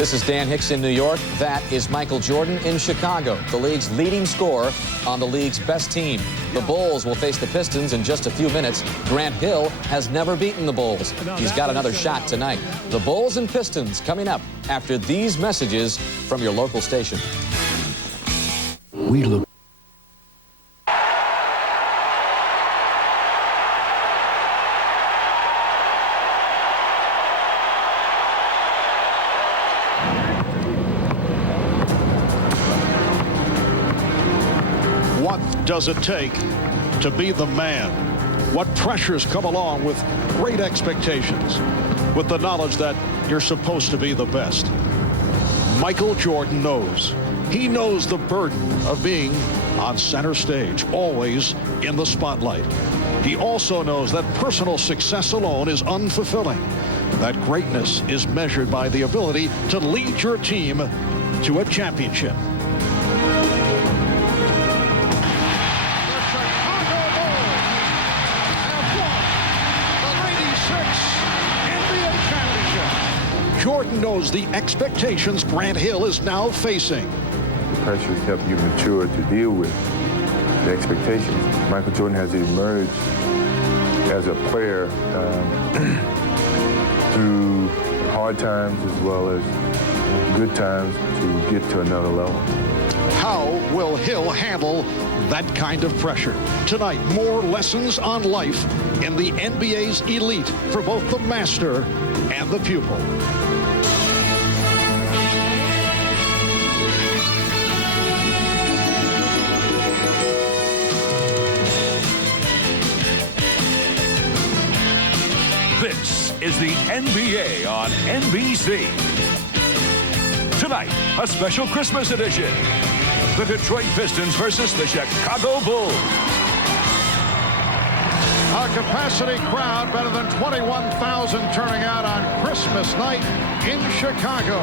This is Dan Hicks in New York. That is Michael Jordan in Chicago, the league's leading scorer on the league's best team. The Bulls will face the Pistons in just a few minutes. Grant Hill has never beaten the Bulls. He's got another shot tonight. The Bulls and Pistons coming up after these messages from your local station. We look. What does it take to be the man? What pressures come along with great expectations, with the knowledge that you're supposed to be the best? Michael Jordan knows. He knows the burden of being on center stage, always in the spotlight. He also knows that personal success alone is unfulfilling. That greatness is measured by the ability to lead your team to a championship. Jordan knows the expectations Grant Hill is now facing. Pressure has helped you mature to deal with the expectations. Michael Jordan has emerged as a player through hard times as well as good times to get to another level. How will Hill handle that kind of pressure? Tonight, more lessons on life in the NBA's elite for both the master and the pupil. This is the NBA on NBC. Tonight, a special Christmas edition. The Detroit Pistons versus the Chicago Bulls. A capacity crowd, better than 21,000 turning out on Christmas night in Chicago.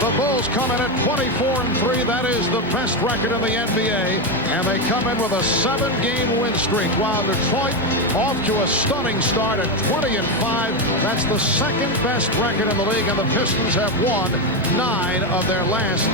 The Bulls come in at 24-3. That is the best record in the NBA. And they come in with a 7-game win streak, while Detroit off to a stunning start at 20-5. That's the second best record in the league, and the Pistons have won 9 of their last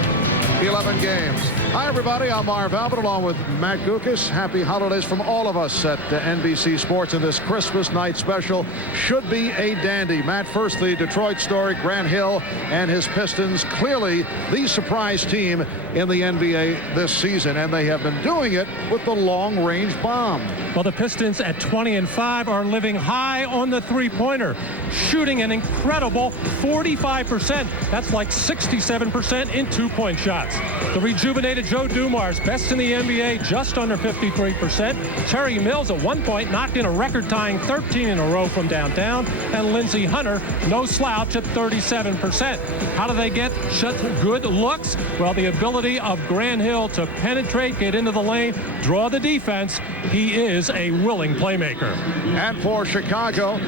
11 games. Hi, everybody. I'm Marv Albert along with Matt Gukas. Happy holidays from all of us at NBC Sports, and this Christmas night special should be a dandy. Matt, first the Detroit story, Grant Hill and his Pistons, clearly the surprise team in the NBA this season, and they have been doing it with the long-range bomb. Well, the Pistons at 20-5 are living high on the three-pointer, shooting an incredible 45%. That's like 67% in two-point shots. The rejuvenated Joe Dumars, best in the NBA, just under 53%. Terry Mills at one point knocked in a record-tying 13 in a row from downtown. And Lindsey Hunter, no slouch at 37%. How do they get such good looks? Well, the ability of Grant Hill to penetrate, get into the lane, draw the defense. He is a willing playmaker. And for Chicago,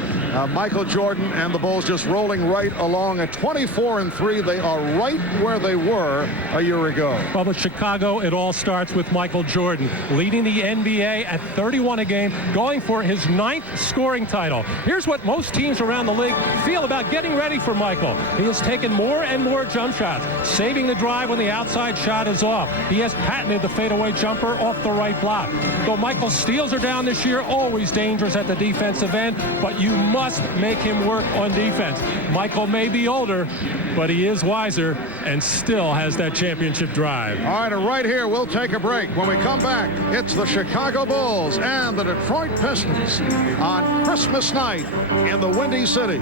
Michael Jordan and the Bulls just rolling right along at 24-3. They are right where they were a year ago. Well, with Chicago, it all starts with Michael Jordan, leading the NBA at 31 a game, going for his 9th scoring title. Here's what most teams around the league feel about getting ready for Michael. He has taken more and more jump shots, saving the drive when the outside shot is off. He has patented the fadeaway jumper off the right block. Though Michael's steals are down this year, always dangerous at the defensive end, but you must make him work on defense. Michael may be older, but he is wiser and still has that championship drive. All right, and right here, we'll take a break. When we come back, it's the Chicago Bulls and the Detroit Pistons on Christmas night in the Windy City.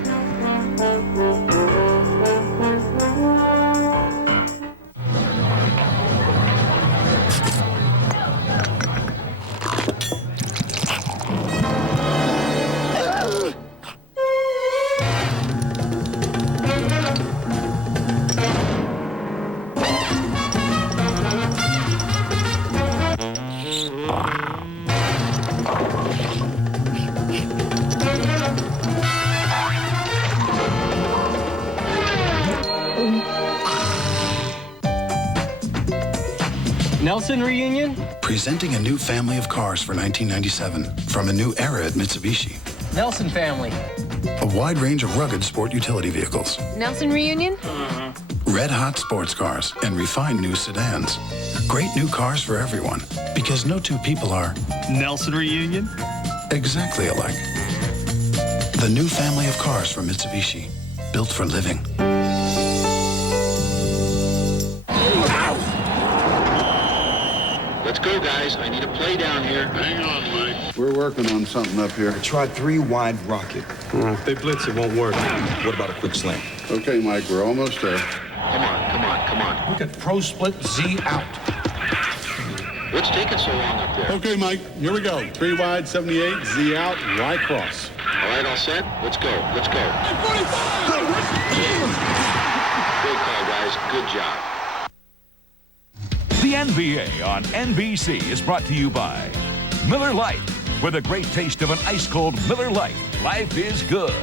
Nelson reunion? Presenting a new family of cars for 1997 from a new era at Mitsubishi. Nelson family. A wide range of rugged sport utility vehicles. Nelson reunion? red-hot sports cars, and refined new sedans. Great new cars for everyone, because no two people are Nelson reunion? exactly alike. The new family of cars from Mitsubishi, built for living. Let's go, guys. I need a play down here. Hang on, Mike. We're working on something up here. I tried 3 wide rocket. If they blitz, it won't work. What about a quick slam? Okay, Mike, we're almost there. Come on. Look at pro split Z out. What's taking so long up there? Okay, Mike, here we go. 3 wide, 78, Z out, Y cross. All right, all set? Let's go. Good call, guys. Good job. The NBA on NBC is brought to you by Miller Lite. With a great taste of an ice-cold Miller Lite, life is good.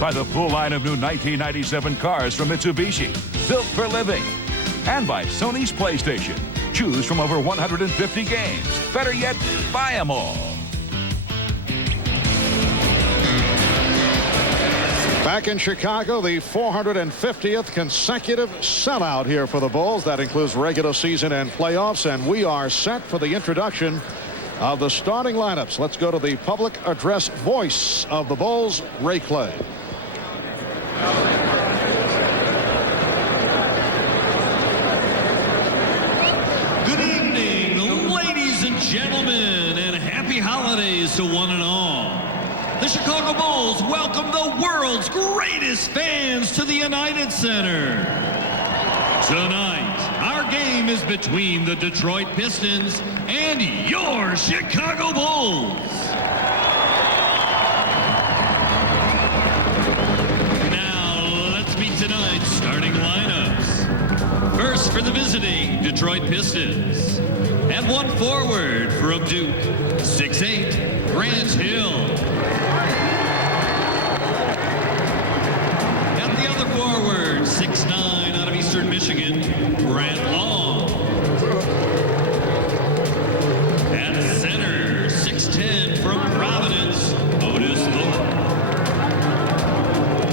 By the full line of new 1997 cars from Mitsubishi, built for living. And by Sony's PlayStation. Choose from over 150 games. Better yet, buy them all. Back in Chicago, the 450th consecutive sellout here for the Bulls. That includes regular season and playoffs, and we are set for the introduction of the starting lineups. Let's go to the public address voice of the Bulls, Ray Clay. Good evening, ladies and gentlemen, and happy holidays to one and all. The Chicago Bulls welcome the world's greatest fans to the United Center. Tonight, our game is between the Detroit Pistons and your Chicago Bulls. Now, let's meet tonight's starting lineups. First for the visiting Detroit Pistons. At one forward from Duke, 6'8", Grant Hill. Forward, 6'9", out of Eastern Michigan, Grant Long. At center, 6'10", from Providence, Otis Thorpe.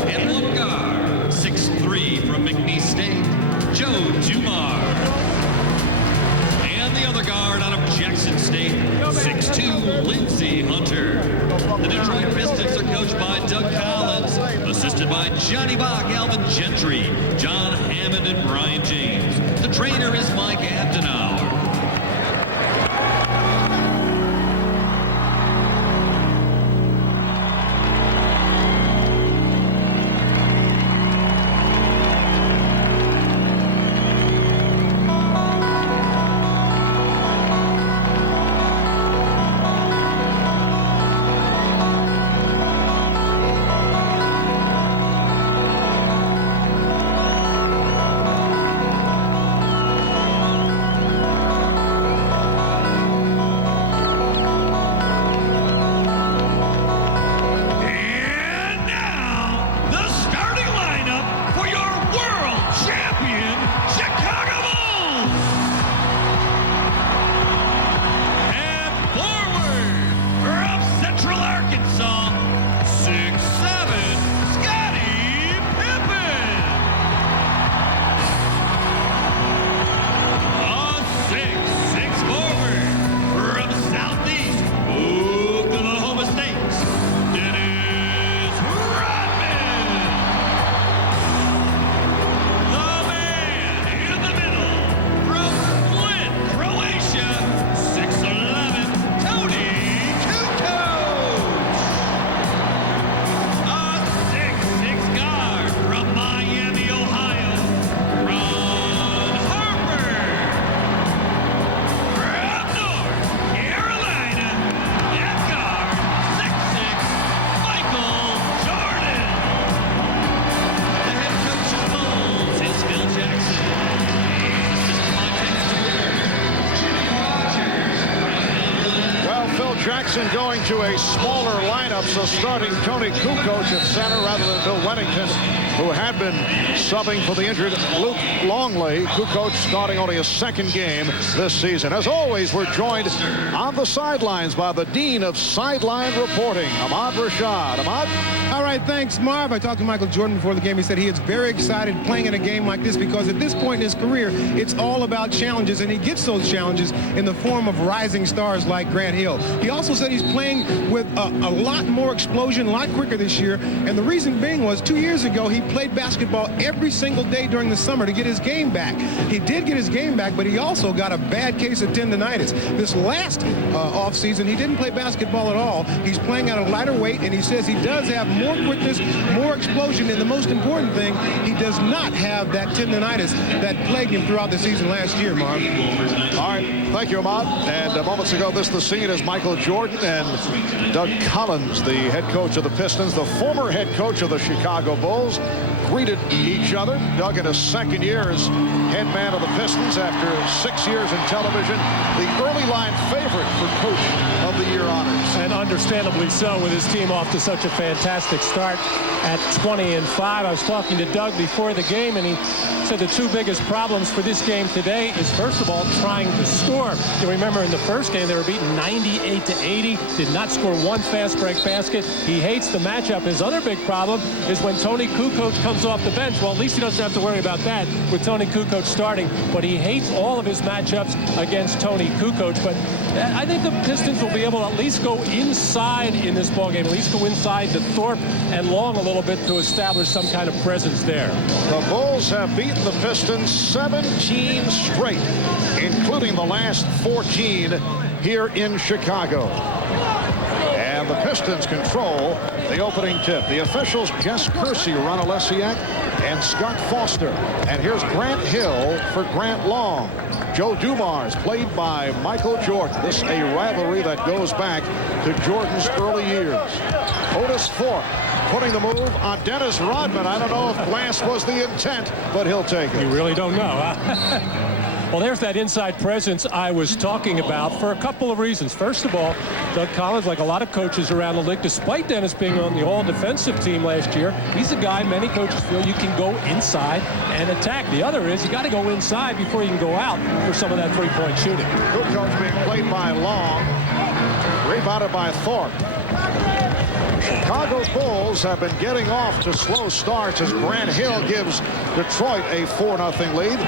At one guard, 6'3", from McNeese State, Joe Dumars. And the other guard out of Jackson State, 6'2", Lindsey Hunter. The Detroit Pistons are coached by Doug Collins, assisted by Johnny Bach, Alvin Gentry, John Hammond, and Brian James. The trainer is Mike Abdenauer. Jackson going to a smaller lineup, so starting Tony Kukoc at center rather than Bill Wennington, who had been subbing for the injured Luke Longley. Kukoc starting only his second game this season. As always, we're joined on the sidelines by the Dean of Sideline Reporting, Ahmad Rashad. Ahmad? All right, thanks, Marv. I talked to Michael Jordan before the game. He said he is very excited playing in a game like this because at this point in his career, it's all about challenges, and he gets those challenges in the form of rising stars like Grant Hill. He also said he's playing with a lot more explosion, a lot quicker this year, and the reason being was 2 years ago, he played basketball every single day during the summer to get his game back. He did get his game back, but he also got a bad case of tendonitis. This last offseason, he didn't play basketball at all. He's playing at a lighter weight, and he says he does have more quickness, more explosion, and the most important thing, he does not have that tendonitis that plagued him throughout the season last year, Marv. All right, thank you, Ahmad. And moments ago, the scene is Michael Jordan and Doug Collins, the head coach of the Pistons, the former head coach of the Chicago Bulls, greeted each other. Doug in his second year as head man of the Pistons after 6 years in television, the early line favorite for Coach of the Year honors. And understandably so, with his team off to such a fantastic start at 20-5. I was talking to Doug before the game, and he said the two biggest problems for this game today is, first of all, trying to score. You remember in the first game, they were beaten 98-80, did not score one fast break basket. He hates the matchup. His other big problem is when Tony Kukoc comes off the bench. Well, at least he doesn't have to worry about that with Tony Kukoc starting, but he hates all of his matchups against Tony Kukoc. But I think the Pistons will be able to at least go inside in this ballgame, at least go inside to Thorpe and Long a little bit to establish some kind of presence there. The Bulls have beaten the Pistons 17 straight, including the last 14 here in Chicago. And the Pistons control the opening tip. The officials, Jess Kersey, Ron Olesiak, and Scott Foster. And here's Grant Hill for Grant Long. Joe Dumars, played by Michael Jordan. This a rivalry that goes back to Jordan's early years. Otis Thorpe putting the move on Dennis Rodman. I don't know if glass was the intent, but he'll take it. You really don't know, huh? Well, there's that inside presence I was talking about for a couple of reasons. First of all, Doug Collins, like a lot of coaches around the league, despite Dennis being on the all-defensive team last year, he's a guy many coaches feel you can go inside and attack. The other is you got to go inside before you can go out for some of that three-point shooting. Kukoc being played by Long, rebounded by Thorpe. Chicago Bulls have been getting off to slow starts as Grant Hill gives Detroit a 4-0 lead.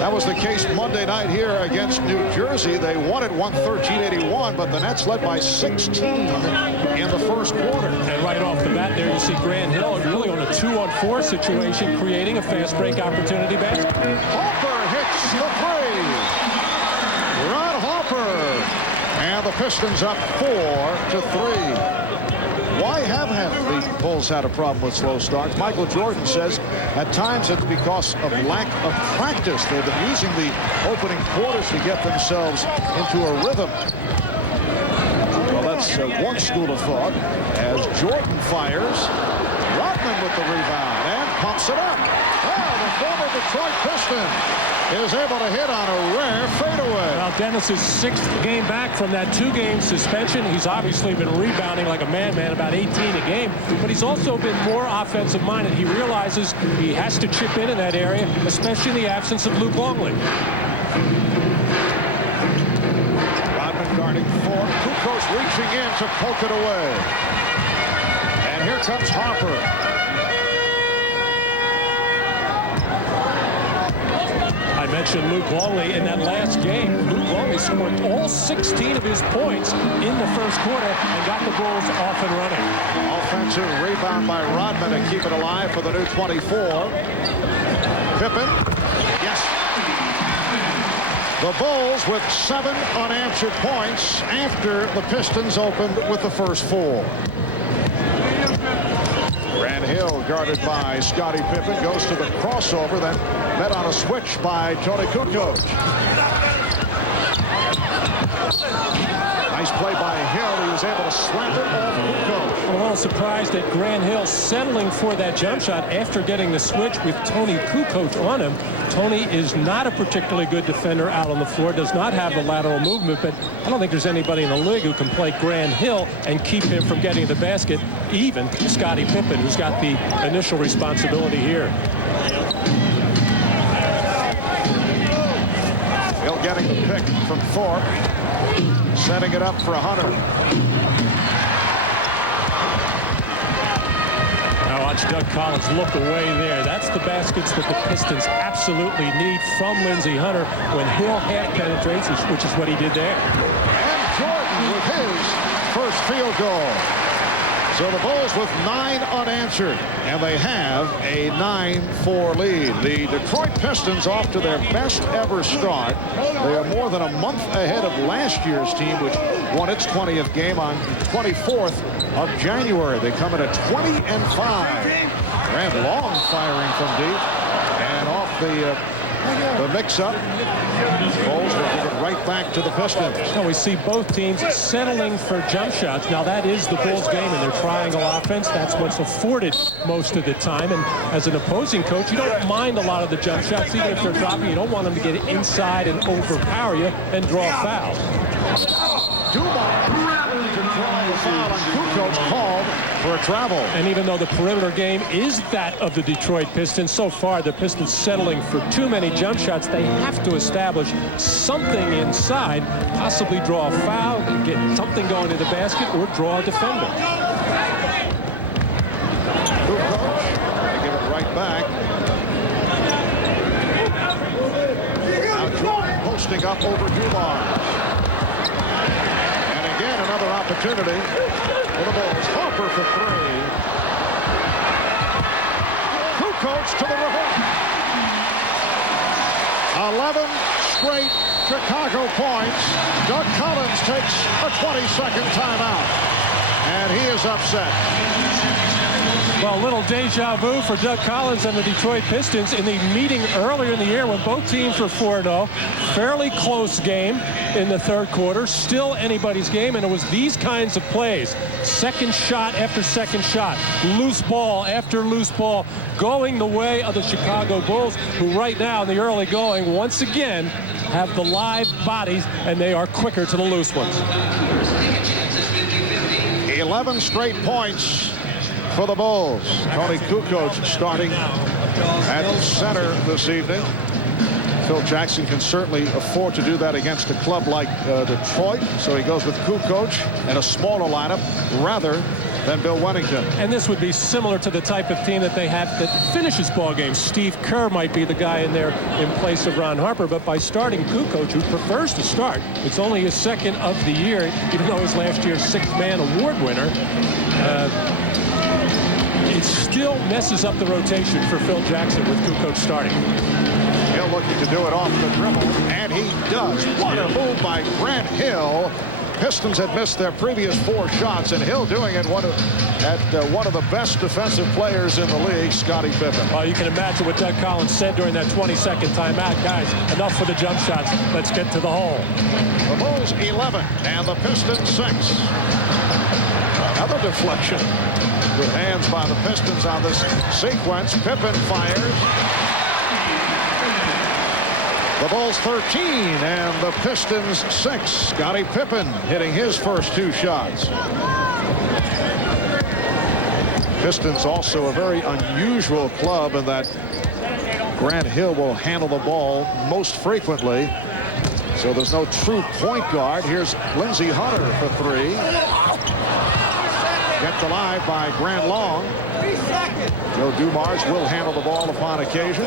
That was the case Monday night here against New Jersey. They won it 113-81, but the Nets led by 16 in the first quarter. And right off the bat there, you see Grant Hill really on a 2-on-4 situation, creating a fast break opportunity basket. Harper hits the three. Ron Harper. And the Pistons up 4-3. Why haven't the Bulls had a problem with slow starts? Michael Jordan says at times it's because of lack of practice. They've been using the opening quarters to get themselves into a rhythm. Well, that's one school of thought. As Jordan fires, Rodman with the rebound and pumps it up. Well, the former Detroit Piston is able to hit on a rare fadeaway. Well, Dennis's 6th game back from that 2-game suspension. He's obviously been rebounding like a madman, about 18 a game, but he's also been more offensive-minded. He realizes he has to chip in that area, especially in the absence of Luke Longley. Rodman guarding Thorpe. Kukoc reaching in to poke it away. And here comes Harper. I mentioned Luke Longley in that last game. Luke Longley scored all 16 of his points in the first quarter and got the Bulls off and running. Offensive rebound by Rodman to keep it alive for the new 24. Pippen. Yes. The Bulls with 7 unanswered points after the Pistons opened with the first 4. Grant Hill guarded by Scottie Pippen goes to the crossover, then met on a switch by Tony Kukoc. Nice play by Hill. He was able to slap it off Kukoc. I'm a little surprised at Grant Hill settling for that jump shot after getting the switch with Tony Kukoc on him. Tony is not a particularly good defender out on the floor, does not have the lateral movement, but I don't think there's anybody in the league who can play Grant Hill and keep him from getting the basket, even Scottie Pippen, who's got the initial responsibility here. Hill getting the pick from Thorpe, setting it up for Hunter. Now watch Doug Collins look away there. That's the baskets that the Pistons absolutely need from Lindsey Hunter when Hill half penetrates, which is what he did there. And Jordan with his first field goal. So the Bulls with 9 unanswered, and they have a 9-4 lead. The Detroit Pistons off to their best ever start. They are more than a month ahead of last year's team, which won its 20th game on 24th of January. They come in at 20-5. Grant Long firing from deep, and off the mix-up. Bulls will give it right back to the Pistons. So we see both teams settling for jump shots. Now that is the Bulls game, and their triangle offense. That's what's afforded most of the time. And as an opposing coach, you don't mind a lot of the jump shots, even if they're dropping. You don't want them to get inside and overpower you and draw fouls. Dumars to draw the foul, and Kukoc called for a travel. And even though the perimeter game is that of the Detroit Pistons, so far the Pistons settling for too many jump shots. They have to establish something inside, possibly draw a foul and get something going to the basket or draw a defender. Kukoc, they give it right back. Now Jordan posting up over Dumars. And again, another opportunity for the Bulls. Harper for 3. Kukoc to the rim. 11 straight Chicago points. Doug Collins takes a 20-second timeout, and he is upset. Well, a little deja vu for Doug Collins and the Detroit Pistons in the meeting earlier in the year when both teams were 4-0. Fairly close game in the third quarter. Still anybody's game, and it was these kinds of plays. Second shot after second shot. Loose ball after loose ball going the way of the Chicago Bulls, who right now in the early going, once again, have the live bodies, and they are quicker to the loose ones. 11 straight points for the Bulls. Tony Kukoc starting at center this evening. Phil Jackson can certainly afford to do that against a club like Detroit, so he goes with Kukoc and a smaller lineup rather than Bill Wennington. And this would be similar to the type of team that they have that finishes ball games. Steve Kerr might be the guy in there in place of Ron Harper, but by starting Kukoc, who prefers to start, it's only his second of the year, even though he's last year's sixth-man award winner. It still messes up the rotation for Phil Jackson with Kukoc starting. Hill looking to do it off the dribble, and he does. What a move by Grant Hill. Pistons had missed their previous 4 shots, and Hill doing it one of the best defensive players in the league, Scottie Pippen. Well, you can imagine what Doug Collins said during that 20-second timeout. Guys, enough for the jump shots. Let's get to the hole. The Bulls 11 and the Pistons 6. Another deflection. Good hands by the Pistons on this sequence. Pippen fires. The Bulls 13 and the Pistons 6. Scottie Pippen hitting his first 2 shots. Pistons also a very unusual club in that Grant Hill will handle the ball most frequently. So there's no true point guard. Here's Lindsey Hunter for 3. Kept alive by Grant Long. Joe Dumars will handle the ball upon occasion.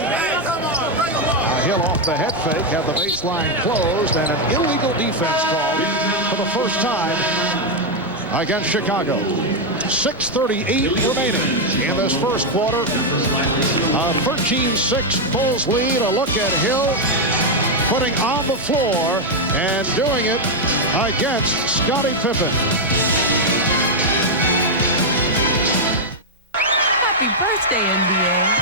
Hill off the head fake, had the baseline closed, and an illegal defense called for the first time against Chicago. 6:38 remaining in this first quarter. A 13-6 Bulls lead. A look at Hill putting on the floor and doing it against Scottie Pippen. Happy birthday, NBA.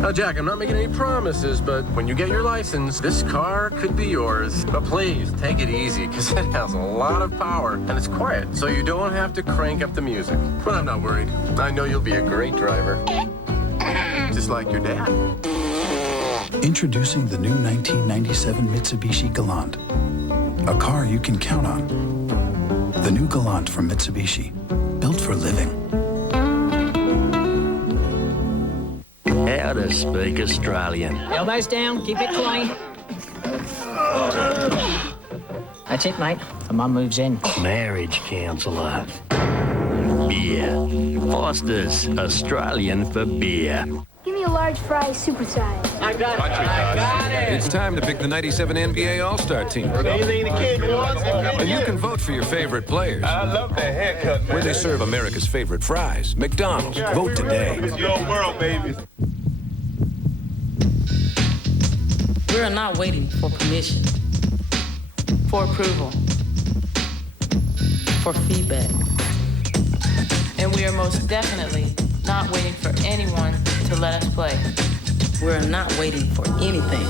Now, Jack, I'm not making any promises, but when you get your license, this car could be yours. But please, take it easy, because it has a lot of power, and it's quiet, so you don't have to crank up the music. But I'm not worried. I know you'll be a great driver. Just like your dad. Introducing the new 1997 Mitsubishi Galant. A car you can count on. The new Galant from Mitsubishi. Built for living. How to speak Australian. Elbows down, keep it clean. That's it, mate. And Mum moves in. Marriage counsellor. beer. Foster's, Australian for beer. Give me a large fry, supersize. I got it. It's time to pick the 97 NBA All-Star team. And you can vote for your favorite players. I love that haircut, man. Where they serve America's favorite fries. McDonald's. Vote today. It's your world, baby. We're not waiting for permission, for approval, for feedback. And we are most definitely not waiting for anyone to let us play. We're not waiting for anything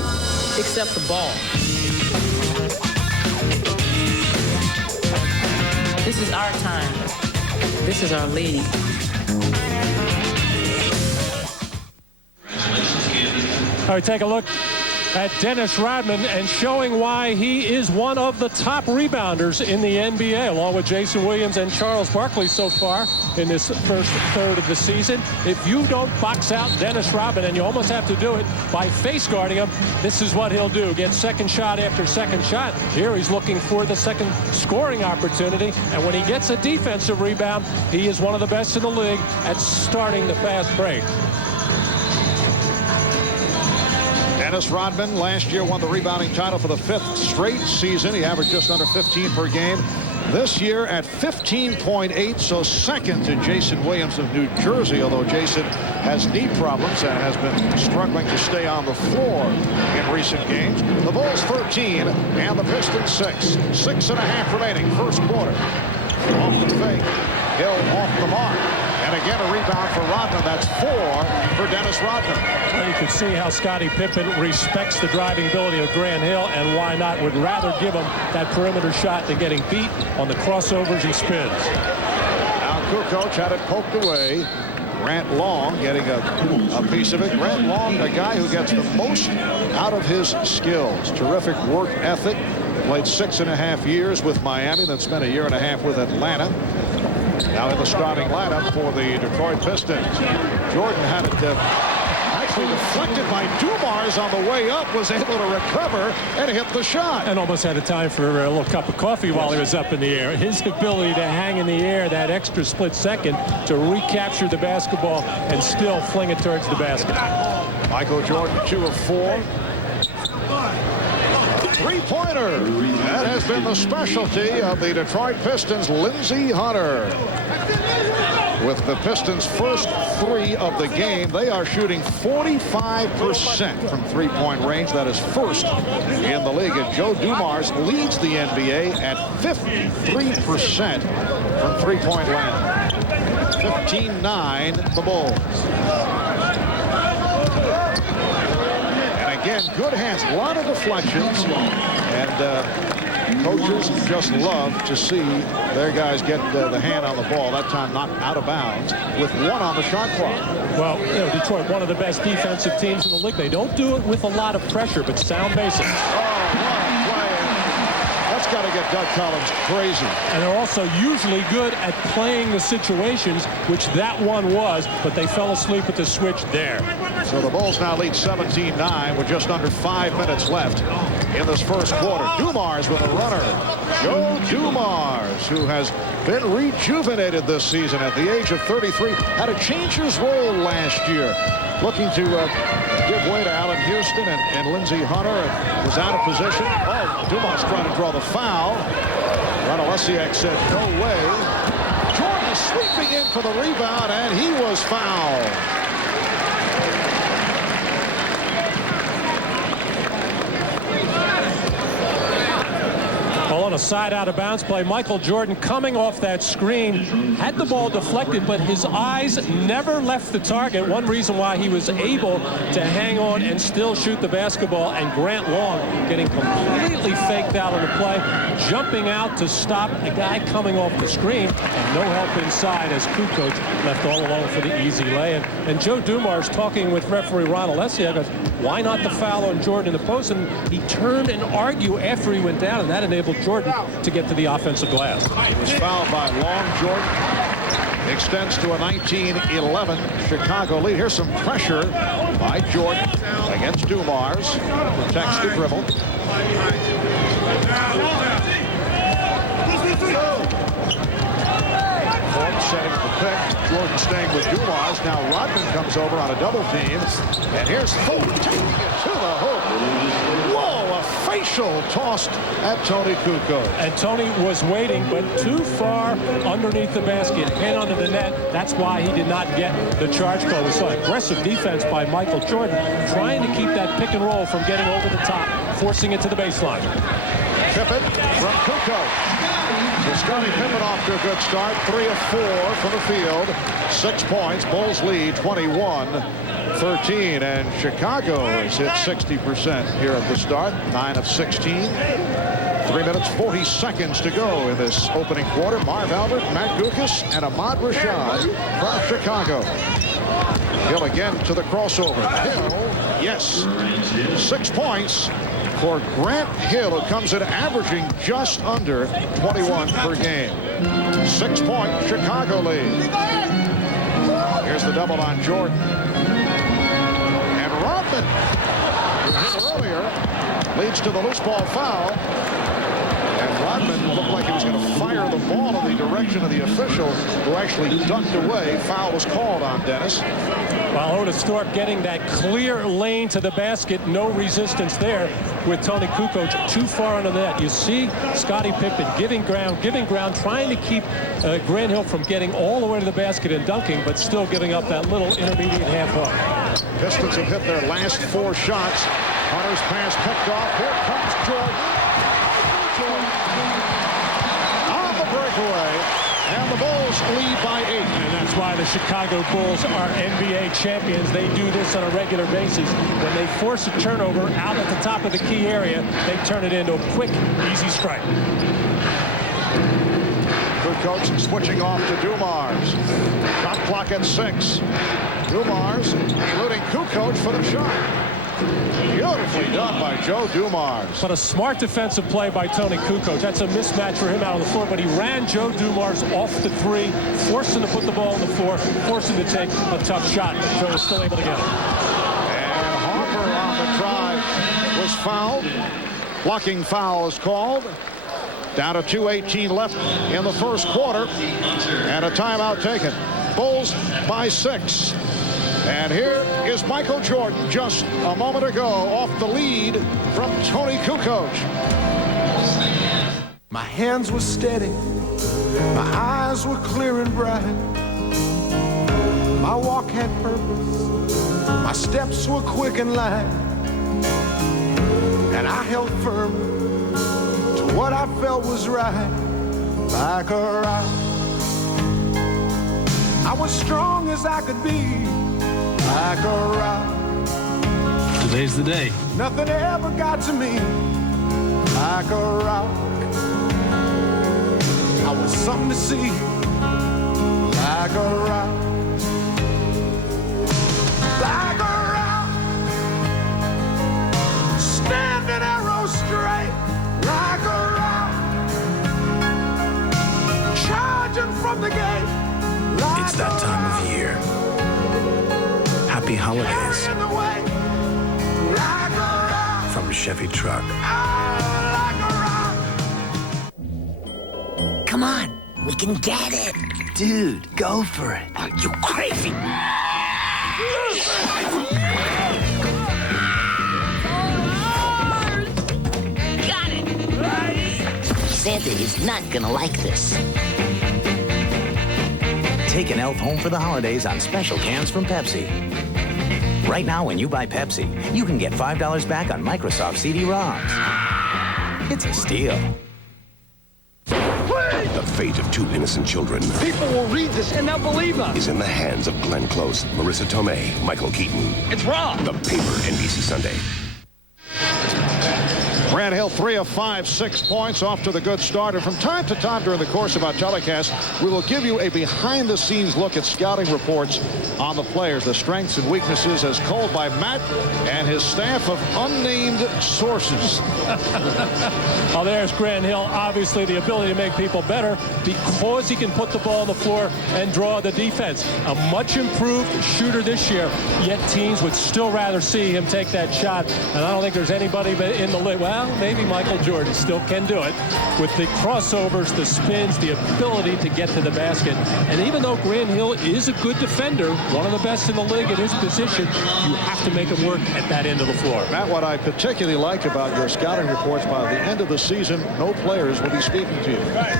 except the ball. This is our time. This is our league. All right, take a look at Dennis Rodman and showing why he is one of the top rebounders in the NBA, along with Jason Williams and Charles Barkley so far in this first third of the season. If you don't box out Dennis Rodman, and you almost have to do it by face guarding him, this is what he'll do. Get second shot after second shot. Here he's looking for the second scoring opportunity, and when he gets a defensive rebound, he is one of the best in the league at starting the fast break. Dennis Rodman last year won the rebounding title for the 5th straight season. He averaged just under 15 per game. This year at 15.8, so second to Jason Williams of New Jersey, although Jason has knee problems and has been struggling to stay on the floor in recent games. The Bulls 13 and the Pistons 6. 6.5 remaining, first quarter. Off the fake, Hill off the mark. And again, a rebound for Rodman. That's 4 for Dennis Rodman. Well, you can see how Scottie Pippen respects the driving ability of Grant Hill, and why not? Would rather give him that perimeter shot than getting beat on the crossovers and spins. Now Kukoc had it poked away. Grant Long getting a piece of it. Grant Long, a guy who gets the most out of his skills. Terrific work ethic. Played 6.5 years with Miami, then spent 1.5 years with Atlanta. Now in the starting lineup for the Detroit Pistons. Jordan had it actually deflected by Dumars on the way up, was able to recover and hit the shot. And almost had a time for a little cup of coffee while he was up in the air. His ability to hang in the air that extra split second to recapture the basketball and still fling it towards the basket. Michael Jordan, 2 of 4. Three-pointer. That has been the specialty of the Detroit Pistons' Lindsey Hunter. With the Pistons' first 3 of the game, they are shooting 45% from three-point range. That is first in the league. And Joe Dumars leads the NBA at 53% from three-point land. 15-9, the Bulls. Again, good hands, a lot of deflections, and coaches just love to see their guys get the hand on the ball. That time not out of bounds with 1 on the shot clock. Well, you know, Detroit, one of the best defensive teams in the league. They don't do it with a lot of pressure, but sound basics. That's got to get Doug Collins crazy. And they're also usually good at playing the situations, which that one was, but they fell asleep at the switch there. So the Bulls now lead 17-9 with just under 5 minutes left in this first quarter. Dumars with a runner. Joe Dumars, who has been rejuvenated this season at the age of 33, had to change his role last year, looking to give way to Allen Houston and Lindsey Hunter, and was out of position. Oh, Dumars trying to draw the foul. Ron Olesiak said no way. Jordan sweeping in for the rebound, and he was fouled. Well, on a side out of bounds play, Michael Jordan coming off that screen had the ball deflected, but his eyes never left the target. One reason why he was able to hang on and still shoot the basketball, and Grant Long getting completely faked out on the play, jumping out to stop a guy coming off the screen, and no help inside as Kukoc left all alone for the easy lay. And Joe Dumars talking with referee Ron Olesiak goes, why not the foul on Jordan in the post? And he turned and argued after he went down, and that enabled Jordan to get to the offensive glass. He was fouled by Long. Jordan extends to a 19-11 Chicago lead. Here's some pressure by Jordan against Dumars. Protects the dribble. Ford setting the pick. Jordan staying with Dumars. Now Rodman comes over on a double team. And here's Ford taking it to the hoop. Whoa, a facial tossed at Tony Kukoc. And Tony was waiting, but too far underneath the basket and under the net. That's why he did not get the charge call. We saw aggressive defense by Michael Jordan, trying to keep that pick and roll from getting over the top, forcing it to the baseline. Pippen from Kukoc. So Scottie Pippen off to a good start. 3 of 4 from the field. 6 points. Bulls lead 21-13. And Chicago has hit 60% here at the start. 9 of 16. 3 minutes, 40 seconds to go in this opening quarter. Marv Albert, Matt Guokas, and Ahmad Rashad from Chicago. Hill again to the crossover. Hill, yes. 6 points for Grant Hill, who comes in averaging just under 21 per game. 6-point Chicago lead. Here's the double on Jordan. And Rodman, who hit earlier, leads to the loose ball foul. And Rodman looked like he was going to fire the ball in the direction of the official, who actually ducked away. Foul was called on Dennis. While Otis Thorpe getting that clear lane to the basket, no resistance there with Tony Kukoc too far under the net. You see Scottie Pippen giving ground, trying to keep Grant Hill from getting all the way to the basket and dunking, but still giving up that little intermediate half hook. Pistons have hit their last 4 shots. Hunter's pass picked off. Here comes Jordan. On the breakaway. And the Bulls lead by 8. And that's why the Chicago Bulls are NBA champions. They do this on a regular basis. When they force a turnover out at the top of the key area, they turn it into a quick, easy strike. Kukoc switching off to Dumars. Shot clock at 6. Dumars eluding Kukoc for the shot. Beautifully done by Joe Dumars. But a smart defensive play by Tony Kukoc. That's a mismatch for him out on the floor, but he ran Joe Dumars off the 3, forced him to put the ball on the floor, forced him to take a tough shot. Joe was still able to get it. And Harper on the drive was fouled. Blocking foul is called. Down to 2:18 left in the first quarter. And a timeout taken. Bulls by 6. And here is Michael Jordan just a moment ago off the lead from Tony Kukoc. My hands were steady. My eyes were clear and bright. My walk had purpose. My steps were quick and light. And I held firm to what I felt was right. Like a rock. I was strong as I could be. Like a rock. Today's the day. Nothing ever got to me. Like a rock. I was something to see. Like a rock. Like a rock. Standing arrow straight. Like a rock. Charging from the gate. Like it's that time of year. Happy holidays from Chevy Truck. Come on, we can get it. Dude, go for it. Are you crazy? Got it. Santa is not gonna like this. Take an elf home for the holidays on special cans from Pepsi. Right now, when you buy Pepsi, you can get $5 back on Microsoft CD-ROMs. It's a steal. The fate of 2 innocent children. People will read this and they'll believe us. Is in the hands of Glenn Close, Marissa Tomei, Michael Keaton. It's wrong. The Paper, NBC Sunday. Grant Hill 3 of 5, 6 points, off to the good start. And from time to time during the course of our telecast, we will give you a behind-the-scenes look at scouting reports on the players, the strengths and weaknesses as called by Matt and his staff of unnamed sources. Well, there's Grant Hill. Obviously, the ability to make people better because he can put the ball on the floor and draw the defense. A much improved shooter this year, yet teams would still rather see him take that shot. And I don't think there's anybody in the league. Well, Well, maybe Michael Jordan still can do it with the crossovers, the spins, the ability to get to the basket. And even though Grant Hill is a good defender, one of the best in the league at his position, you have to make him work at that end of the floor. Matt, what I particularly like about your scouting reports, by the end of the season, no players will be speaking to you. Right.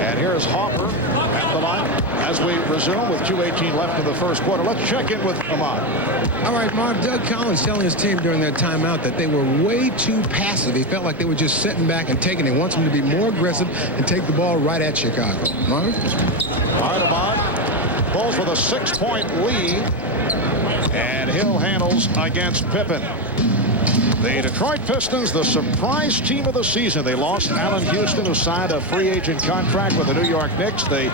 And here's Hopper at the line as we resume with 2:18 left in the first quarter. Let's check in with Ahmad. All right, Marv, Doug Collins telling his team during that timeout that they were way too passive. He felt like they were just sitting back and taking it. He wants them to be more aggressive and take the ball right at Chicago. Marv? All right, Ahmad. Bulls with a 6-point lead. And Hill handles against Pippen. The Detroit Pistons, the surprise team of the season. They lost Allen Houston, who signed a free agent contract with the New York Knicks. They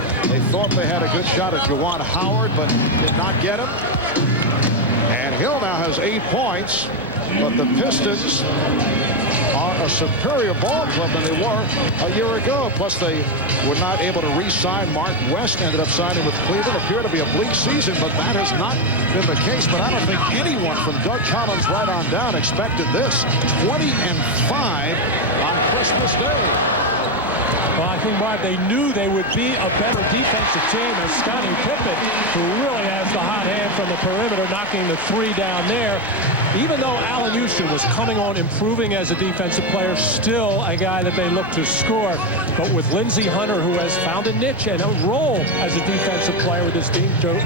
thought they had a good shot at Juwan Howard, but did not get him. And Hill now has 8 points, but the Pistons are a superior ball club than they were a year ago. Plus, they were not able to re-sign Mark West. Ended up signing with Cleveland. Appeared to be a bleak season, but that has not been the case. But I don't think anyone from Doug Collins right on down expected this. 20-5 on Christmas Day. Well, I think, Mark, they knew they would be a better defensive team, and Scottie Pippen, who really has the hot hand from the perimeter, knocking the three down there. Even though Allen Houston was coming on, improving as a defensive player, still a guy that they look to score. But with Lindsey Hunter, who has found a niche and a role as a defensive player with his team, Joe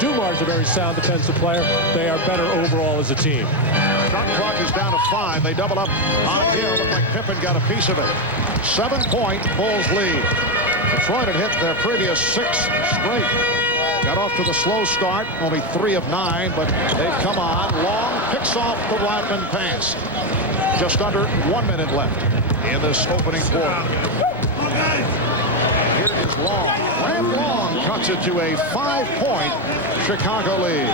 Dumars is a very sound defensive player, they are better overall as a team. Shot clock is down to 5. They double up on Hill. Looked like Pippen got a piece of it. 7-point Bulls lead. Detroit had hit their previous 6 straight. Got off to the slow start, only 3 of 9, but they've come on. Long picks off the Rodman pass. Just under 1 minute left in this opening quarter. Here is Long. Grant Long cuts it to a 5-point Chicago lead.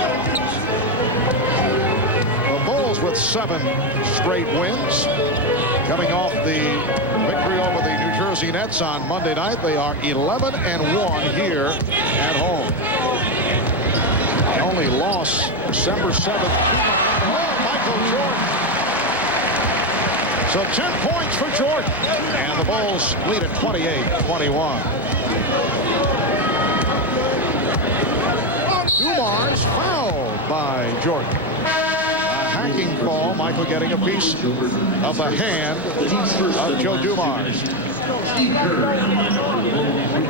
The Bulls with 7 straight wins. Coming off the victory over the New Jersey Nets on Monday night, they are 11-1 here at home. The only loss December 7th to Michael Jordan. So 10 points for Jordan. And the Bulls lead at 28-21. Dumars fouled by Jordan. Hacking call. Michael getting a piece of the hand of Joe Dumars.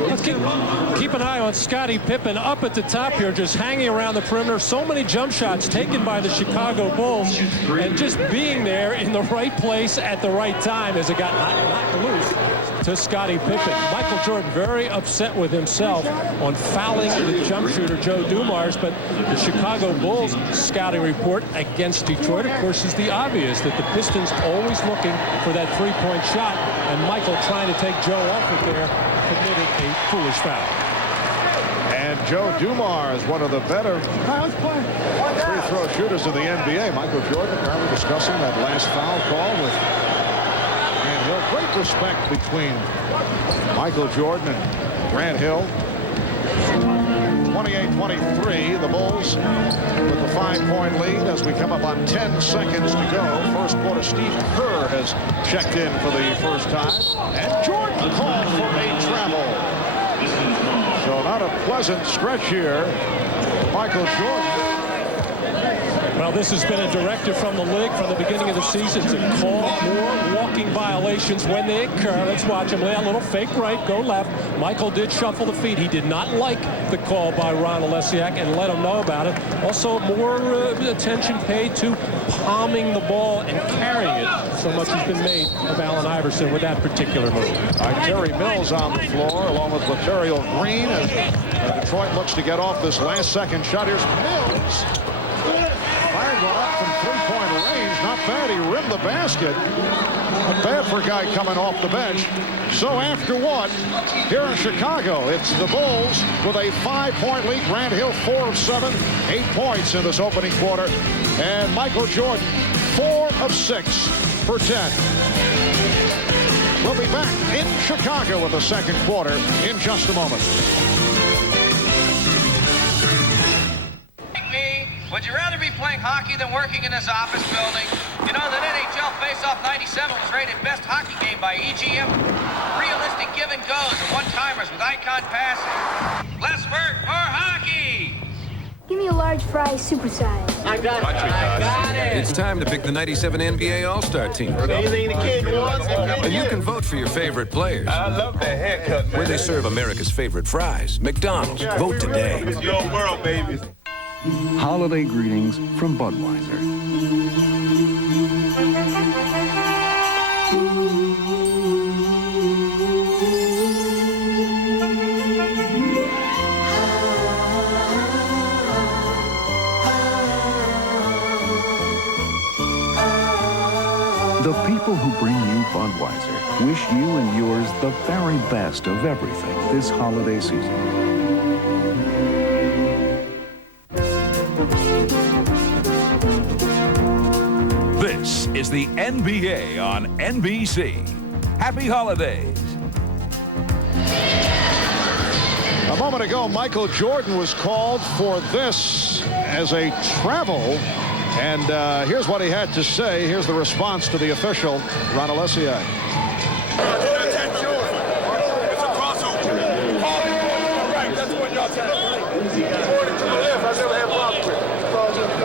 Let's keep an eye on Scottie Pippen up at the top here, just hanging around the perimeter. So many jump shots taken by the Chicago Bulls, and just being there in the right place at the right time as it got knocked loose to Scottie Pippen. Michael Jordan very upset with himself on fouling the jump shooter Joe Dumars, but the Chicago Bulls scouting report against Detroit, of course, is the obvious that the Pistons always looking for that three-point shot, and Michael trying to take Joe off it there, committed a foolish foul. And Joe Dumars, one of the better free throw shooters in the NBA. Michael Jordan apparently discussing that last foul call with Grant Hill. Great respect between Michael Jordan and Grant Hill. 28-23, the Bulls with the 5-point lead as we come up on 10 seconds to go. First quarter, Steve Kerr has checked in for the first time. And Jordan called for a travel. So not a pleasant stretch here. Michael Jordan. Well, this has been a directive from the league from the beginning of the season to call more walking violations when they occur. Let's watch him lay a little fake right, go left. Michael did shuffle the feet. He did not like the call by Ron Olesiak and let him know about it. Also, more attention paid to palming the ball and carrying it. So much has been made of Allen Iverson with that particular move. Terry Mills on the floor along with Lateral Green as Detroit looks to get off this last second shot. Here's Mills. Fired one up from three-point range. Not bad. He rimmed the basket. But bad for a guy coming off the bench. So after what? Here in Chicago, it's the Bulls with a 5-point lead. Grant Hill 4 of 7, 8 points in this opening quarter. And Michael Jordan 4 of 6 for 10. We'll be back in Chicago with the second quarter in just a moment. Would you rather be playing hockey than working in this office building? You know that NHL Face-Off 97 was rated best hockey game by EGM. Realistic give and goes and one-timers with icon passing. Less work, more hockey! Give me a large fry, supersize. I got it. I got it. It's time to pick the 97 NBA All-Star team. Anything the kid wants. And you can vote for your favorite players. I love that haircut, man. Where they serve America's favorite fries, McDonald's. Vote today. It's your world, baby. Holiday greetings from Budweiser. The people who bring you Budweiser wish you and yours the very best of everything this holiday season. This is the NBA on NBC. Happy holidays. A moment ago, Michael Jordan was called for this as a travel. And here's what he had to say. Here's the response to the official, Ron Alessiak. It's a crossover. Right, that's what y'all tell me. Jordan to the left. I never had problems with it.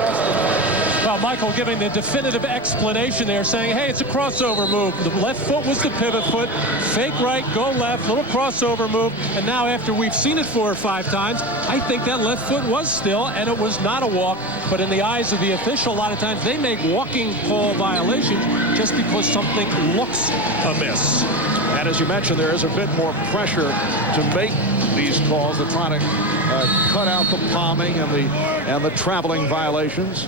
Well, Michael giving the definitive explanation there, saying, hey, it's a crossover move. The left foot was the pivot foot. Fake right, go left, little crossover move. And now after we've seen it 4 or 5 times, I think that left foot was still, and it was not a walk. But in the eyes of the official, a lot of times they make walking call violations just because something looks amiss. And as you mentioned, there is a bit more pressure to make these calls. They're trying to cut out the palming and the traveling violations.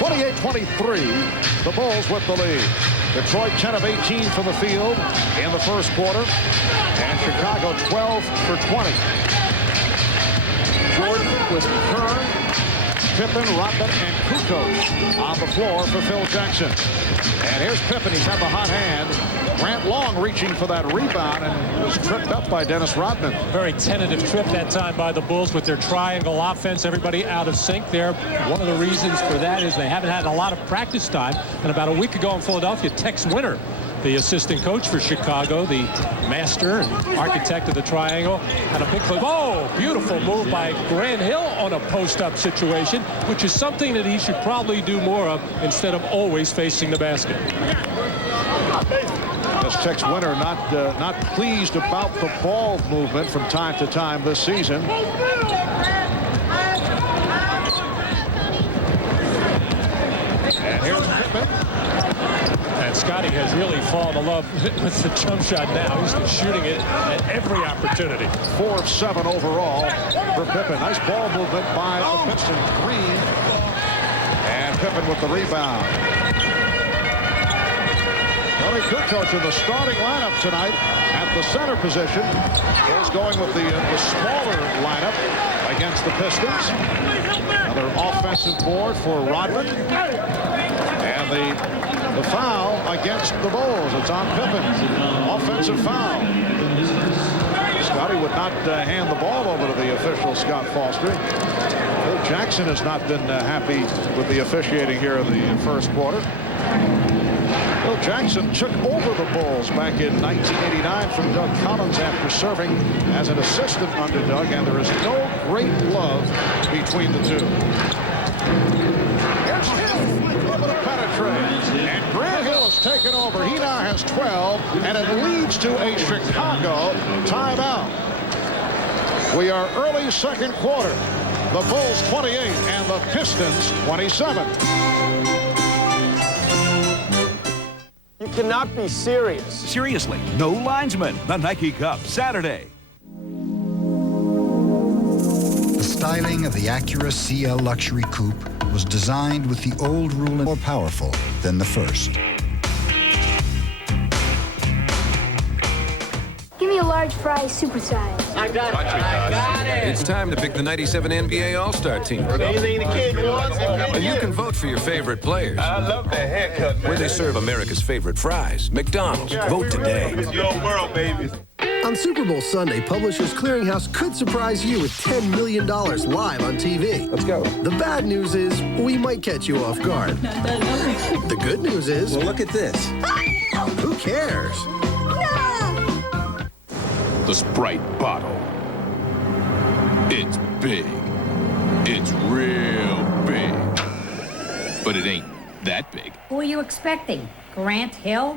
28-23, the Bulls with the lead. Detroit 10 of 18 from the field in the first quarter, and Chicago 12 for 20. Jordan with Kern, Pippen, Rodman, and Kukoc on the floor for Phil Jackson. And here's Pippen. He's had the hot hand. Grant Long reaching for that rebound and was tripped up by Dennis Rodman. Very tentative trip that time by the Bulls with their triangle offense. Everybody out of sync there. One of the reasons for that is they haven't had a lot of practice time. And about a week ago in Philadelphia, Tex Winter, the assistant coach for Chicago, the master and architect of the triangle, had a big flip. Oh, beautiful move by Grant Hill on a post-up situation, which is something that he should probably do more of instead of always facing the basket. This Tex Winter not pleased about the ball movement from time to time this season. And here's Pippen. And Scotty has really fallen in love with the jump shot now. He's been shooting it at every opportunity. 4 of 7 overall for Pippen. Nice ball movement by the Pistons. Green. And Pippen with the rebound. Tony Kukoc in the starting lineup tonight at the center position. Is going with the smaller lineup against the Pistons. Another offensive board for Rodman. And the foul against the Bulls. It's on Pippen. Offensive foul. Scotty would not hand the ball over to the official, Scott Foster. Phil Jackson has not been happy with the officiating here in the first quarter. Phil Jackson took over the Bulls back in 1989 from Doug Collins after serving as an assistant under Doug, and there is no great love between the two. Here's Hill able to penetrate, and Grant Hill has taken over. He now has 12, and it leads to a Chicago timeout. We are early second quarter. The Bulls 28 and the Pistons 27. You cannot be serious. Seriously, no linesman. The Nike Cup, Saturday. The styling of the Acura CL Luxury Coupe was designed with the old rule and more powerful than the first. Give me a large fry, supersize. I got it. I got it. It's time to pick the 97 NBA All-Star team. Anything the kid wants. And you can vote for your favorite players. I love that haircut, man. Where they serve America's favorite fries, McDonald's. Vote today. It's your world, baby. On Super Bowl Sunday, Publishers Clearinghouse could surprise you with $10 million live on TV. Let's go. The bad news is we might catch you off guard. The good news is... Well, look at this. Who cares? The Sprite bottle. It's big. It's real big. But it ain't that big. Who are you expecting? Grant Hill?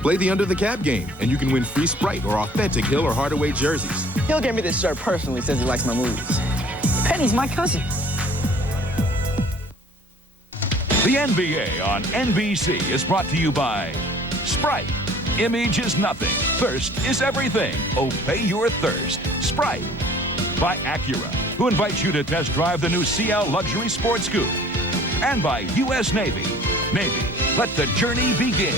Play the Under the Cap game, and you can win free Sprite or authentic Hill or Hardaway jerseys. He'll get me this shirt personally, says he likes my movies. Penny's my cousin. The NBA on NBC is brought to you by Sprite. Image is nothing. Thirst is everything. Obey your thirst. Sprite. By Acura, who invites you to test drive the new CL Luxury Sports Coupe. And by U.S. Navy. Navy, let the journey begin.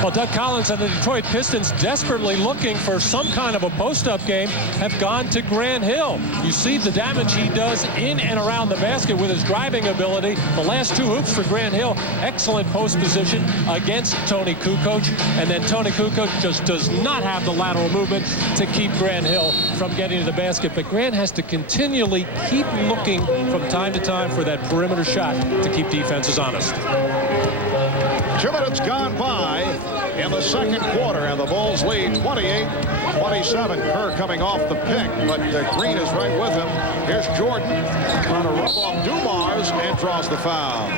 Well, Doug Collins and the Detroit Pistons, desperately looking for some kind of a post-up game, have gone to Grant Hill. You see the damage he does in and around the basket with his driving ability. The last two hoops for Grant Hill, excellent post position against Tony Kukoc. And then Tony Kukoc just does not have the lateral movement to keep Grant Hill from getting to the basket. But Grant has to continually keep looking from time to time for that perimeter shot to keep defenses honest. 2 minutes gone by in the second quarter, and the Bulls lead 28-27. Kerr coming off the pick, but Green is right with him. Here's Jordan trying to rub off Dumars and draws the foul.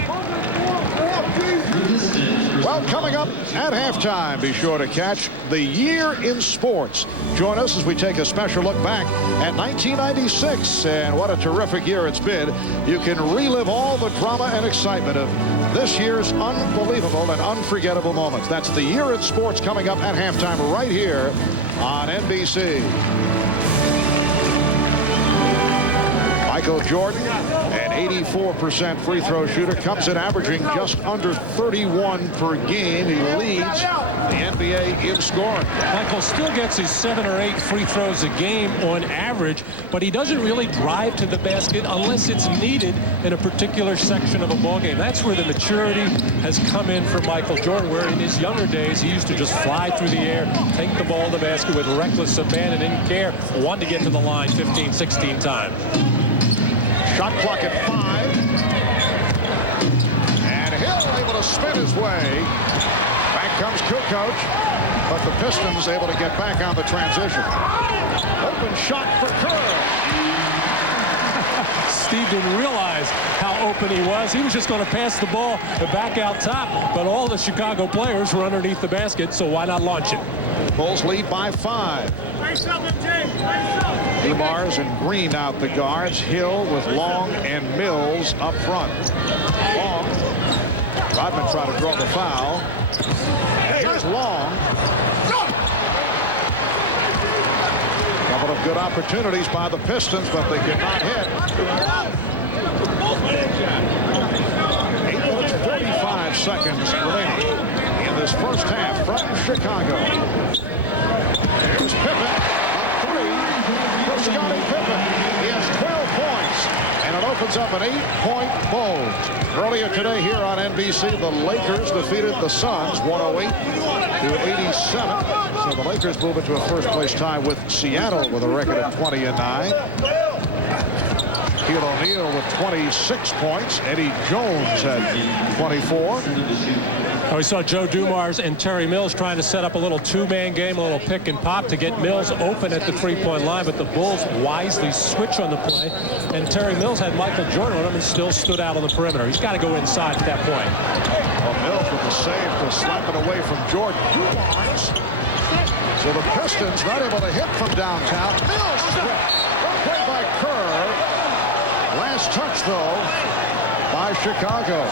Well, coming up at halftime, be sure to catch the year in sports. Join us as we take a special look back at 1996, and what a terrific year it's been. You can relive all the drama and excitement of this year's unbelievable and unforgettable moments. That's the year in sports coming up at halftime right here on NBC. Michael Jordan, an 84% free throw shooter, comes in averaging just under 31 per game. He leads the NBA in scoring. Michael still gets his 7 or 8 free throws a game on average, but he doesn't really drive to the basket unless it's needed in a particular section of a ball game. That's where the maturity has come in for Michael Jordan, where in his younger days he used to just fly through the air, take the ball to the basket with reckless abandon, didn't care, wanted to get to the line 15, 16 times. Shot clock at 5. And Hill able to spin his way. Back comes Kukoc, but the Pistons able to get back on the transition. Open shot for Kerr. Steve didn't realize how open he was. He was just going to pass the ball back out top, but all the Chicago players were underneath the basket, so why not launch it? Bulls lead by 5. Dumars and Green out the guards. Hill with Long and Mills up front. Long. Rodman trying to draw the foul. And here's Long. Couple of good opportunities by the Pistons, but they could not hit. 8 minutes 45 seconds remaining in this first half from Chicago. Here's Pippen. Scottie Pippen. He has 12 points, and it opens up an 8-point Bulls. Earlier today here on NBC, the Lakers defeated the Suns 108-87. So the Lakers move into a first-place tie with Seattle with a record of 20-9. Shaquille O'Neal with 26 points. Eddie Jones had 24. Oh, we saw Joe Dumars and Terry Mills trying to set up a little two-man game, a little pick and pop to get Mills open at the three-point line, but the Bulls wisely switch on the play, and Terry Mills had Michael Jordan on him and still stood out on the perimeter. He's got to go inside at that point. Well, Mills with the save to slap it away from Jordan. Dumars. So the Pistons not able to hit from downtown. Mills is hit. Play by Kerr. Last touch, though, by Chicago.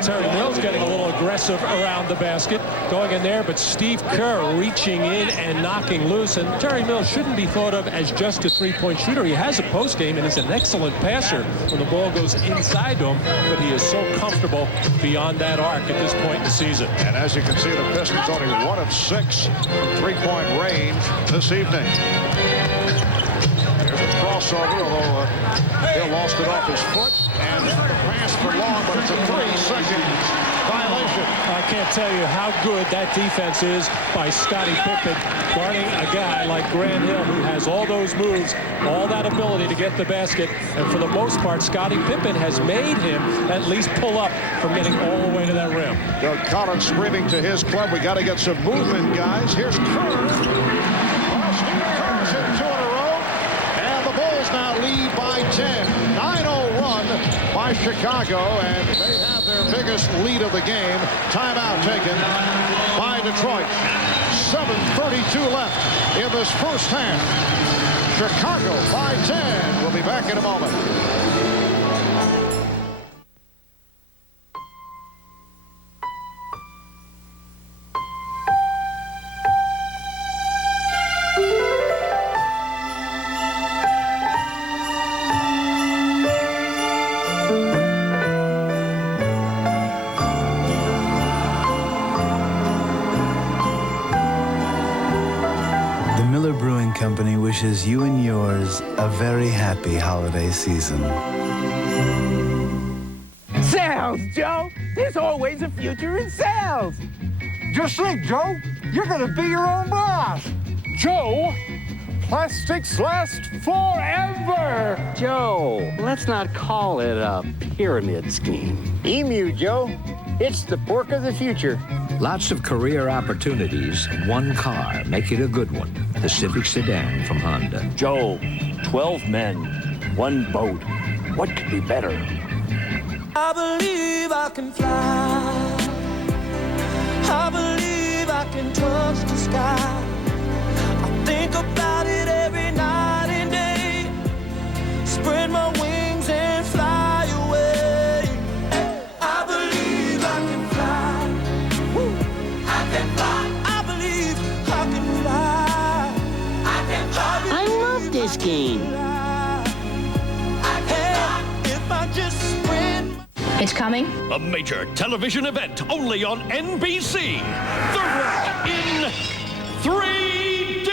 Terry Mills getting a little aggressive around the basket, going in there, but Steve Kerr reaching in and knocking loose. And Terry Mills shouldn't be thought of as just a three-point shooter. He has a post game and is an excellent passer when the ball goes inside to him, but he is so comfortable beyond that arc at this point in the season. And as you can see, the Pistons only 1 of 6 from three-point range this evening. crossover, although Hill lost it off his foot. And the pass for long, but it's a 3-second violation. I can't tell you how good that defense is by Scottie Pippen guarding a guy like Grant Hill, who has all those moves, all that ability to get the basket. And for the most part, Scottie Pippen has made him at least pull up from getting all the way to that rim. Doug Collins screaming to his club, we got to get some movement, guys. Here's Kerr. Steve Kerr's hit 2 in a row. And the Bulls now lead by 10. 9-0 run by Chicago, and they have their biggest lead of the game. Timeout taken by Detroit. 7:32 left in this first half. Chicago by 10. We'll be back in a moment. Company wishes you and yours a very happy holiday season. Sales, Joe! There's always a future in sales! Just think, Joe, you're gonna be your own boss. Joe, plastics last forever! Joe, let's not call it a pyramid scheme. Emu, Joe. It's the pork of the future. Lots of career opportunities, one car. Make it a good one. The Civic Sedan from Honda. Joe, 12 men, one boat. What could be better? I believe I can fly. I believe I can touch the sky. I think about it every night and day. Spread my wings and fly away. I believe I can fly. Woo. I can fly. I believe I can fly. I can fly. I love this game. I can fly. If I just spread. It's coming. A major television event only on NBC. The Rock in 3D.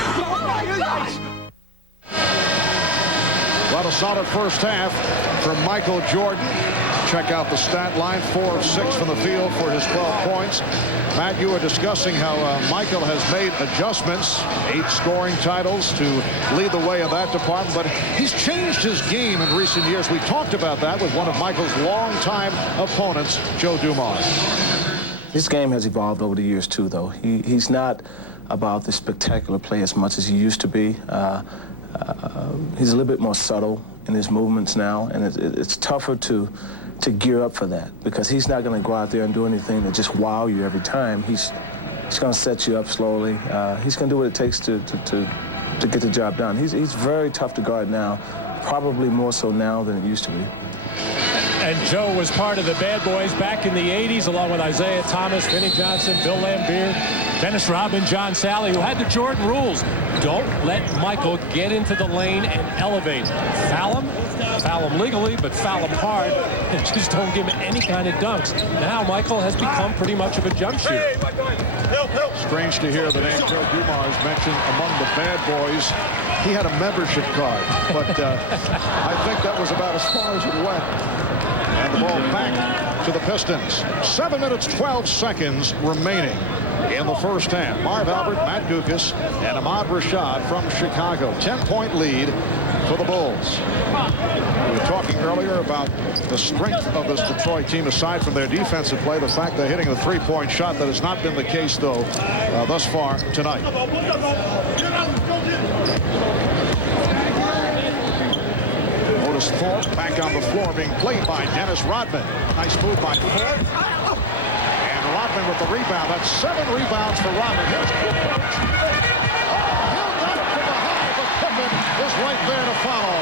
Oh my God! Well, a solid first half from Michael Jordan. Check out the stat line, 4 of 6 from the field for his 12 points. Matt, you were discussing how Michael has made adjustments, 8 scoring titles to lead the way in that department, but he's changed his game in recent years. We talked about that with one of Michael's longtime opponents, Joe Dumars. His game has evolved over the years, too, though. He's not about the spectacular play as much as he used to be. He's a little bit more subtle in his movements now, and it's tougher to gear up for that because he's not going to go out there and do anything that just wow you every time. He's going to set you up slowly. He's going to do what it takes to get the job done. He's very tough to guard now, probably more so now than it used to be. And Joe was part of the Bad Boys back in the 80s, along with Isaiah Thomas, Vinnie Johnson, Bill Laimbeer, Dennis Rodman, John Sally, who had the Jordan rules. Don't let Michael get into the lane and elevate. Foul him legally, but foul him hard, and just don't give him any kind of dunks. Now Michael has become pretty much of a jump shooter. Strange to hear the name Joe Dumars mentioned among the Bad Boys. He had a membership card, but I think that was about as far as it went. And the ball back to the Pistons. 7 minutes, 12 seconds remaining in the first half. Marv Albert, Matt Dukas, and Ahmad Rashad from Chicago. 10-point lead for the Bulls. We were talking earlier about the strength of this Detroit team, aside from their defensive play, the fact they're hitting the three-point shot. That has not been the case, though, thus far tonight. Otis Thorpe back on the floor, being played by Dennis Rodman. Nice move by Thorpe. And Rodman with the rebound. That's 7 rebounds for Rodman. Here's Pippen. He'll got it from behind, but Pippen is right there to follow.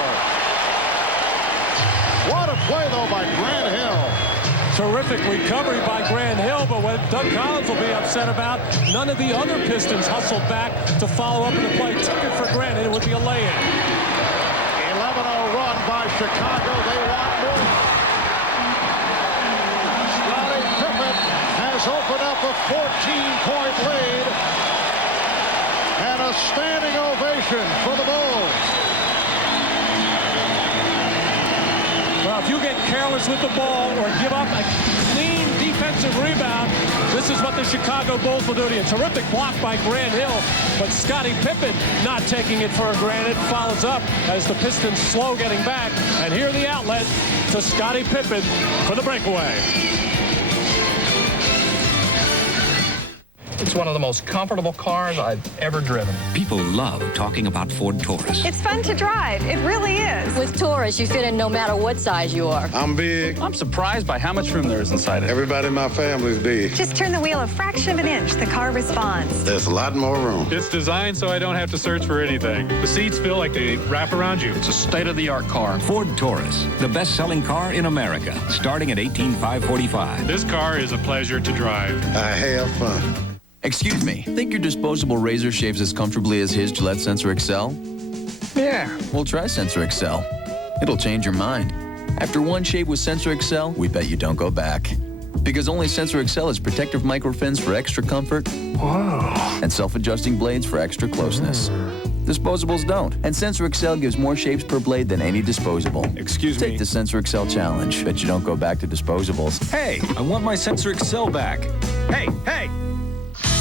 What a play, though, by Grant Hill. Terrific recovery by Grant Hill, but what Doug Collins will be upset about, none of the other Pistons hustled back to follow up in the play. Took it for granted. It would be a lay-in. 11-0 run by Chicago. They want more. Scottie Pippen has opened up a 14-point lead. And a standing ovation for the Bulls. if you get careless with the ball or give up a clean defensive rebound, this is what the Chicago Bulls will do to you. Terrific block by Grant Hill, but Scottie Pippen not taking it for granted, follows up as the Pistons slow getting back. And here the outlet to Scottie Pippen for the breakaway. It's one of the most comfortable cars I've ever driven. People love talking about Ford Taurus. It's fun to drive. It really is. With Taurus, you fit in no matter what size you are. I'm big. I'm surprised by how much room there is inside it. Everybody in my family's big. Just turn the wheel a fraction of an inch. The car responds. There's a lot more room. It's designed so I don't have to search for anything. The seats feel like they wrap around you. It's a state-of-the-art car. Ford Taurus, the best-selling car in America, starting at $18,545. This car is a pleasure to drive. I have fun. Excuse me, think your disposable razor shaves as comfortably as his Gillette Sensor XL? Yeah. Well, try Sensor XL. It'll change your mind. After one shave with Sensor XL, we bet you don't go back. Because only Sensor XL has protective microfins for extra comfort. Wow. And self-adjusting blades for extra closeness. Disposables don't. And Sensor XL gives more shapes per blade than any disposable. Excuse me. Take the Sensor XL challenge. Bet you don't go back to disposables. Hey, I want my Sensor XL back. Hey, hey!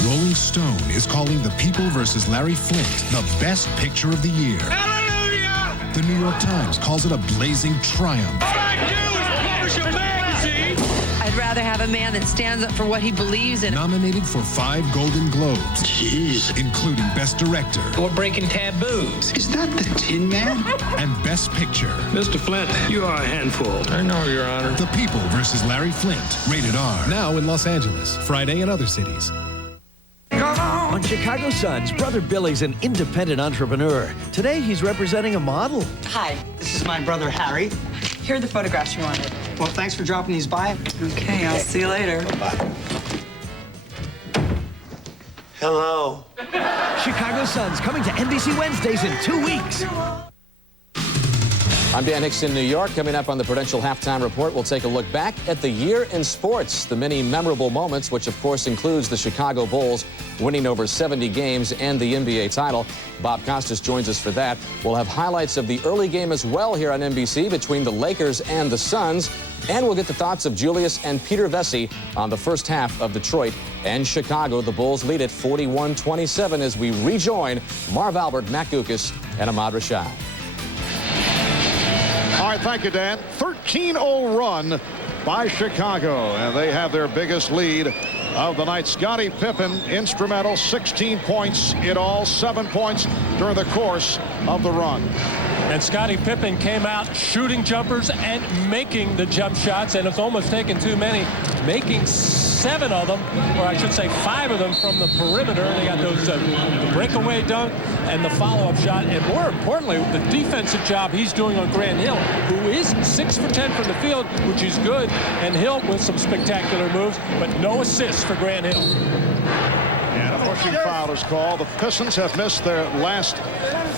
Rolling Stone is calling The People vs. Larry Flint the best picture of the year. Hallelujah! The New York Times calls it a blazing triumph. All I do is publish a magazine. I'd rather have a man that stands up for what he believes in. Nominated for 5 Golden Globes. Jeez. Including Best Director. We're breaking taboos. Is that the Tin Man? And Best Picture. Mr. Flint, you are a handful. I know, Your Honor. The People vs. Larry Flint. Rated R. Now in Los Angeles. Friday in other cities. On Chicago Suns, Brother Billy's an independent entrepreneur. Today, he's representing a model. Hi, this is my brother, Harry. Here are the photographs you wanted. Well, thanks for dropping these by. Okay, I'll see you later. Bye. Hello. Chicago Suns coming to NBC Wednesdays in 2 weeks. I'm Dan Hicks in New York. Coming up on the Prudential Halftime Report, we'll take a look back at the year in sports, the many memorable moments, which of course includes the Chicago Bulls winning over 70 games and the NBA title. Bob Costas joins us for that. We'll have highlights of the early game as well here on NBC between the Lakers and the Suns. And we'll get the thoughts of Julius and Peter Vesey on the first half of Detroit and Chicago. The Bulls lead at 41-27 as we rejoin Marv Albert, Matt Gukas, and Ahmad Rashad. All right, thank you, Dan. 13-0 run by Chicago, and they have their biggest lead of the night. Scottie Pippen, instrumental, 16 points in all, 7 points during the course of the run. And Scottie Pippen came out shooting jumpers and making the jump shots, and it's almost taken too many, making 7 of them, or I should say 5 of them from the perimeter. They got those the breakaway dunk and the follow-up shot, and more importantly, the defensive job he's doing on Grant Hill, who is 6 for 10 from the field, which is good, and Hill with some spectacular moves, but no assists for Grant Hill. And a pushing foul is called. The Pistons have missed their last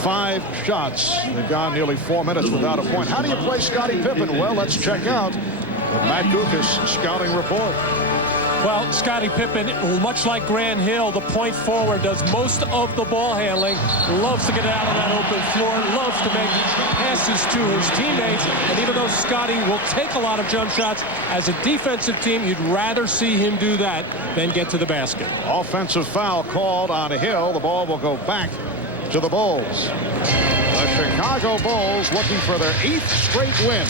5 shots. They've gone nearly 4 minutes without a point. How do you play Scottie Pippen? Well, let's check out the Matt Gukas scouting report. Well, Scottie Pippen, much like Grant Hill, the point forward, does most of the ball handling, loves to get out on that open floor, loves to make passes to his teammates, and even though Scottie will take a lot of jump shots, as a defensive team, you'd rather see him do that than get to the basket. Offensive foul called on Hill. The ball will go back to the Bulls. The Chicago Bulls looking for their 8th straight win.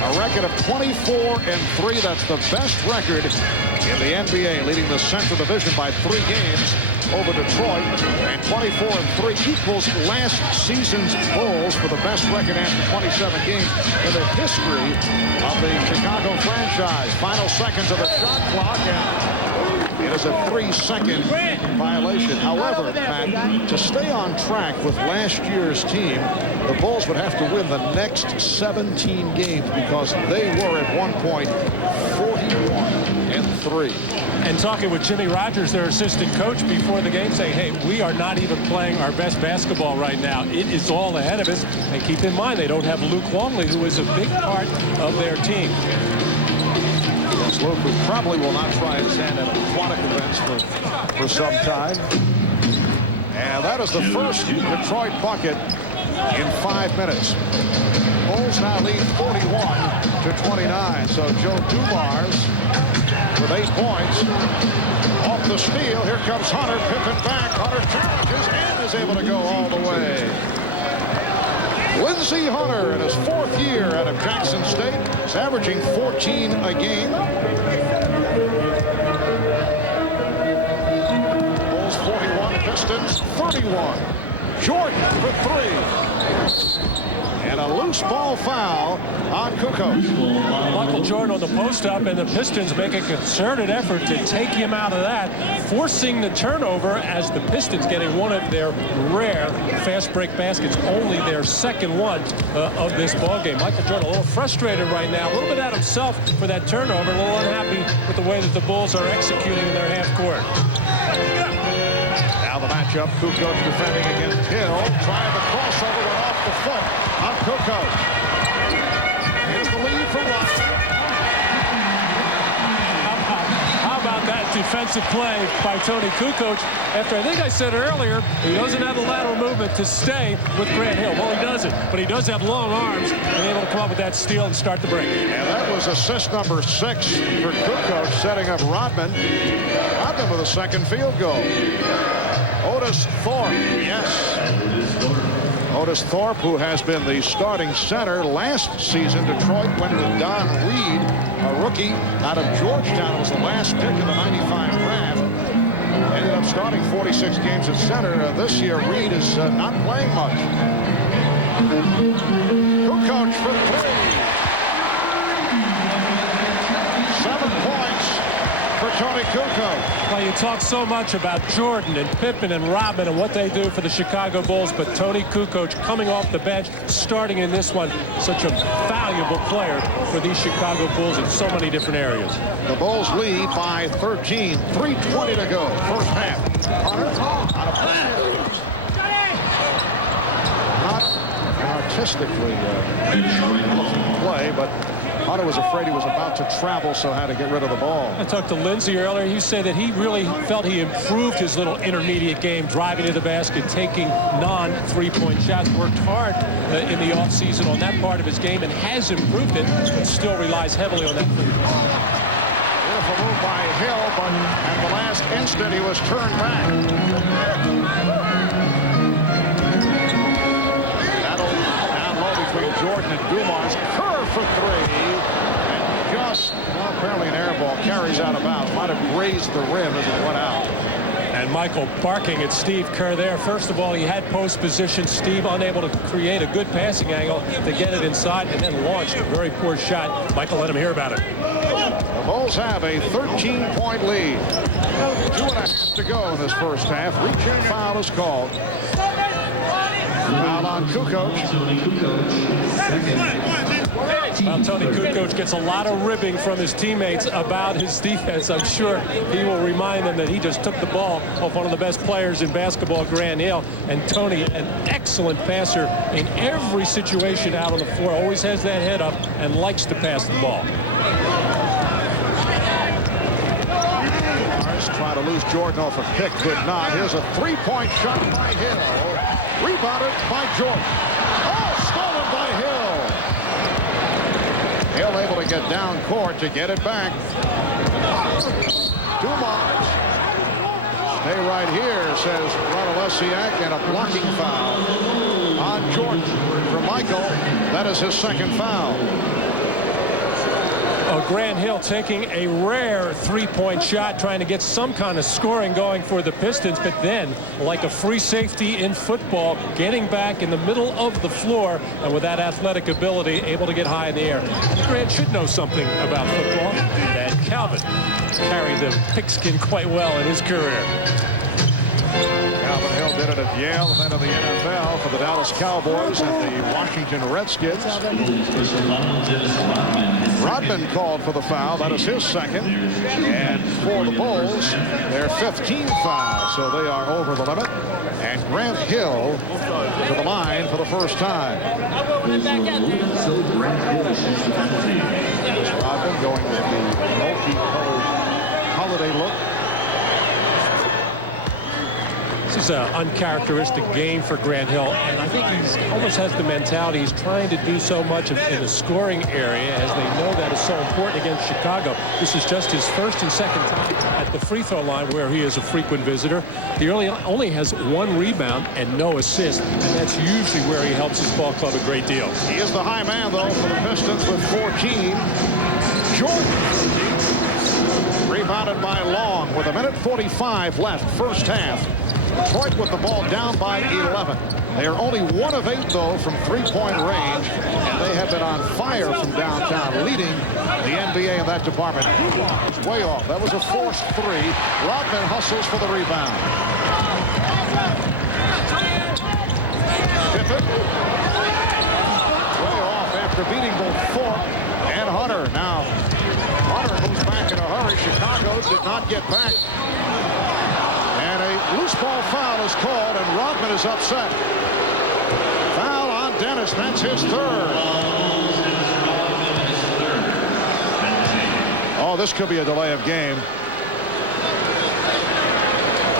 A record of 24-3. That's the best record in the NBA, leading the Central Division by 3 games over Detroit. And 24-3 equals last season's Bulls for the best record after 27 games in the history of the Chicago franchise. Final seconds of the shot clock, and it is a 3-second violation. However, Matt, to stay on track with last year's team, the Bulls would have to win the next 17 games because they were at one point 41-3. And talking with Jimmy Rogers, their assistant coach, before the game, saying, hey, we are not even playing our best basketball right now. It is all ahead of us. And keep in mind, they don't have Luke Longley, who is a big part of their team. Yes, Luke, who probably will not try his hand at aquatic events for some time. And that is the first Detroit bucket in 5 minutes. Bulls now lead 41-29. So Joe Dumars with 8 points. Off the steal, here comes Hunter. Pippen back. Hunter challenges and is able to go all the way. Lindsey Hunter in his 4th year out of Jackson State is averaging 14 a game. Bulls 41, Pistons 31. Jordan for 3. And a loose ball foul on Kukoc. Michael Jordan on the post-up, and the Pistons make a concerted effort to take him out of that, forcing the turnover as the Pistons getting one of their rare fast break baskets, only their second one of this ballgame. Michael Jordan a little frustrated right now, a little bit out himself for that turnover, a little unhappy with the way that the Bulls are executing in their half court. Now the matchup, Kukoc defending against Hill, trying the crossover, went off the foot on Kukoc. Here's the lead for Russ. How about that defensive play by Tony Kukoc after, I think I said earlier, he doesn't have the lateral movement to stay with Grant Hill. Well, he doesn't, but he does have long arms and able to come up with that steal and start the break. And that was assist number 6 for Kukoc, setting up Rodman. Rodman with a second field goal. Otis Thorpe, yes. Otis Thorpe, who has been the starting center last season. Detroit went with Don Reed, a rookie out of Georgetown. It was the last pick of the '95 draft. Ended up starting 46 games at center. This year, Reed is not playing much. Kukoc for 3. 7 points for Tony Kukoc. Well, you talk so much about Jordan and Pippen and Rodman and what they do for the Chicago Bulls, but Tony Kukoc coming off the bench, starting in this one, such a valuable player for these Chicago Bulls in so many different areas. The Bulls lead by 13, 3:20 to go, first half. Hunter on a not an artistically play, but Hunter was afraid he was about to travel, so had to get rid of the ball. I talked to Lindsey earlier. He said that he really felt he improved his little intermediate game, driving to the basket, taking non-3-point shots, worked hard in the offseason on that part of his game and has improved it, but still relies heavily on that three-point. Beautiful move by Hill, but at the last instant he was turned back. Battle down low between Jordan and Dumars. Curve for 3. And just, well, apparently an air ball carries out of bounds. Might have grazed the rim as it went out. And Michael barking at Steve Kerr there. First of all, he had post position. Steve unable to create a good passing angle to get it inside and then launched a very poor shot. Michael, let him hear about it. The Bulls have a 13-point lead. 2.5 to go in this first half. Reaching foul is called. Foul on Kukoc. Well, Tony Kukoc gets a lot of ribbing from his teammates about his defense. I'm sure he will remind them that he just took the ball off one of the best players in basketball, Grant Hill. And Tony, an excellent passer in every situation out on the floor, always has that head up and likes to pass the ball. Try to lose Jordan off a pick, could not. Here's a 3-point shot by Hill. Rebounded by Jordan. Oh, stolen by Hill. Hill able to get down court to get it back. Dumars. Stay right here, says Radulesiak, and a blocking foul on Jordan. For Michael, that is his second foul. Grant Hill taking a rare 3-point shot, trying to get some kind of scoring going for the Pistons, but then, like a free safety in football, getting back in the middle of the floor, and with that athletic ability, able to get high in the air. And Grant should know something about football, that Calvin carried the pigskin quite well in his career. Calvin Hill did it at Yale and then in the NFL for the Dallas Cowboys and the Washington Redskins. Rodman called for the foul. That is his second. And for the Bulls, their 15th foul. So they are over the limit. And Grant Hill to the line for the first time. Rodman going with the multicolored holiday look. is an uncharacteristic game for Grant Hill, and I think he's almost has the mentality he's trying to do so much in the scoring area, as they know that is so important against Chicago. This is just his first and second time at the free throw line where he is a frequent visitor. He only has 1 rebound and no assist, and that's usually where he helps his ball club a great deal. He is the high man, though, for the Pistons with 14. Jordan. Rebounded by Long with 1:45 left, first half. Detroit with the ball down by 11. They are only 1 of 8, though, from three-point range, and they have been on fire from downtown, leading the NBA in that department. It's way off. That was a forced 3. Rodman hustles for the rebound. Pippen. Way off after beating both Thorpe and Hunter. Now, Hunter moves back in a hurry. Chicago did not get back. And a loose ball foul is called, and Rodman is upset. Foul on Dennis. That's his 3rd. Oh, this could be a delay of game.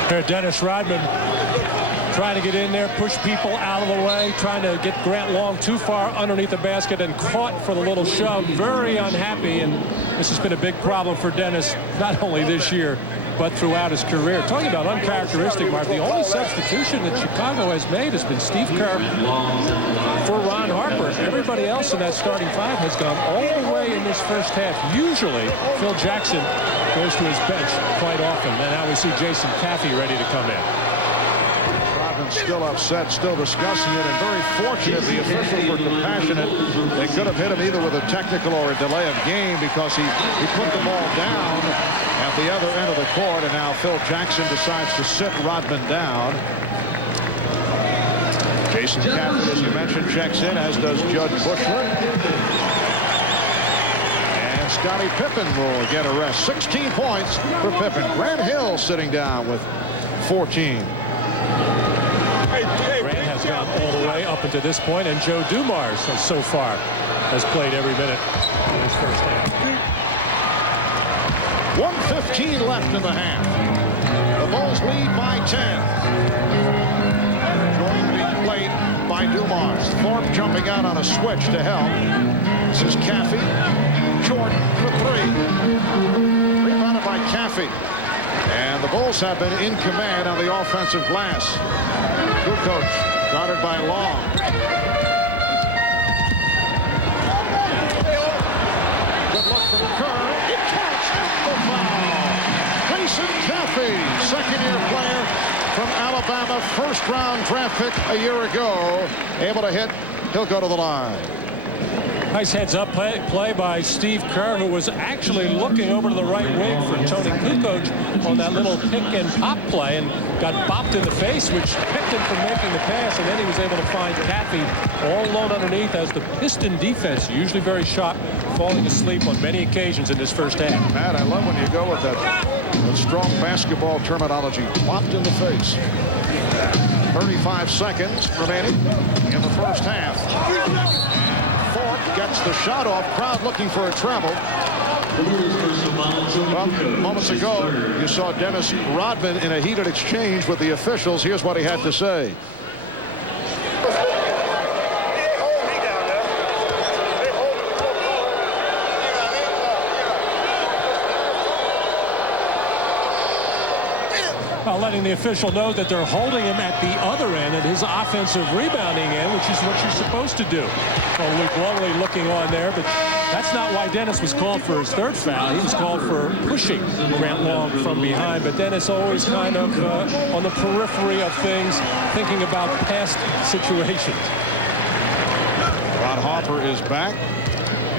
Here, Dennis Rodman trying to get in there, push people out of the way, trying to get Grant Long too far underneath the basket and caught for the little shove. Very unhappy, and this has been a big problem for Dennis, not only this year, but throughout his career. Talking about uncharacteristic, Mark, the only substitution that Chicago has made has been Steve Kerr for Ron Harper. Everybody else in that starting 5 has gone all the way in this first half. Usually, Phil Jackson goes to his bench quite often, and now we see Jason Caffey ready to come in. Still upset, still discussing it, and very fortunate the officials were compassionate. They could have hit him either with a technical or a delay of game because he put the ball down at the other end of the court, and now Phil Jackson decides to sit Rodman down. Jason Caffey, as you mentioned, checks in, as does Judge Bushler. And Scottie Pippen will get a rest. 16 points for Pippen. Grant Hill sitting down with 14. Grant has gone all the way up until this point, and Joe Dumars so far has played every minute in his first half. 1:15 left in the half. The Bulls lead by 10. Jordan being played by Dumars. Thorpe jumping out on a switch to help. This is Caffey. Jordan for 3. Rebounded by Caffey. And the Bulls have been in command on the offensive glass. Kukoc guarded by Long. Good look from Kerr. It counts. The foul. Jason Caffey, second-year player from Alabama, first-round draft pick a year ago, able to hit. He'll go to the line. Nice heads-up play by Steve Kerr, who was actually looking over to the right wing for Tony Kukoc on that little pick-and-pop play and got bopped in the face, which kept him from making the pass, and then he was able to find Caffey all alone underneath as the Piston defense, usually very sharp, falling asleep on many occasions in this first half. Matt, I love when you go with that strong basketball terminology, bopped in the face. 35 seconds remaining in the first half. Thorpe gets the shot off. Crowd looking for a travel. Well, moments ago, you saw Dennis Rodman in a heated exchange with the officials. Here's what he had to say. Letting the official know that they're holding him at the other end at his offensive rebounding end, which is what you're supposed to do. Well, Luke Longley looking on there, but that's not why Dennis was called for his 3rd foul. He was called for pushing Grant Long from behind, but Dennis always kind of on the periphery of things, thinking about past situations. Ron Harper is back.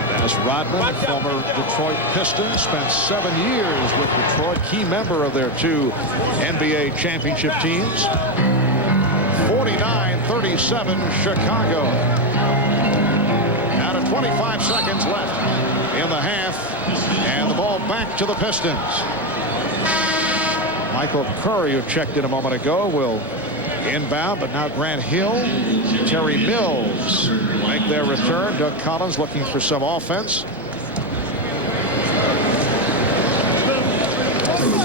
Dennis Rodman, former Detroit Pistons, spent 7 years with Detroit, key member of their 2 NBA championship teams. 49-37 Chicago. Out of 25 seconds left in the half, and the ball back to the Pistons. Michael Curry, who checked in a moment ago, will inbound, but now Grant Hill, Terry Mills make their return. Doug Collins looking for some offense.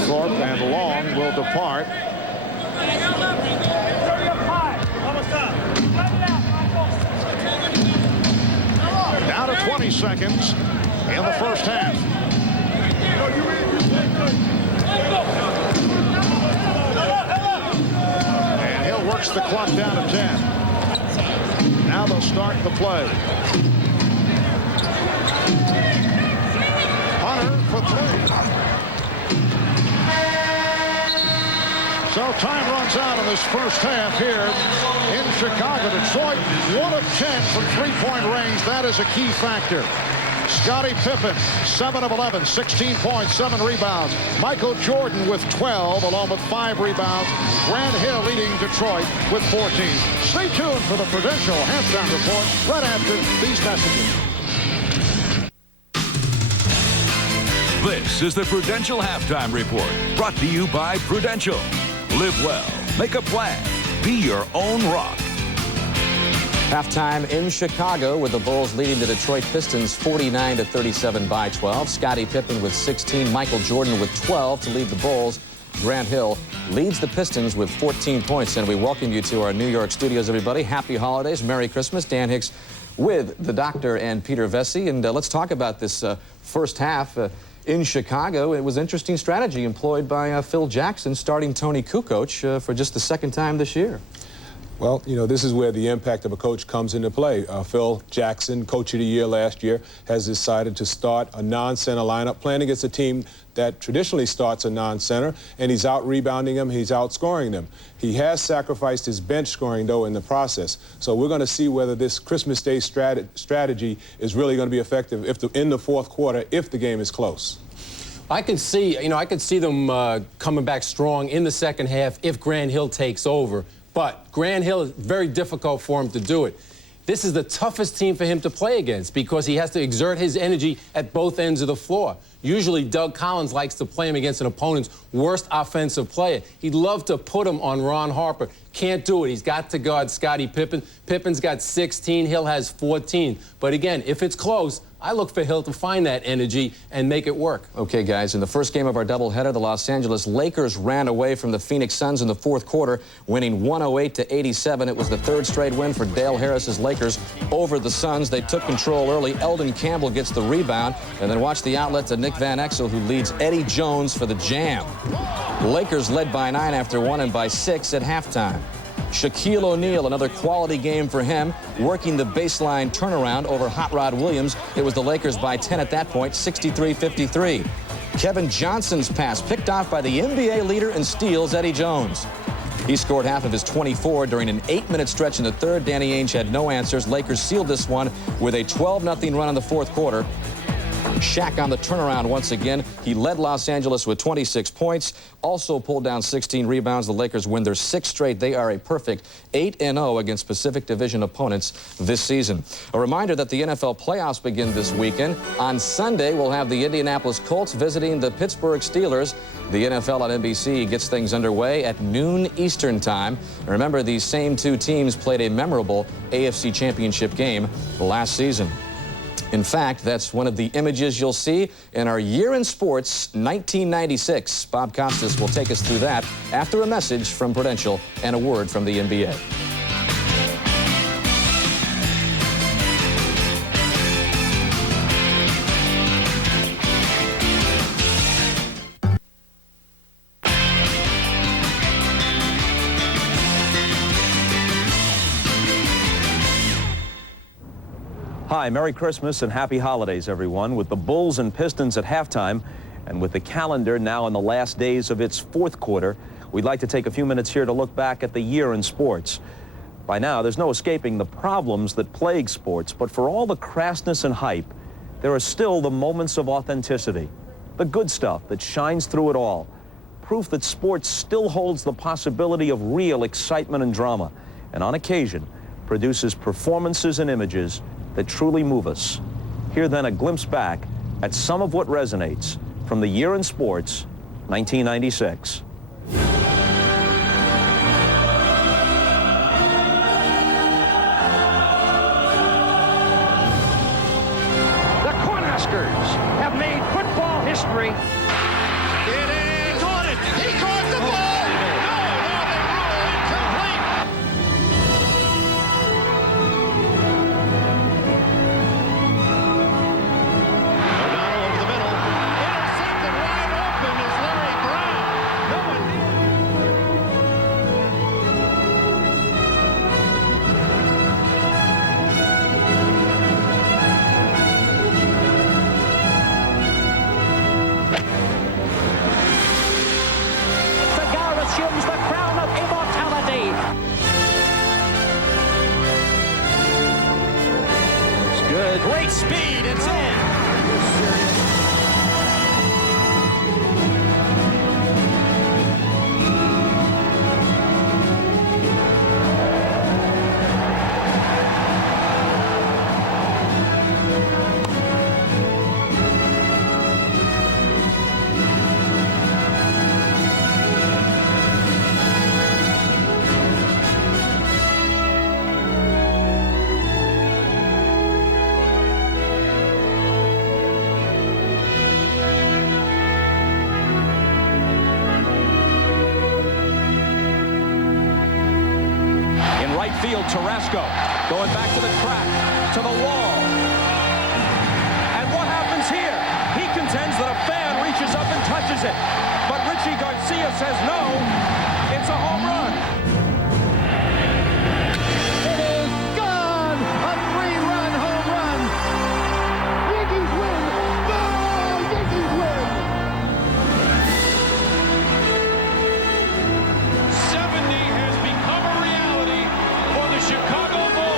Thorpe and Long will depart. 20 seconds in the first half. And Hill works the clock down to 10. Now they'll start the play. Hunter for 3. So time runs out in this first half here in Chicago. Detroit, 1 of 10 from three-point range. That is a key factor. Scottie Pippen, 7 of 11, 16 points, 7 rebounds. Michael Jordan with 12, along with 5 rebounds. Grant Hill leading Detroit with 14. Stay tuned for the Prudential halftime report right after these messages. This is the Prudential halftime report, brought to you by Prudential. Live well, make a plan, be your own rock. Halftime in Chicago with the Bulls leading the Detroit Pistons 49-37 by 12. Scottie Pippen with 16, Michael Jordan with 12 to lead the Bulls. Grant Hill leads the Pistons with 14 points. And we welcome you to our New York studios, everybody. Happy holidays, Merry Christmas. Dan Hicks with the doctor and Peter Vesey. And let's talk about this first half. In Chicago, it was interesting strategy employed by Phil Jackson, starting Tony Kukoc for just the second time this year. Well, you know, this is where the impact of a coach comes into play. Phil Jackson, coach of the year last year, has decided to start a non-center lineup, playing against a team that traditionally starts a non-center, and he's out-rebounding them, he's outscoring them. He has sacrificed his bench scoring, though, in the process. So we're going to see whether this Christmas Day strategy is really going to be effective in the fourth quarter if the game is close. I could see them coming back strong in the second half if Grant Hill takes over. But Grant Hill is very difficult for him to do it. This is the toughest team for him to play against because he has to exert his energy at both ends of the floor. Usually Doug Collins likes to play him against an opponent's worst offensive player. He'd love to put him on Ron Harper. Can't do it. He's got to guard Scottie Pippen. Pippen's got 16. Hill has 14. But again, if it's close, I look for Hill to find that energy and make it work. Okay, guys, in the first game of our doubleheader, the Los Angeles Lakers ran away from the Phoenix Suns in the fourth quarter, winning 108-87. It was the third straight win for Dale Harris's Lakers over the Suns. They took control early. Eldon Campbell gets the rebound, and then watch the outlet to Nick Van Exel, who leads Eddie Jones for the jam. Lakers led by 9 after 1 and by 6 at halftime. Shaquille O'Neal, another quality game for him, working the baseline turnaround over Hot Rod Williams. It was the Lakers by 10 at that point, 63-53. Kevin Johnson's pass picked off by the NBA leader in steals, Eddie Jones. He scored half of his 24 during an 8-minute stretch in the third. Danny Ainge had no answers. Lakers sealed this one with a 12-0 run in the fourth quarter. Shaq on the turnaround once again. He led Los Angeles with 26 points, also pulled down 16 rebounds. The Lakers win their 6th straight. They are a perfect 8-0 against Pacific Division opponents this season. A reminder that the NFL playoffs begin this weekend. On Sunday, we'll have the Indianapolis Colts visiting the Pittsburgh Steelers. The NFL on NBC gets things underway at noon Eastern time. Remember, these same two teams played a memorable AFC Championship game last season. In fact, that's one of the images you'll see in our Year in Sports 1996. Bob Costas will take us through that after a message from Prudential and a word from the NBA. Hi, Merry Christmas and Happy Holidays, everyone. With the Bulls and Pistons at halftime, and with the calendar now in the last days of its fourth quarter, we'd like to take a few minutes here to look back at the year in sports. By now, there's no escaping the problems that plague sports, but for all the crassness and hype, there are still the moments of authenticity, the good stuff that shines through it all, proof that sports still holds the possibility of real excitement and drama, and on occasion, produces performances and images that truly move us. Here then a glimpse back at some of what resonates from the year in sports, 1996. The Cornhuskers have made football history. He caught it. He caught the ball. good. Great speed. It's in. Field, Tarasco going back to the track, to the wall. And what happens here? He contends that a fan reaches up and touches it. But Richie Garcia says no. It's a home run. It is gone! A three-run home run! Yankees win! The Yankees win! 70 has become a reality for the Chicago Bulls.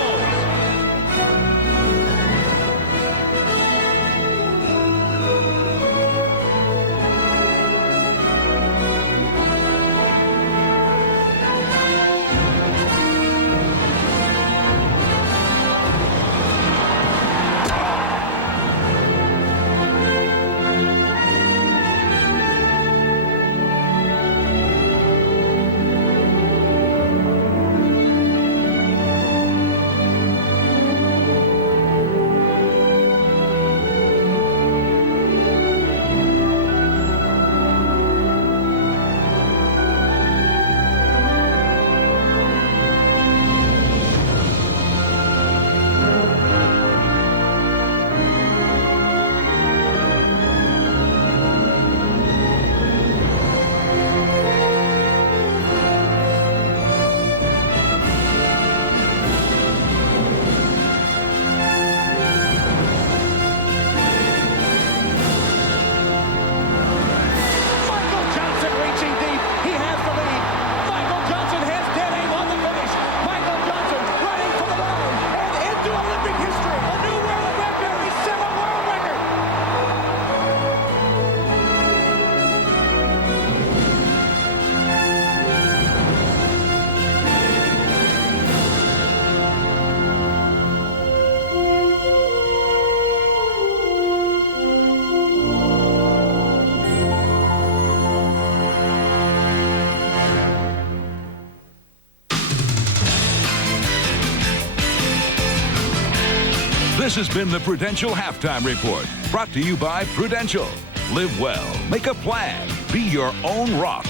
This has been the Prudential Halftime Report, brought to you by Prudential. Live well, make a plan, be your own rock.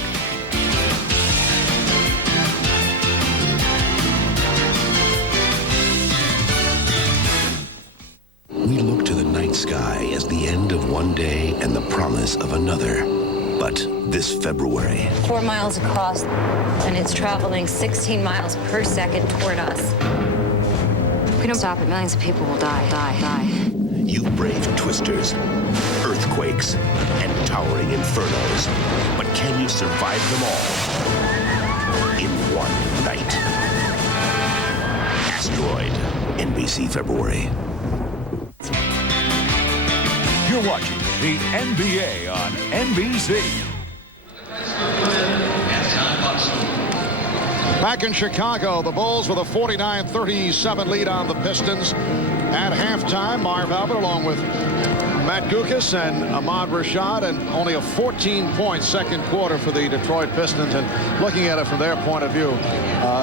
We look to the night sky as the end of one day and the promise of another. But this February, 4 miles across, and it's traveling 16 miles per second toward us. If we don't stop it, millions of people will die. you brave twisters, earthquakes, and towering infernos. But can you survive them all in one night? Asteroid, NBC, February. You're watching the NBA on NBC. Back in Chicago, the Bulls with a 49-37 lead on the Pistons. At halftime, Marv Albert along with Matt Gukas and Ahmad Rashad, and only a 14-point second quarter for the Detroit Pistons. And looking at it from their point of view,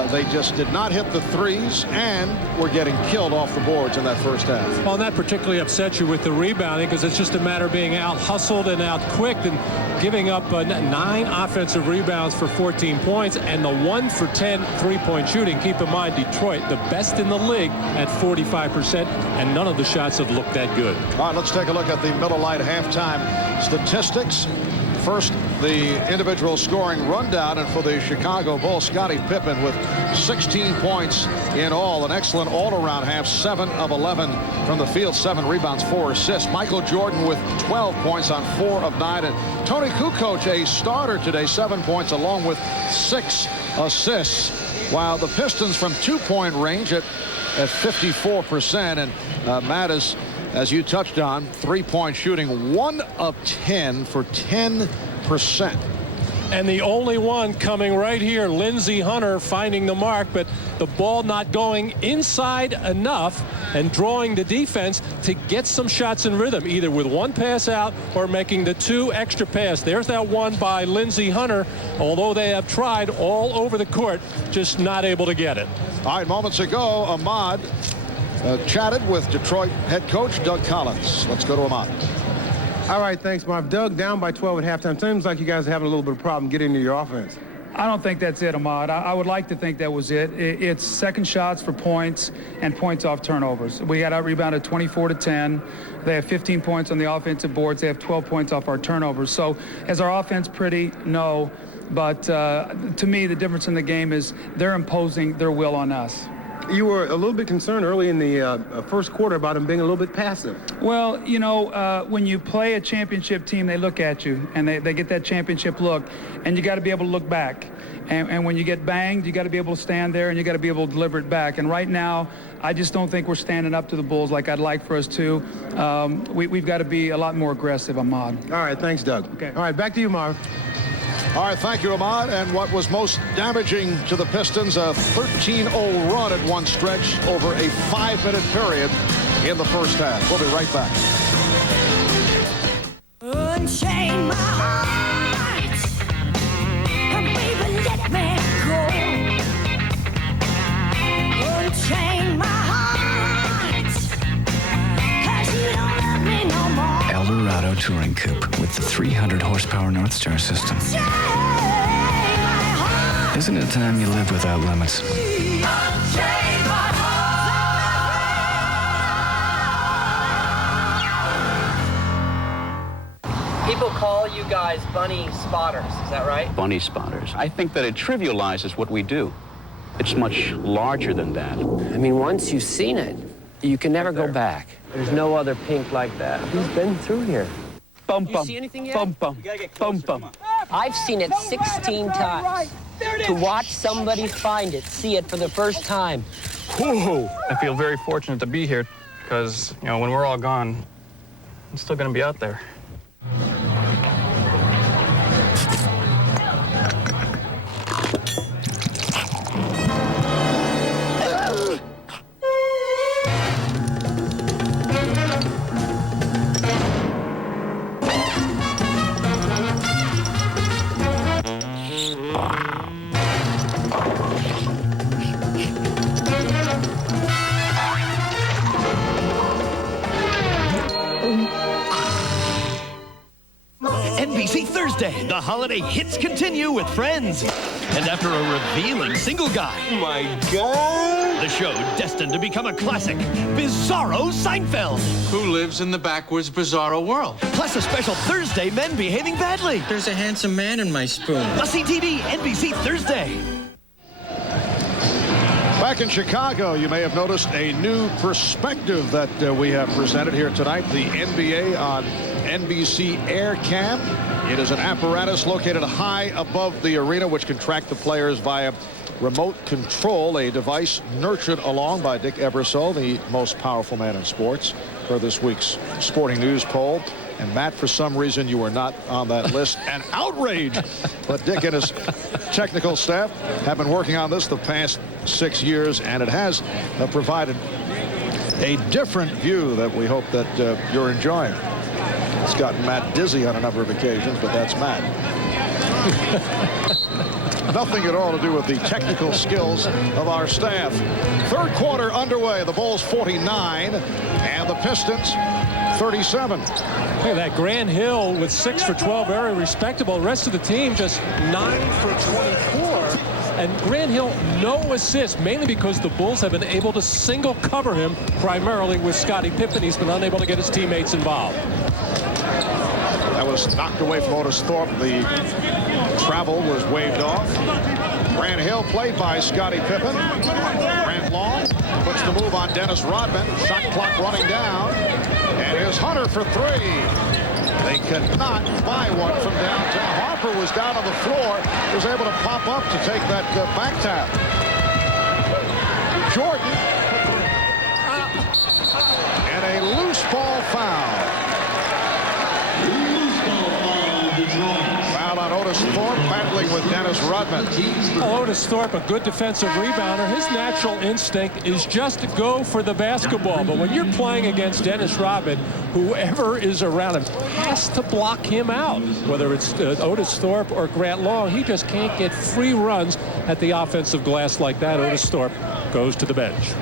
they just did not hit the threes and were getting killed off the boards in that first half. Well, that particularly upsets you with the rebounding, because it's just a matter of being out-hustled and out-quicked and giving up 9 offensive rebounds for 14 points and the 1 for 10 three-point shooting. Keep in mind, Detroit, the best in the league at 45%, and none of the shots have looked that good. All right, let's take a look at the Miller Lite halftime statistics. First, the individual scoring rundown, and for the Chicago Bulls, Scottie Pippen with 16 points in all. An excellent all-around half, 7 of 11 from the field, 7 rebounds, 4 assists. Michael Jordan with 12 points on 4 of 9. And Tony Kukoc, a starter today, 7 points along with 6 assists. While the Pistons from 2-point range at at 54%. And Matt, as you touched on, three-point shooting 1 of 10 for 10%. And the only one coming right here, Lindsey Hunter finding the mark, but the ball not going inside enough and drawing the defense to get some shots in rhythm, either with one pass out or making the 2 extra pass. There's that one by Lindsey Hunter, although they have tried all over the court, just not able to get it. All right, moments ago, Ahmad chatted with Detroit head coach Doug Collins. Let's go to Ahmad. All right, thanks, Marv. Doug, down by 12 at halftime. Seems like you guys are having a little bit of problem getting into your offense. I don't think that's it, Ahmad. I would like to think that was it. It's second shots for points and points off turnovers. We got out-rebounded 24-10. They have 15 points on the offensive boards. They have 12 points off our turnovers. So is our offense pretty? No. But to me, the difference in the game is they're imposing their will on us. You were a little bit concerned early in the first quarter about him being a little bit passive. Well, you know, when you play a championship team, they look at you, and they get that championship look, and you got to be able to look back. And when you get banged, you got to be able to stand there, and you got to be able to deliver it back. And right now, I just don't think we're standing up to the Bulls like I'd like for us to. We've got to be a lot more aggressive, Ahmad. All right, thanks, Doug. Okay. All right, back to you, Marv. All right, thank you, Ahmad. And what was most damaging to the Pistons, a 13-0 run at one stretch over a 5-minute period in the first half. We'll be right back. Unchain my heart, baby, let me go. Unchain my heart, 'cause you don't love me no more. Eldorado Touring Coupe with the 300 horsepower North Star system. Isn't it time you live without limits? People call you guys bunny spotters, is that right? Bunny spotters. I think that it trivializes what we do. It's much larger than that. I mean, once you've seen it, you can never go back. There's no other pink like that. Who's been through here? Bum, You see anything yet? bum, bum, bum, bum. I've seen it 16 times. To watch somebody find it, see it for the first time. Whoa! I feel very fortunate to be here because, you know, when we're all gone, I'm still going to be out there. NBC Thursday, the holiday hits continue with Friends. And after a revealing single guy, my God, the show destined to become a classic, Bizarro Seinfeld. Who lives in the backwards bizarro world? Plus a special Thursday men behaving badly. There's a handsome man in my spoon. Must-see TV, NBC Thursday. Back in Chicago, you may have noticed a new perspective that we have presented here tonight, the NBA on NBC Air Cam. It is an apparatus located high above the arena which can track the players via remote control, a device nurtured along by Dick Ebersol, the most powerful man in sports, for this week's Sporting News poll. And Matt, for some reason, you were not on that list. An outrage! But Dick and his technical staff have been working on this the past 6 years, and it has provided a different view that we hope that you're enjoying. It's gotten Matt dizzy on a number of occasions, but that's Matt. Nothing at all to do with the technical skills of our staff. Third quarter underway. The Bulls 49 and the Pistons 37. Hey, that Grant Hill with 6 for 12, very respectable. The rest of the team just 9 for 24. And Grant Hill, no assists, mainly because the Bulls have been able to single cover him primarily with Scottie Pippen. He's been unable to get his teammates involved. That was knocked away from Otis Thorpe. The travel was waved off. Grant Hill played by Scottie Pippen. Grant Long puts the move on Dennis Rodman. Shot clock running down. And here's Hunter for three. They could not buy one from downtown. Harper was down on the floor. Was able to pop up to take that back tap. Jordan Otis Thorpe battling with Dennis Rodman. Well, Otis Thorpe, a good defensive rebounder. His natural instinct is just to go for the basketball. But when you're playing against Dennis Rodman, whoever is around him has to block him out. Whether it's Otis Thorpe or Grant Long, he just can't get free runs at the offensive glass like that. Otis Thorpe goes to the bench.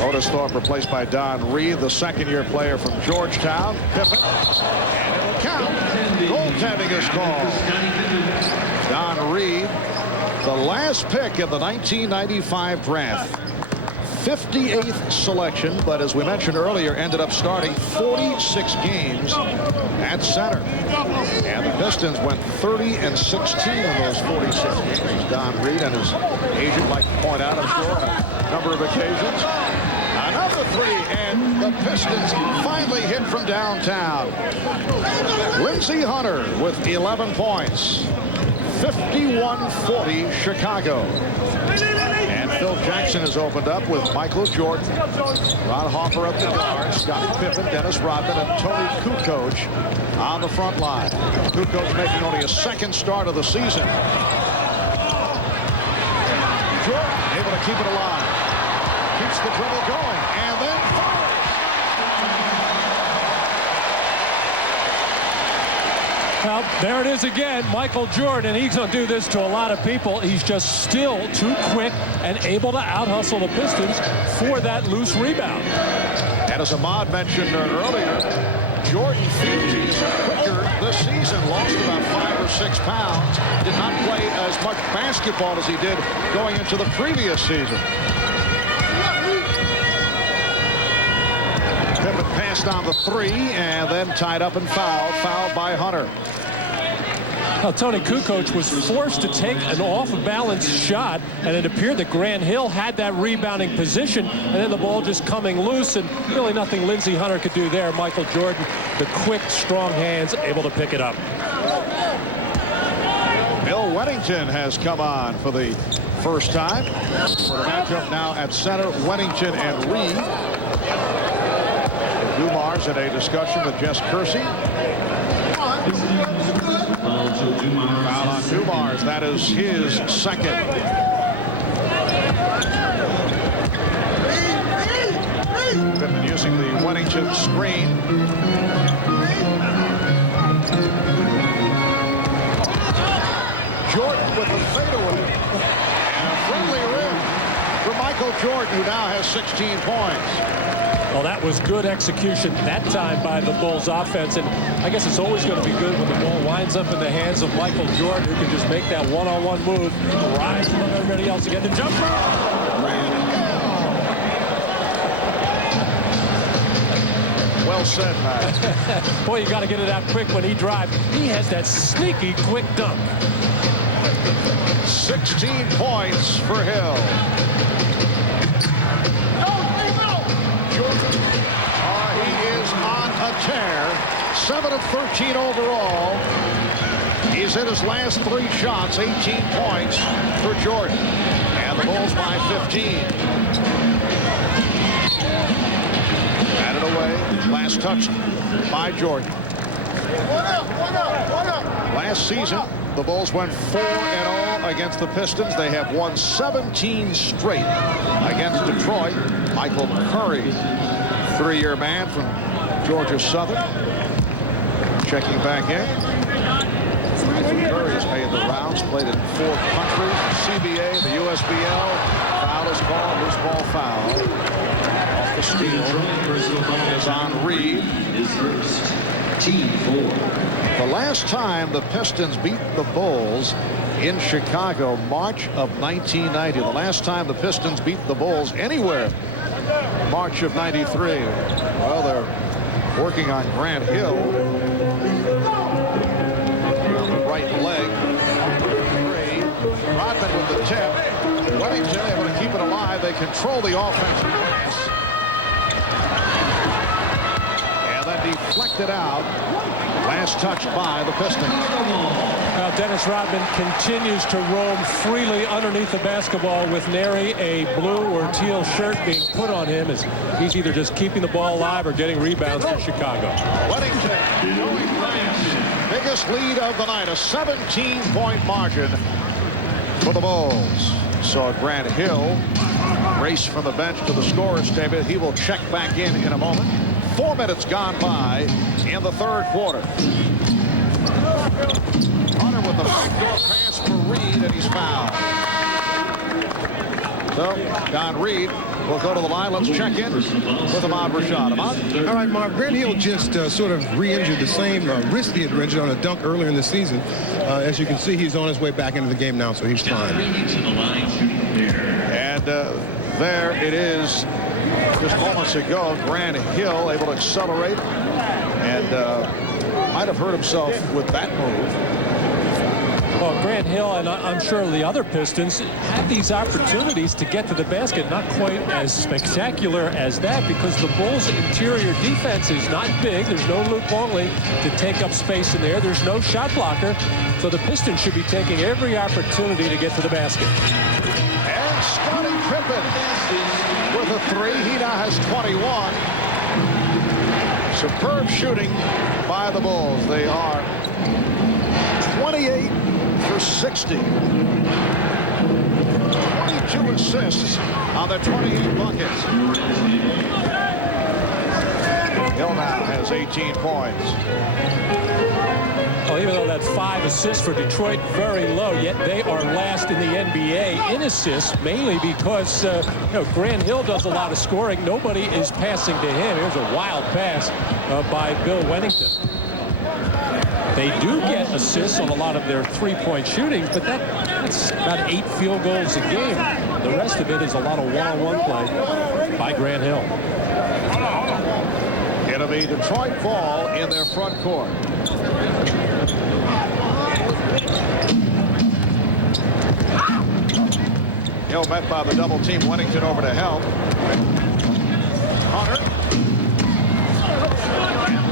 Otis Thorpe replaced by Don Reed, the second-year player from Georgetown. Pippen, and it'll count. Goaltending is called. Don Reed, the last pick in the 1995 draft. 58th selection, but as we mentioned earlier, ended up starting 46 games at center. And the Pistons went 30-16 in those 46 games. Don Reed and his agent like to point out, I'm sure, on a number of occasions. Another three, and the Pistons finally hit from downtown. Lindsey Hunter with 11 points. 51-40 Chicago. And Phil Jackson has opened up with Michael Jordan, Ron Harper up the guard, Scottie Pippen, Dennis Rodman, and Tony Kukoc on the front line. Kukoc making only a second start of the season. Jordan able to keep it alive. Keeps the dribble going, and then fires. Well, there it is again, Michael Jordan. He's going to do this to a lot of people. He's just still too quick and able to out-hustle the Pistons for that loose rebound. And as Ahmad mentioned earlier, Jordan Fugis quicker this season, lost about 5 or 6 pounds, did not play as much basketball as he did going into the previous season. Pippen passed on the three and then tied up and fouled by Hunter. Well, Tony Kukoc was forced to take an off-balance shot, and it appeared that Grant Hill had that rebounding position, and then the ball just coming loose, and really nothing Lindsey Hunter could do there. Michael Jordan, the quick, strong hands, able to pick it up. Bill Wennington has come on for the first time. For the matchup now at center, Wennington and Reed. Dumars in a discussion with Jess Kersey. Foul on Dumars. That is his second. Pippen using the Wennington screen. Jordan with the fadeaway. And a friendly rim for Michael Jordan, who now has 16 points. Well, that was good execution that time by the Bulls offense, and I guess it's always going to be good when the ball winds up in the hands of Michael Jordan, who can just make that one-on-one move, rise above everybody else again. The jumper! Well said, Pat. Boy, you got to get it out quick when he drives. He has that sneaky quick dunk. 16 points for Hill. He is on a tear. 7 of 13 overall. He's hit his last 3 shots, 18 points for Jordan. And the Bulls by 15. Batted away. Last touch by Jordan. Last season, the Bulls went 4-0 against the Pistons. They have won 17 straight against Detroit. Michael Curry, 3-year man from Georgia Southern, checking back in. Michael Curry has made the rounds, played in 4 countries, CBA, the USBL. Foul is called, loose ball foul. Off the steal is on Reed. Team 4. The last time the Pistons beat the Bulls in Chicago, March of 1990. The last time the Pistons beat the Bulls anywhere, March of 93. Well, they're working on Grant Hill. On the right leg. Rodman with the tip. Wennington able to keep it alive. They control the offensive glass. And then deflected out. Last touch by the Pistons. Now Dennis Rodman continues to roam freely underneath the basketball with nary a blue or teal shirt being put on him, as he's either just keeping the ball alive or getting rebounds for Chicago. Wennington going fast. biggest lead of the night, a 17-point margin for the Bulls. So Grant Hill race from the bench to the scorer's table. He will check back in a moment. 4 minutes gone by in the third quarter. Hunter with the backdoor pass for Reed, and he's fouled. So Don Reed will go to the line. Let's check in with Ahmad Rashad. Ahmad? All right, Mark. Grant Hill just sort of re-injured the same wrist he had injured on a dunk earlier in the season. As you can see, he's on his way back into the game now, so he's fine. And there it is. Just moments ago, Grant Hill able to accelerate and might have hurt himself with that move. Well, Grant Hill and I'm sure the other Pistons had these opportunities to get to the basket. Not quite as spectacular as that because the Bulls' interior defense is not big. There's no Luke Longley to take up space in there. There's no shot blocker. So the Pistons should be taking every opportunity to get to the basket. And Scottie Pippen with a 3. He now has 21. Superb shooting by the Bulls. They are 28 for 60. 22 assists on the 28 buckets. Hill now has 18 points. Well, even though that 5 assists for Detroit, very low, yet they are last in the NBA in assists, mainly because Grant Hill does a lot of scoring. Nobody is passing to him. Here's a wild pass by Bill Wennington. They do get assists on a lot of their three-point shootings, but that's about 8 field goals a game. The rest of it is a lot of one-on-one play by Grant Hill. It'll be Detroit ball in their front court. Hill met by the double team. Wennington over to help. Hunter.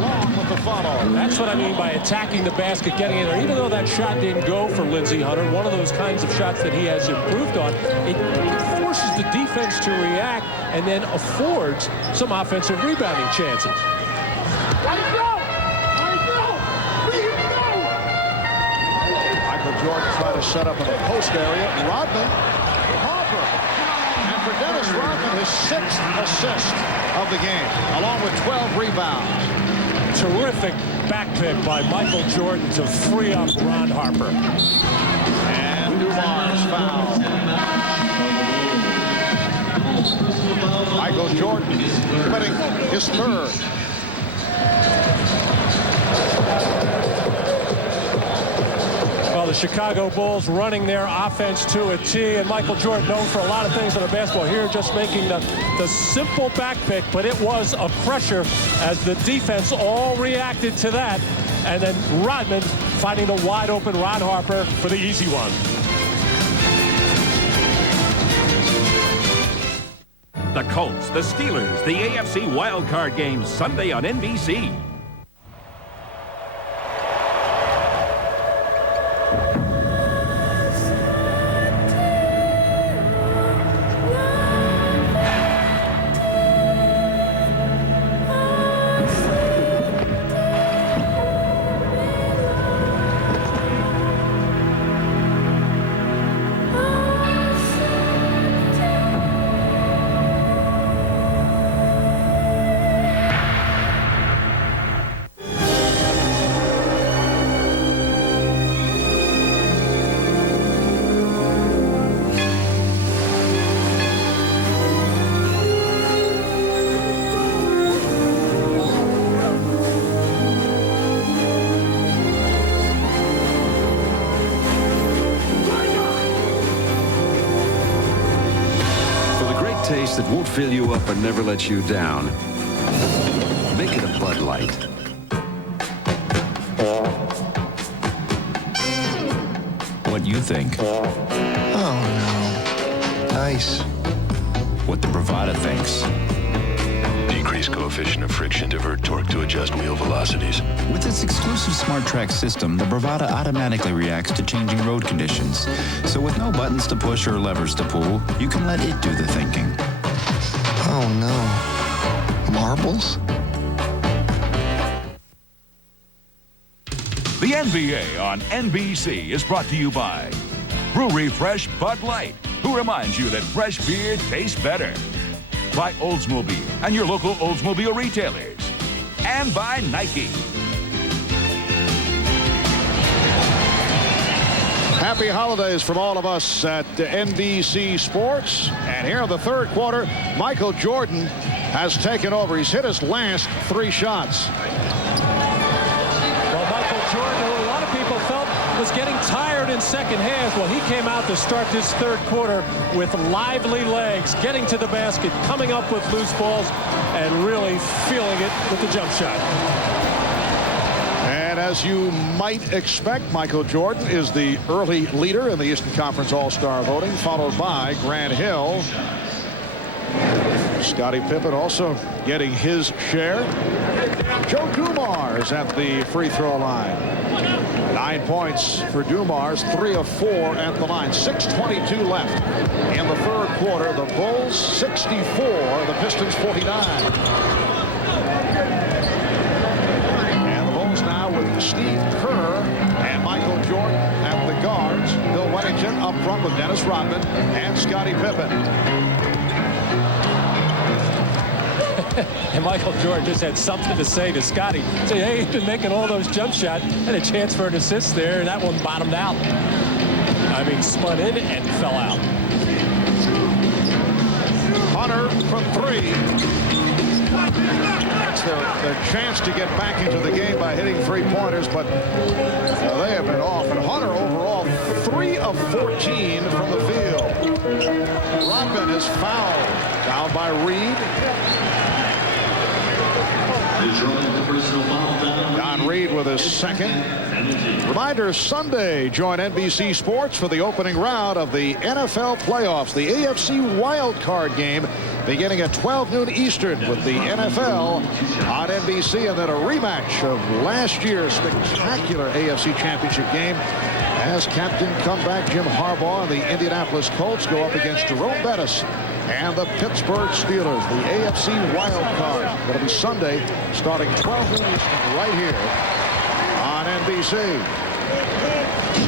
Long with the follow. That's what I mean by attacking the basket, getting in there. Even though that shot didn't go for Lindsey Hunter, one of those kinds of shots that he has improved on, it forces the defense to react and then affords some offensive rebounding chances. Michael Jordan trying to set up in the post area. Rodman, Harper. And for Dennis Rodman, his 6th assist of the game, along with 12 rebounds. Terrific back pick by Michael Jordan to free up Ron Harper. And Dumar's foul. Michael Jordan committing his 3rd. Well, the Chicago Bulls running their offense to a T, and Michael Jordan known for a lot of things on the basketball. Here just making the simple back pick, but it was a crusher as the defense all reacted to that. And then Rodman finding the wide open Ron Harper for the easy one. The Colts, the Steelers, the AFC wildcard game Sunday on NBC. Taste that won't fill you up and never let you down. Make it a Bud Light. What you think? Oh, no. Nice. What the Bravada thinks. Decrease coefficient of friction, divert torque to adjust wheel velocities. With its exclusive Smart Track system, the Bravada automatically reacts to changing road conditions. So with no buttons to push or levers to pull, you can let it do the thinking. Oh, no. Marbles? The NBA on NBC is brought to you by Brewery Fresh Bud Light, who reminds you that fresh beer tastes better. By Oldsmobile and your local Oldsmobile retailers. And by Nike. Happy holidays from all of us at NBC Sports. And here in the third quarter, Michael Jordan has taken over. He's hit his last 3 shots. Well, Michael Jordan, who a lot of people felt was getting tired in second half, well, he came out to start this third quarter with lively legs, getting to the basket, coming up with loose balls, and really feeling it with the jump shot. And as you might expect, Michael Jordan is the early leader in the Eastern Conference All-Star voting, followed by Grant Hill. Scottie Pippen also getting his share. Joe Dumars at the free throw line. 9 points for Dumars, 3 of 4 at the line. 6:22 left in the third quarter. The Bulls 64, the Pistons 49. Steve Kerr and Michael Jordan at the guards. Bill Wennington up front with Dennis Rodman and Scottie Pippen. And Michael Jordan just had something to say to Scottie. Say, hey, he's been making all those jump shots. Had a chance for an assist there, and that one bottomed out. I mean, spun in and fell out. Hunter from 3. That's their chance to get back into the game by hitting 3-pointers, but they have been off. And Hunter overall 3 of 14 from the field. Rodman is fouled. Fouled by Reed. Don Reed with his second. Reminder, Sunday, join NBC Sports for the opening round of the NFL playoffs, the AFC wildcard game, beginning at 12 noon Eastern with the NFL on NBC, and then a rematch of last year's spectacular AFC championship game as captain comeback Jim Harbaugh and the Indianapolis Colts go up against Jerome Bettis and the Pittsburgh Steelers, the AFC wild card. That'll be Sunday starting 12 noon Eastern right here on NBC.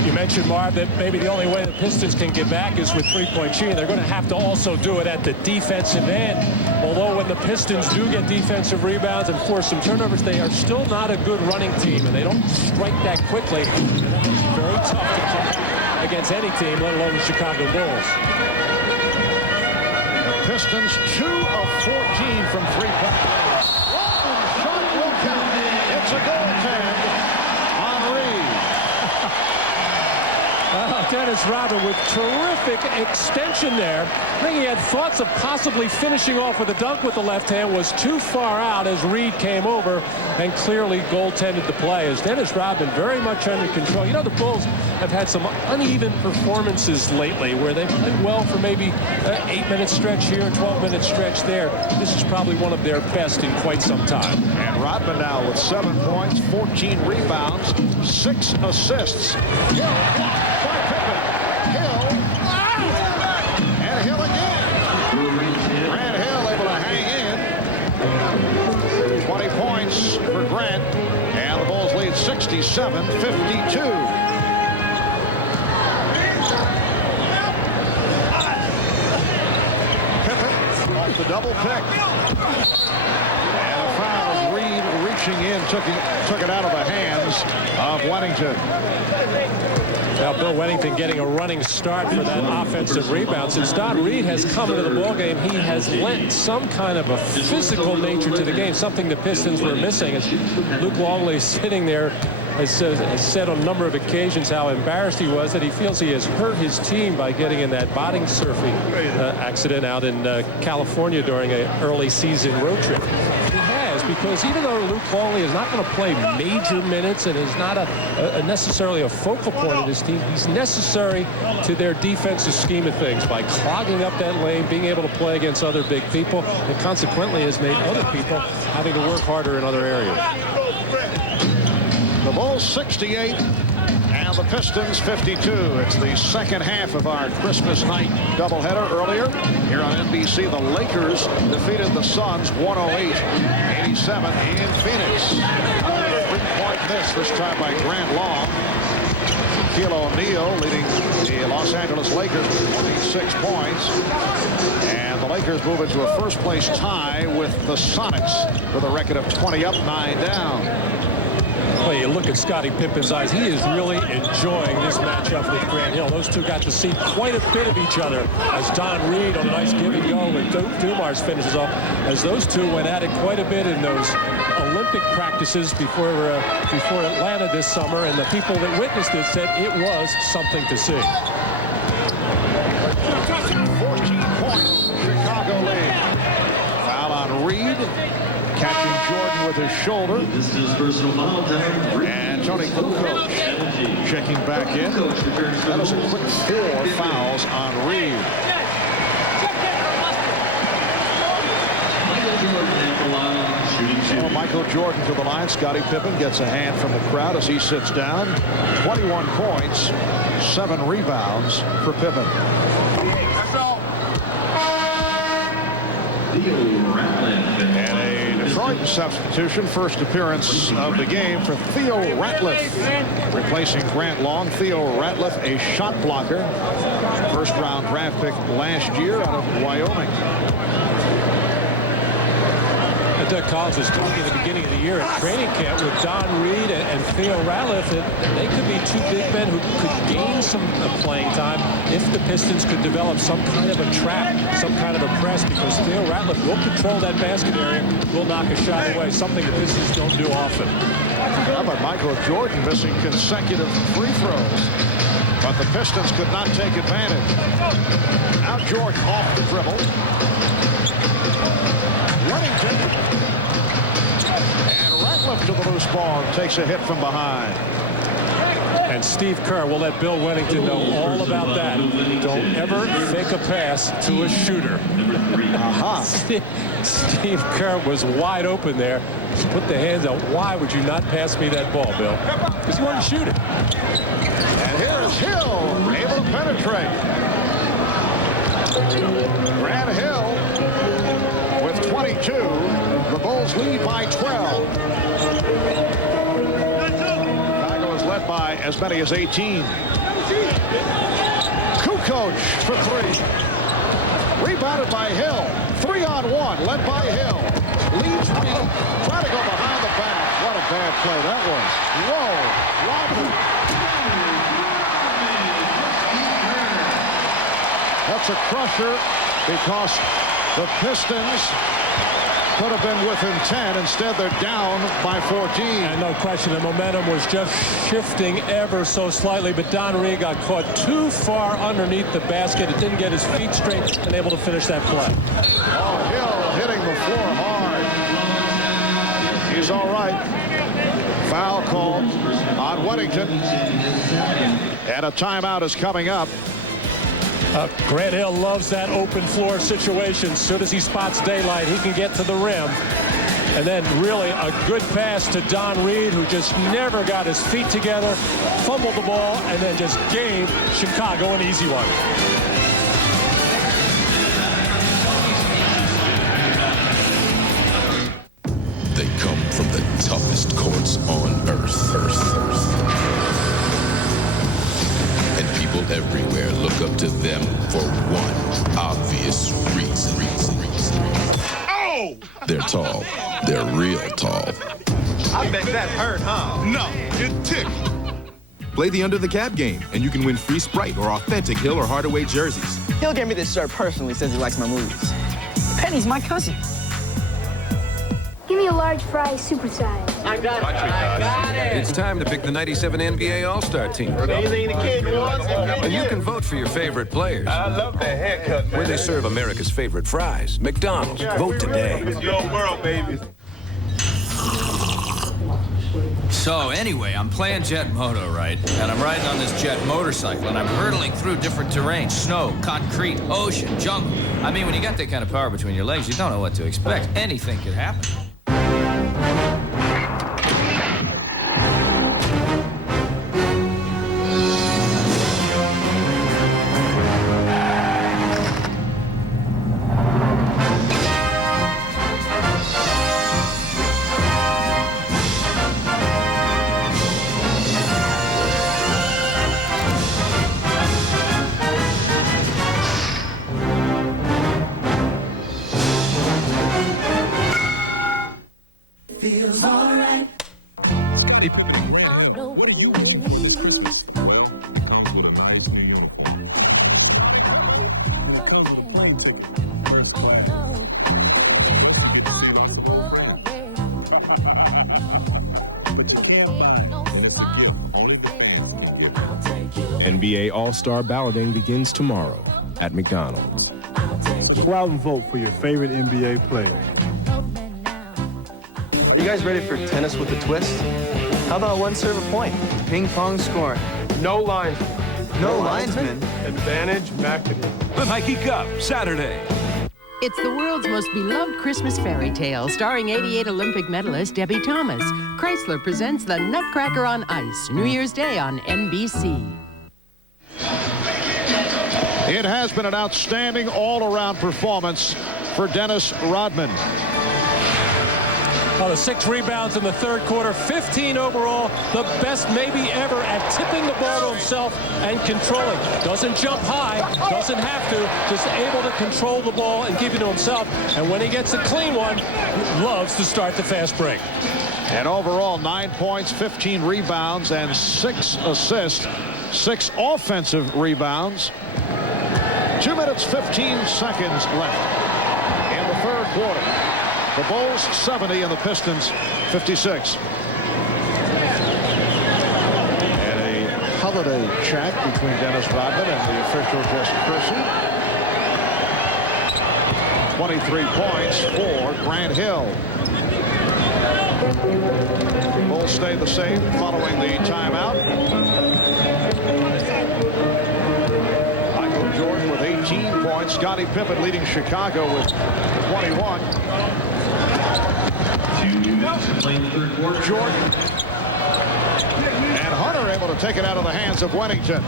You mentioned, Marv, that maybe the only way the Pistons can get back is with three-point shooting. They're going to have to also do it at the defensive end. Although when the Pistons do get defensive rebounds and force some turnovers, they are still not a good running team, and they don't strike that quickly. It's very tough to play against any team, let alone the Chicago Bulls. The Pistons 2 of 14 from 3-point. Shot will count. It's a goaltend on Reed. Dennis Rodman with terrific extension there. I think he had thoughts of possibly finishing off with a dunk with the left hand, was too far out as Reed came over and clearly goaltended the play. As Dennis Rodman very much under control. You know, the Bulls have had some uneven performances lately where they played well for maybe an 8-minute stretch here, a 12-minute stretch there. This is probably one of their best in quite some time. And Rodman now with 7 points, 14 rebounds, 6 assists. Hill blocked by Pippen. Hill. And Hill again. Grant Hill able to hang in. 20 points for Grant. And the Bulls lead 67-52. The double pick. And a foul as Reed reaching in took it out of the hands of Wennington. Now Bill Wennington getting a running start for that offensive rebound. Since Don Reed has come into the ballgame, he has lent some kind of a physical nature to the game, something the Pistons were missing. As Luke Longley sitting there has said on a number of occasions how embarrassed he was that he feels he has hurt his team by getting in that bottom surfing accident out in California during an early season road trip. He has, because even though Luke Longley is not going to play major minutes and is not necessarily a focal point of this team, he's necessary to their defensive scheme of things by clogging up that lane, being able to play against other big people, and consequently has made other people having to work harder in other areas. The Bulls 68 and the Pistons 52. It's the second half of our Christmas night doubleheader. Earlier here on NBC, the Lakers defeated the Suns 108-87 in Phoenix. 3-point miss, this time by Grant Long. Shaquille O'Neal leading the Los Angeles Lakers with 26 points. And the Lakers move into a first-place tie with the Sonics with a record of 20 up, 9 down. Well, you look at Scottie Pippen's eyes. He is really enjoying this matchup with Grant Hill. Those two got to see quite a bit of each other as Don Reed on a nice give and go with Dumars finishes off. As those two went at it quite a bit in those Olympic practices before Atlanta this summer, and the people that witnessed it said it was something to see. 14-point Chicago lead. Foul on Reed. Catching Jordan with his shoulder. This is personal foul time. And Tony Kukoc checking back in. That was a quick 4 fouls on Reed. So Michael Jordan to the line. Scottie Pippen gets a hand from the crowd as he sits down. 21 points, 7 rebounds for Pippen. And a Detroit substitution, first appearance of the game for Theo Ratliff. Replacing Grant Long, Theo Ratliff, a shot blocker. First-round draft pick last year out of Wyoming. Doug Collins was talking at the beginning of the year at training camp with Don Reed and Theo Ratliff that they could be two big men who could gain some playing time if the Pistons could develop some kind of a trap, some kind of a press, because Theo Ratliff will control that basket area, will knock a shot away, something the Pistons don't do often. How about Michael Jordan missing consecutive free throws? But the Pistons could not take advantage. Now Jordan off the dribble. Wellington. And Ratliff to the loose ball and takes a hit from behind. And Steve Kerr will let Bill Wennington know all about that. Don't ever fake a pass to a shooter. Steve Kerr was wide open there. Just put the hands out. Why would you not pass me that ball, Bill? Because you want to shoot it. And here is Hill, able to penetrate. Grant Hill with 22. The Bulls lead by 12. Chicago is led by as many as 18. Kukoc for 3. Rebounded by Hill. 3-on-1, led by Hill. Leaves Reed. Try to go behind the back. What a bad play that was. Whoa. Robin. That's a crusher because the Pistons could have been within 10. Instead, they're down by 14. And no question, the momentum was just shifting ever so slightly, but Don Reed got caught too far underneath the basket. It didn't get his feet straight and able to finish that play. Oh, Hill hitting the floor hard. He's all right. Foul call on Wennington. And a timeout is coming up. Grant Hill loves that open floor situation. As soon as he spots daylight, he can get to the rim. And then really a good pass to Don Reed, who just never got his feet together, fumbled the ball, and then just gave Chicago an easy one. They come from the toughest courts on earth. And people everywhere look up to them for one obvious reason. Oh! They're tall. They're real tall. I bet that hurt, huh? No, it tickled. Play the Under the Cap game, and you can win free Sprite or authentic Hill or Hardaway jerseys. Hill gave me this shirt personally, says he likes my moves. Penny's my cousin. Give me a large fry, supersize. I got it. It's time to pick the 97 NBA All-Star team. Anything the kid wants. And you can vote for your favorite players. I love that haircut, man. Where they serve America's favorite fries. McDonald's. Vote today. It's your world, baby. So anyway, I'm playing jet moto, right? And I'm riding on this jet motorcycle, and I'm hurtling through different terrain: snow, concrete, ocean, jungle. I mean, when you got that kind of power between your legs, you don't know what to expect. Anything could happen. NBA All-Star balloting begins tomorrow at McDonald's. Go out and vote for your favorite NBA player. Are you guys ready for tennis with a twist? How about one serve a point? Ping pong scoring. No lines. No linesman. Advantage marketing. The Nike Cup, Saturday. It's the world's most beloved Christmas fairy tale, starring 88 Olympic medalist Debbie Thomas. Chrysler presents The Nutcracker on Ice, New Year's Day on NBC. It has been an outstanding all-around performance for Dennis Rodman. Oh, the 6 rebounds in the third quarter, 15 overall, the best maybe ever at tipping the ball to himself and controlling. Doesn't jump high, doesn't have to, just able to control the ball and keep it to himself. And when he gets a clean one, loves to start the fast break. And overall, 9 points, 15 rebounds, and 6 assists, 6 offensive rebounds. 2 minutes, 15 seconds left in the third quarter. The Bulls 70 and the Pistons 56. And a holiday chat between Dennis Rodman and the official Jess Kersey. 23 points for Grant Hill. Bulls stay the same following the timeout. Michael Jordan with 18 points. Scottie Pippen leading Chicago with 21. Jordan and Hunter able to take it out of the hands of Wennington.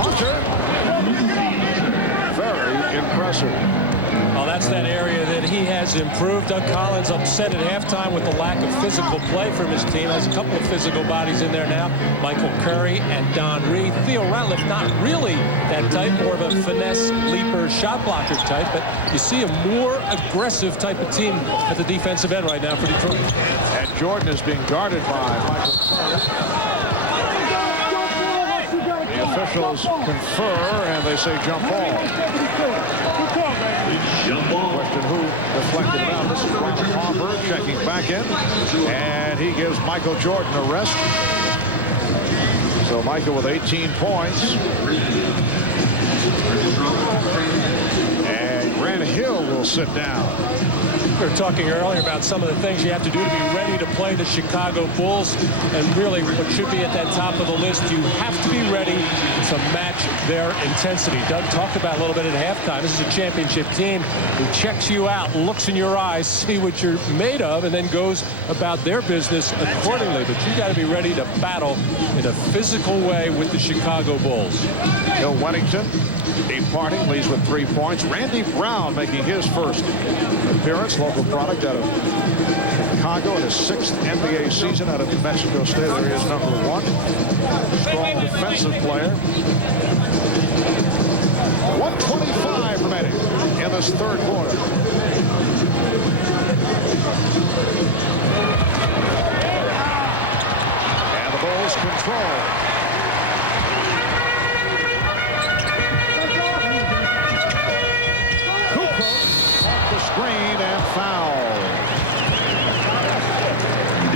Hunter, very impressive. Well, that's that area that he has improved. Doug Collins upset at halftime with the lack of physical play from his team. Has a couple of physical bodies in there now. Michael Curry and Don Reed. Theo Ratliff, not really that type, more of a finesse, leaper, shot blocker type, but you see a more aggressive type of team at the defensive end right now for Detroit. And Jordan is being guarded by Michael Curry. The officials confer and they say jump ball. Question who deflected it out. This is Ronald Harper checking back in. And he gives Michael Jordan a rest. So Michael with 18 points. And Grant Hill will sit down. We were talking earlier about some of the things you have to do to be ready to play the Chicago Bulls. And really what should be at that top of the list, you have to be ready to match their intensity. Doug talked about a little bit at halftime. This is a championship team who checks you out, looks in your eyes, see what you're made of, and then goes about their business accordingly. But you got to be ready to battle in a physical way with the Chicago Bulls. Bill Wennington, departing, leads with 3 points. Randy Brown making his first appearance, local product out of Chicago in his 6th NBA season out of New Mexico State. There he is, number 1. Strong defensive player. 1:25 remaining in this third quarter. And the Bulls control. Screen and foul.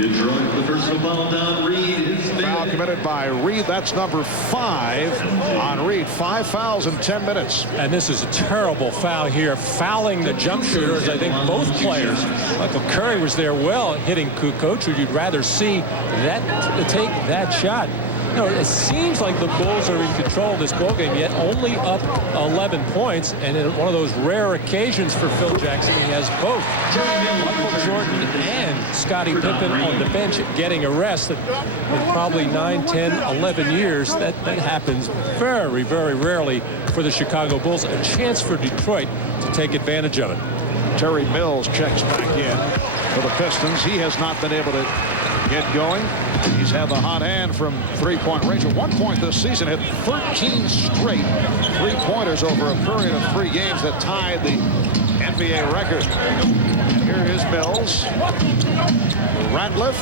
Detroit, the first foul down Reed. Foul committed by Reed. That's number 5 on Reed. 5 fouls in 10 minutes. And this is a terrible foul here. Fouling the jump shooters, I think both players. Michael Curry was there well hitting Kukoc. You'd rather see that take that shot. You know, it seems like the Bulls are in control of this ballgame, yet only up 11 points. And in one of those rare occasions for Phil Jackson, he has both Michael Jordan and Scottie Pippen on the bench getting a rest. In probably 9, 10, 11 years, that happens very, very rarely for the Chicago Bulls. A chance for Detroit to take advantage of it. Terry Mills checks back in for the Pistons. He has not been able to get going. He's had the hot hand from three-point range. At one point this season, hit 13 straight three-pointers over a period of 3 games that tied the NBA record. And here is Mills. Ratliff.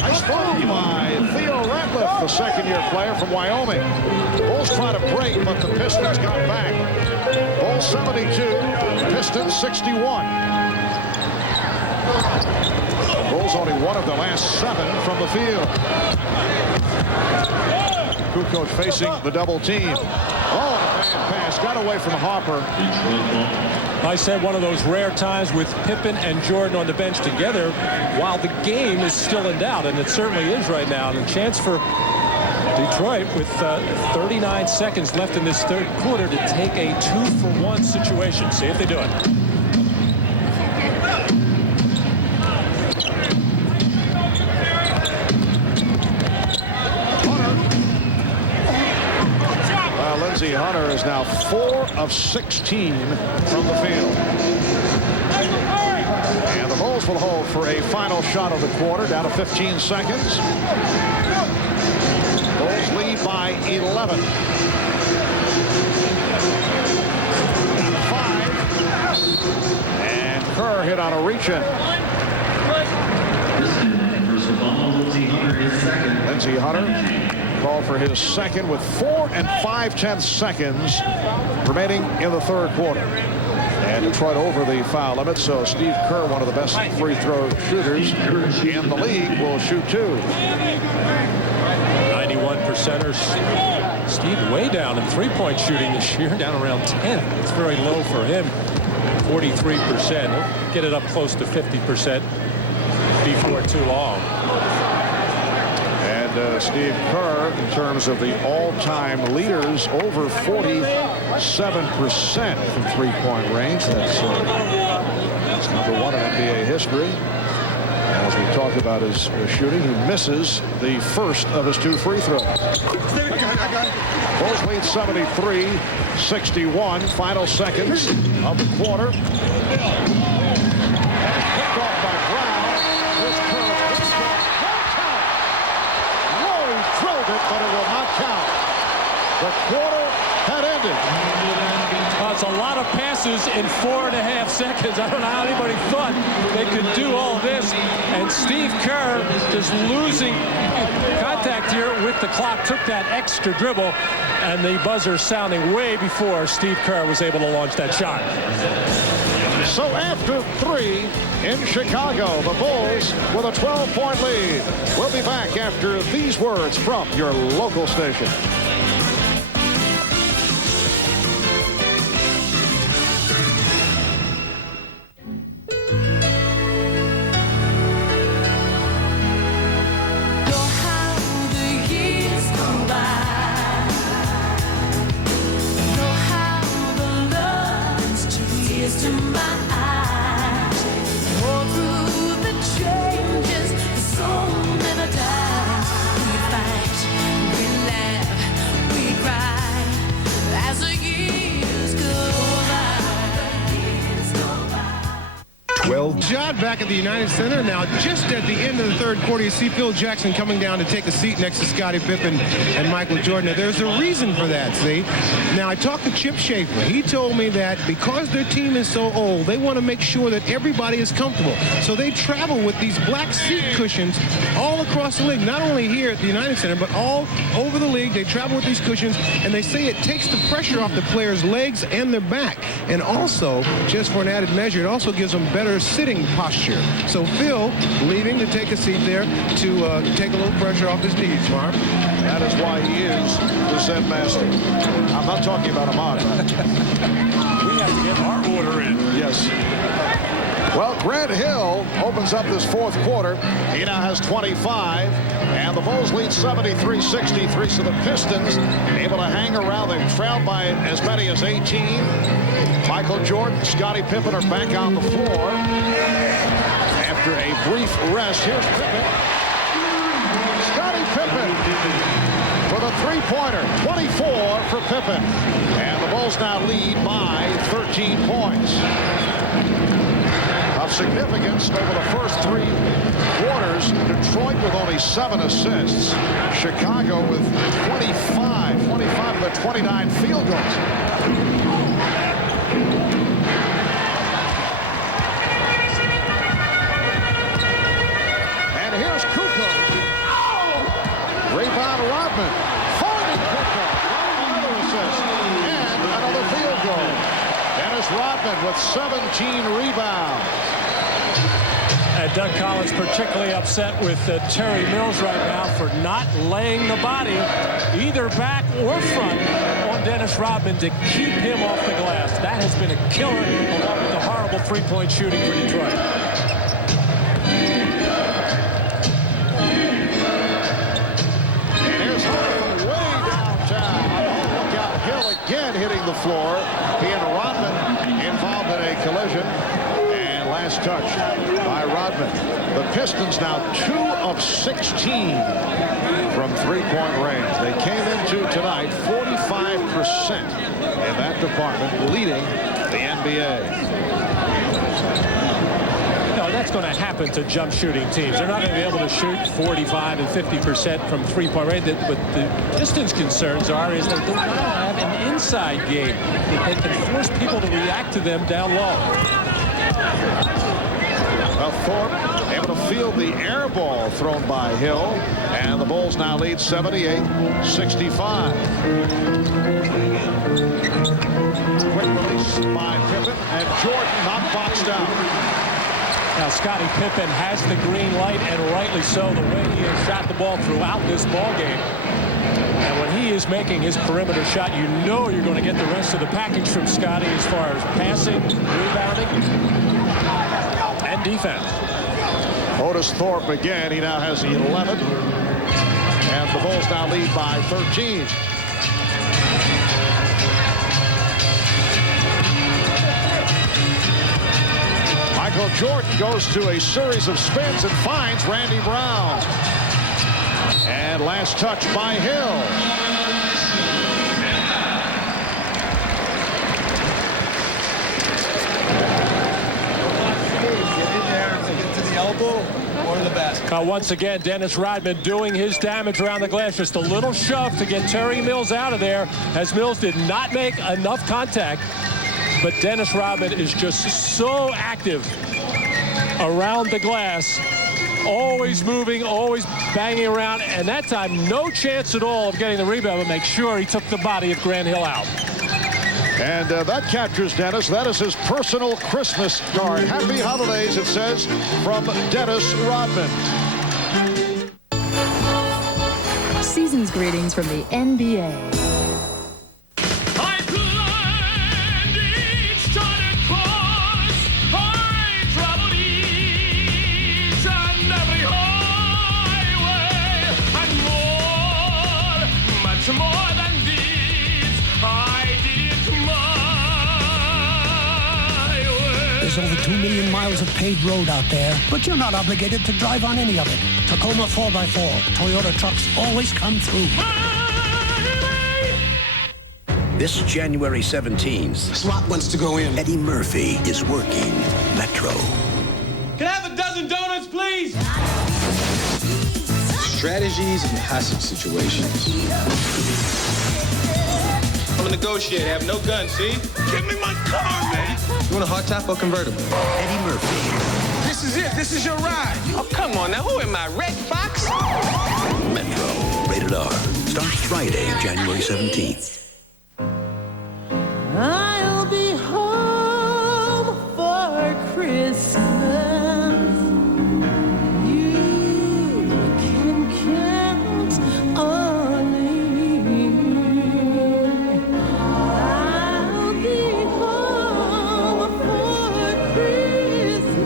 Nice throw by Theo Ratliff, the second-year player from Wyoming. Bulls try to break, but the Pistons got back. Bulls 72, Pistons 61. Bulls only one of the last 7 from the field. Kukoc facing the double team. Oh, a bad pass. Got away from Harper. I said one of those rare times with Pippen and Jordan on the bench together while the game is still in doubt, and it certainly is right now. And a chance for Detroit with 39 seconds left in this third quarter to take a 2-for-1 situation. See if they do it. Lindsey Hunter is now 4 of 16 from the field. And the Bulls will hold for a final shot of the quarter, down to 15 seconds. Bulls lead by 11. 5. And Kerr hit on a reach-in. Lindsey Hunter called for his second with 4 5/10 seconds remaining in the third quarter. And Detroit over the foul limit, so Steve Kerr, one of the best free throw shooters in the league, will shoot 2. 91%ers. Steve way down in three-point shooting this year, down around 10. It's very low for him. 43%. He'll get it up close to 50% before too long. Steve Kerr, in terms of the all-time leaders, over 47% from three-point range. That's number 1 in NBA history. As we talk about his shooting, he misses the first of his 2 free throws. Bulls lead 73-61. Final seconds of the quarter. Picked off by Brown. Here's Kerr. Drilled it, but it will not count. The quarter had ended. It's a lot of passes in 4.5 seconds. I don't know how anybody thought they could do all this. And Steve Kerr just losing contact here with the clock. Took that extra dribble, and the buzzer sounding way before Steve Kerr was able to launch that shot. So after 3 in Chicago, the Bulls with a 12-point lead. We'll be back after these words from your local station. Jod back at the United Center. Now, just at the end of the third quarter, you see Phil Jackson coming down to take a seat next to Scottie Pippen and Michael Jordan. Now, there's a reason for that, see? Now, I talked to Chip Schaefer. He told me that because their team is so old, they want to make sure that everybody is comfortable. So they travel with these black seat cushions all across the league, not only here at the United Center, but all over the league. They travel with these cushions, and they say it takes the pressure off the players' legs and their back. And also, just for an added measure, it also gives them better sitting posture. So Phil leaving to take a seat there to take a little pressure off his knees, Mark. That is why he is the Zen master. I'm not talking about Ahmad. We have to get our order in. Yes. Well, Grant Hill opens up this fourth quarter. He now has 25, and the Bulls lead 73-63. So the Pistons able to hang around. They've trailed by as many as 18. Michael Jordan, Scottie Pippen are back on the floor. After a brief rest, here's Pippen. Scottie Pippen with a three-pointer, 24 for Pippen. And the Bulls now lead by 13 points. Of significance over the first 3 quarters, Detroit with only 7 assists. Chicago with 25 of the 29 field goals. with 17 rebounds. And Doug Collins particularly upset with Terry Mills right now for not laying the body either back or front on Dennis Rodman to keep him off the glass. That has been a killer along with the horrible three-point shooting for Detroit. And here's Harden way downtown. Oh, look out. Hill again hitting the floor. He and Rodman involved in a collision. Last touch by Rodman. The Pistons now 2 of 16 from three-point range. They came into tonight 45% in that department, leading the NBA. No, that's going to happen to jump shooting teams. They're not going to be able to shoot 45 and 50% from three-point range. What the Pistons' concerns are is that they're going to have an inside game that they can force people to react to them down low. Well, Thorpe able to field the air ball thrown by Hill, and the Bulls now lead 78-65. Quick release by Pippen, and Jordan not boxed out. Now, Scottie Pippen has the green light, and rightly so, the way he has shot the ball throughout this ball game. And when he is making his perimeter shot, you know you're going to get the rest of the package from Scottie as far as passing, rebounding, and defense. Otis Thorpe again. He now has 11. And the Bulls now lead by 13. Michael Jordan goes to a series of spins and finds Randy Brown. And last touch by Hill. One of the best. Once again, Dennis Rodman doing his damage around the glass. Just a little shove to get Terry Mills out of there, as Mills did not make enough contact. But Dennis Rodman is just so active around the glass, always moving, always banging around. And that time, no chance at all of getting the rebound, but make sure he took the body of Grant Hill out. And that captures Dennis. That is his personal Christmas card. Happy holidays, it says, from Dennis Rodman. Season's greetings from the NBA. There's over 2 million miles of paved road out there, but you're not obligated to drive on any of it. Tacoma 4x4. Toyota trucks always come through. This January 17th, SWAT wants to go in. Eddie Murphy is working Metro. Can I have a dozen donuts, please? Strategies in hostage situations. I'm gonna negotiate. I have no gun, see? Give me my car, man. You want a hard top or convertible? Eddie Murphy. This is it. This is your ride. Oh, come on now. Who am I, Red Fox? Metro. Rated R. Starts Friday, January 17th. I'll be home for Christmas. You can count on me. I'll be home for Christmas.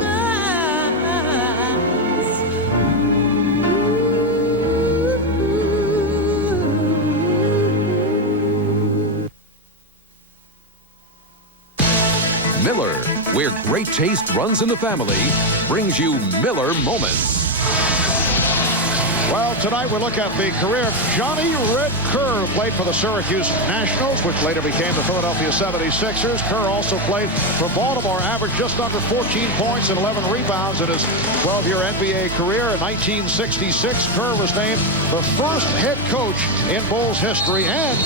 Miller, where great taste runs in the family, brings you Miller Moments. Well, tonight we look at the career of Johnny Red Kerr, who played for the Syracuse Nationals, which later became the Philadelphia 76ers. Kerr also played for Baltimore, averaged just under 14 points and 11 rebounds in his 12-year NBA career. In 1966, Kerr was named the first head coach in Bulls history and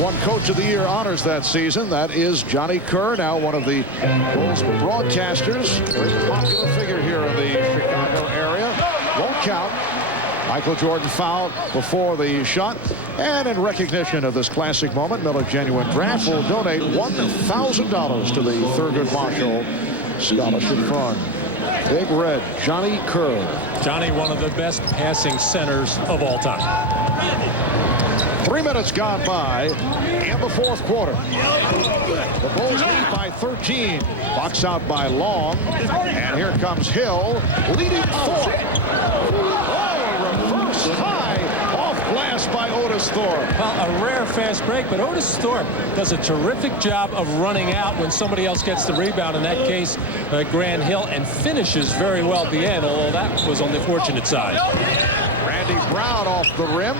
won Coach of the Year honors that season. That is Johnny Kerr, now one of the Bulls broadcasters. Very popular figure here in the Chicago area. Won't count. Michael Jordan fouled before the shot. And in recognition of this classic moment, Miller Genuine Draft will donate $1,000 to the Thurgood Marshall Scholarship Fund. Big Red, Johnny Kerr. Johnny, one of the best passing centers of all time. 3 minutes gone by in the fourth quarter. The Bulls lead by 13. Box out by Long. And here comes Hill leading Thorpe. Oh, reverse high off glass by Otis Thorpe. Well, a rare fast break, but Otis Thorpe does a terrific job of running out when somebody else gets the rebound. In that case, Grant Hill, and finishes very well at the end, although that was on the fortunate side. Randy Brown off the rim.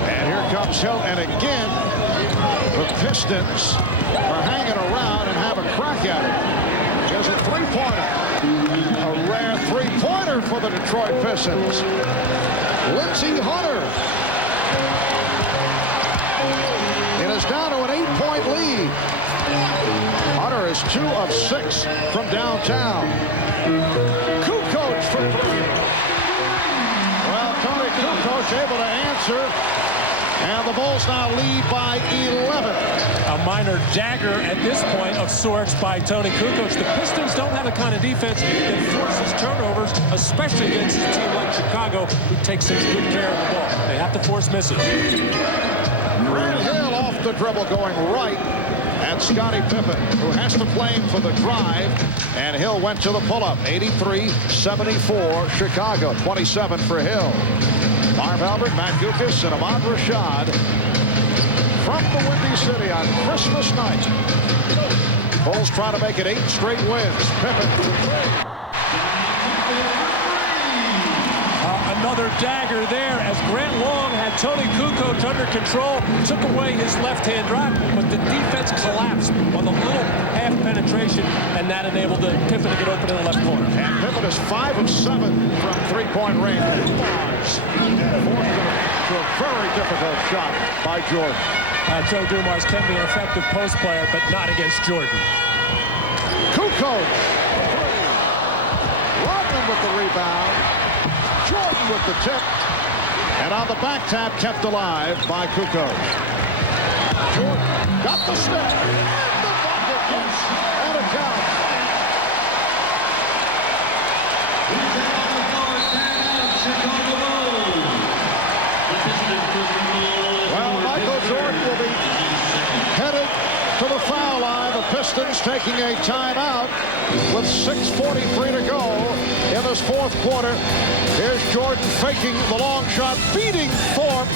And here comes Hill. And again, the Pistons are hanging around and have a crack at it. There's a three-pointer. A rare three-pointer for the Detroit Pistons. Lindsey Hunter. It is down to an 8-point lead. Hunter is 2 of 6 from downtown. Kukoc for 3. Well, Tony Kukoc able to answer. And the Bulls now lead by 11. A minor dagger at this point of sorts by Tony Kukoc. The Pistons don't have the kind of defense that forces turnovers, especially against a team like Chicago, who takes such good care of the ball. They have to force misses. Grant Hill off the dribble going right at Scottie Pippen, who has to play him for the drive. And Hill went to the pull-up. 83-74 Chicago. 27 for Hill. Marv Albert, Matt Gukas, and Ahmad Rashad from the Windy City on Christmas night. Bulls try to make it 8 straight wins. Pippen for 3. Another dagger there as Grant Long had Tony Kukoc under control, took away his left-hand drive, but the defense collapsed on the little half penetration, and that enabled Pippen to get open in the left corner. And Pippen is 5 of 7 from three-point range. Dumars forced to a very difficult shot by Jordan. Joe Dumars can be an effective post player, but not against Jordan. Kukoc. Rodman with the rebound. Jordan with the tip. And on the back tap, kept alive by Kukoc. Jordan got the step. And the bucket, yes. And a count. Well, Michael Jordan will be headed to the foul line. The Pistons taking a timeout with 6:43 to go in this fourth quarter. Here's Jordan faking the long shot, beating Thorpe.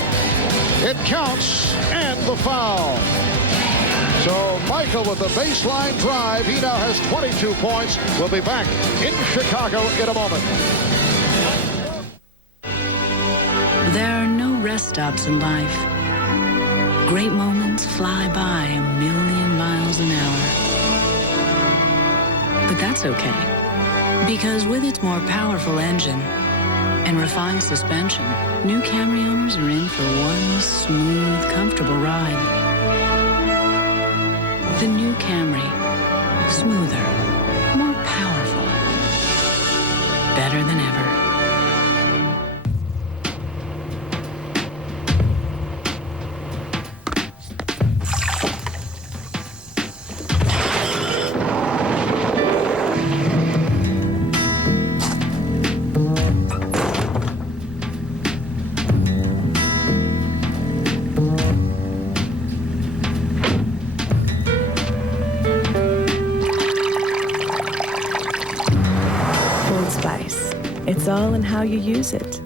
It counts, and the foul. So Michael with the baseline drive. He now has 22 points. We'll be back in Chicago in a moment. There are no rest stops in life. Great moments fly by 1,000,000 miles an hour. But that's okay, because with its more powerful engine and refined suspension, new Camry owners are in for one smooth, comfortable ride. The new Camry. Smoother, more powerful, better than ever. It's all in how you use it.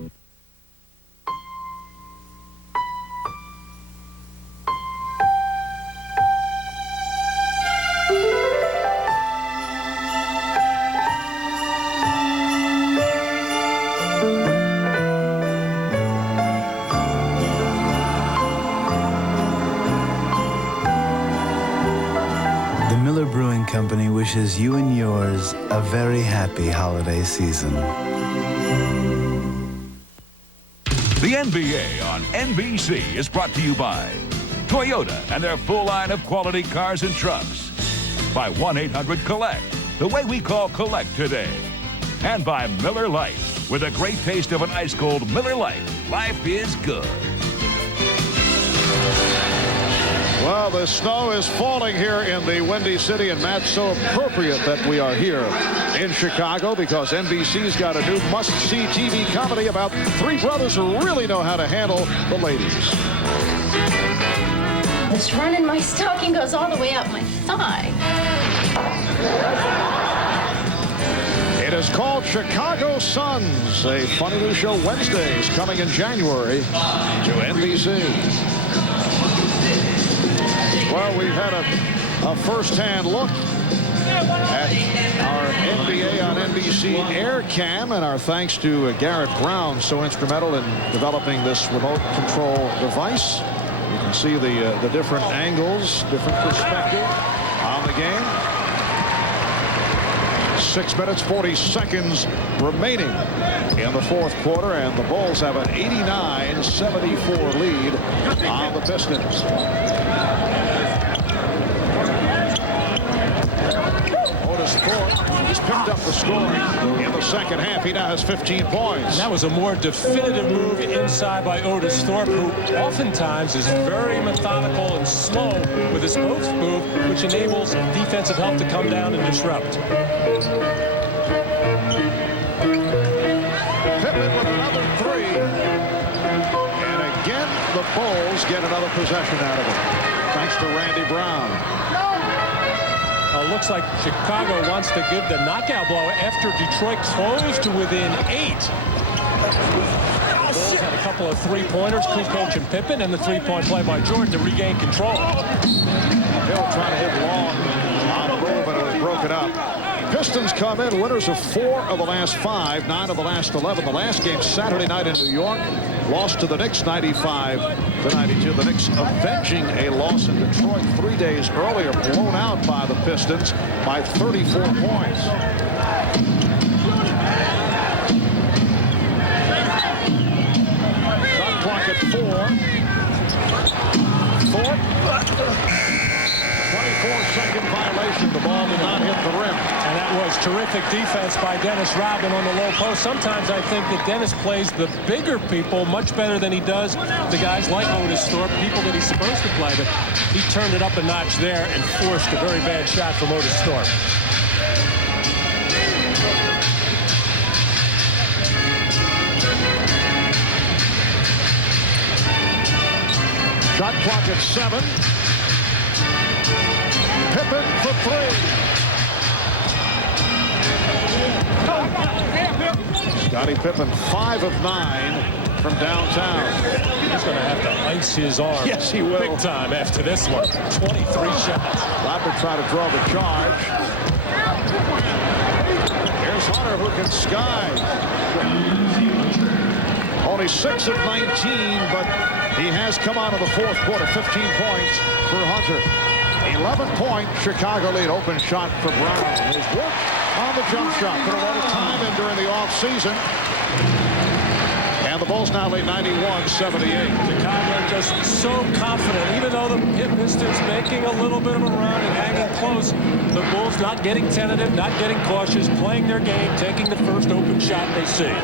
The Miller Brewing Company wishes you and yours a very happy holiday season. The NBA on NBC is brought to you by Toyota and their full line of quality cars and trucks. By 1-800-COLLECT, the way we call collect today. And by Miller Lite, with a great taste of an ice-cold Miller Lite. Life is good. Well, the snow is falling here in the Windy City, and Matt, so appropriate that we are here in Chicago because NBC's got a new must-see TV comedy about three brothers who really know how to handle the ladies. This run in my stocking goes all the way up my thigh. It is called Chicago Suns, a funny new show Wednesdays coming in January to NBC. Well, we've had a first-hand look at our NBA on NBC Air Cam, and our thanks to Garrett Brown, so instrumental in developing this remote control device. You can see the different angles, different perspective on the game. 6 minutes, 40 seconds remaining in the fourth quarter, and the Bulls have an 89-74 lead on the Pistons. He's picked up the score in the second half. He now has 15 points. And that was a more definitive move inside by Otis Thorpe, who oftentimes is very methodical and slow with his post move, which enables defensive help to come down and disrupt. Pippen with another three. And again, the Bulls get another possession out of it, thanks to Randy Brown. Looks like Chicago wants to give the knockout blow after Detroit closed to within 8. The Bulls had a couple of three-pointers, Kukoc and Pippen, and the three-point play by Jordan to regain control. Hill trying to hit long on the roll, but it was broken up. Pistons come in winners of 4 of the last 5, 9 of the last 11. The last game Saturday night in New York, lost to the Knicks 95-92. The Knicks avenging a loss in Detroit 3 days earlier, blown out by the Pistons by 34 points. Shot clock at 4. Thorpe. 24-second violation. The ball did not hit the rim. And that was terrific defense by Dennis Rodman on the low post. Sometimes I think that Dennis plays the bigger people much better than he does the guys like Otis Thorpe, people that he's supposed to play. But he turned it up a notch there and forced a very bad shot from Otis Thorpe. Shot clock at 7. Pippen for 3. Scottie Pippen 5 of 9 from downtown. He's going to have to ice his arm. Yes, he will. Big time after this one. 23 shots. Rodman trying to draw the charge. Here's Hunter who can sky. Only 6 of 19, but he has come out of the fourth quarter. 15 points for Hunter. 11-point Chicago lead. Open shot for Brown. His work on the jump shot. Put a lot of time in during the offseason. And the Bulls now lead 91-78. Chicago just so confident, even though the Pistons making a little bit of a run and hanging close. The Bulls not getting tentative, not getting cautious, playing their game, taking the first open shot they see.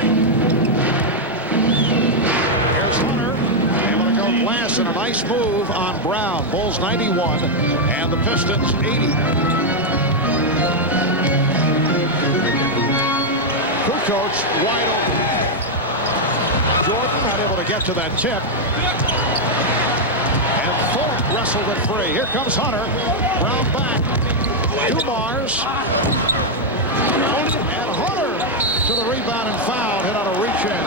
Glass and a nice move on Brown. Bulls 91 and the Pistons 80. Kukoc wide open. Jordan not able to get to that tip. And Thorpe wrestled it free. Here comes Hunter. Brown back. Dumars. And Hunter to the rebound and foul. Hit on a reach-in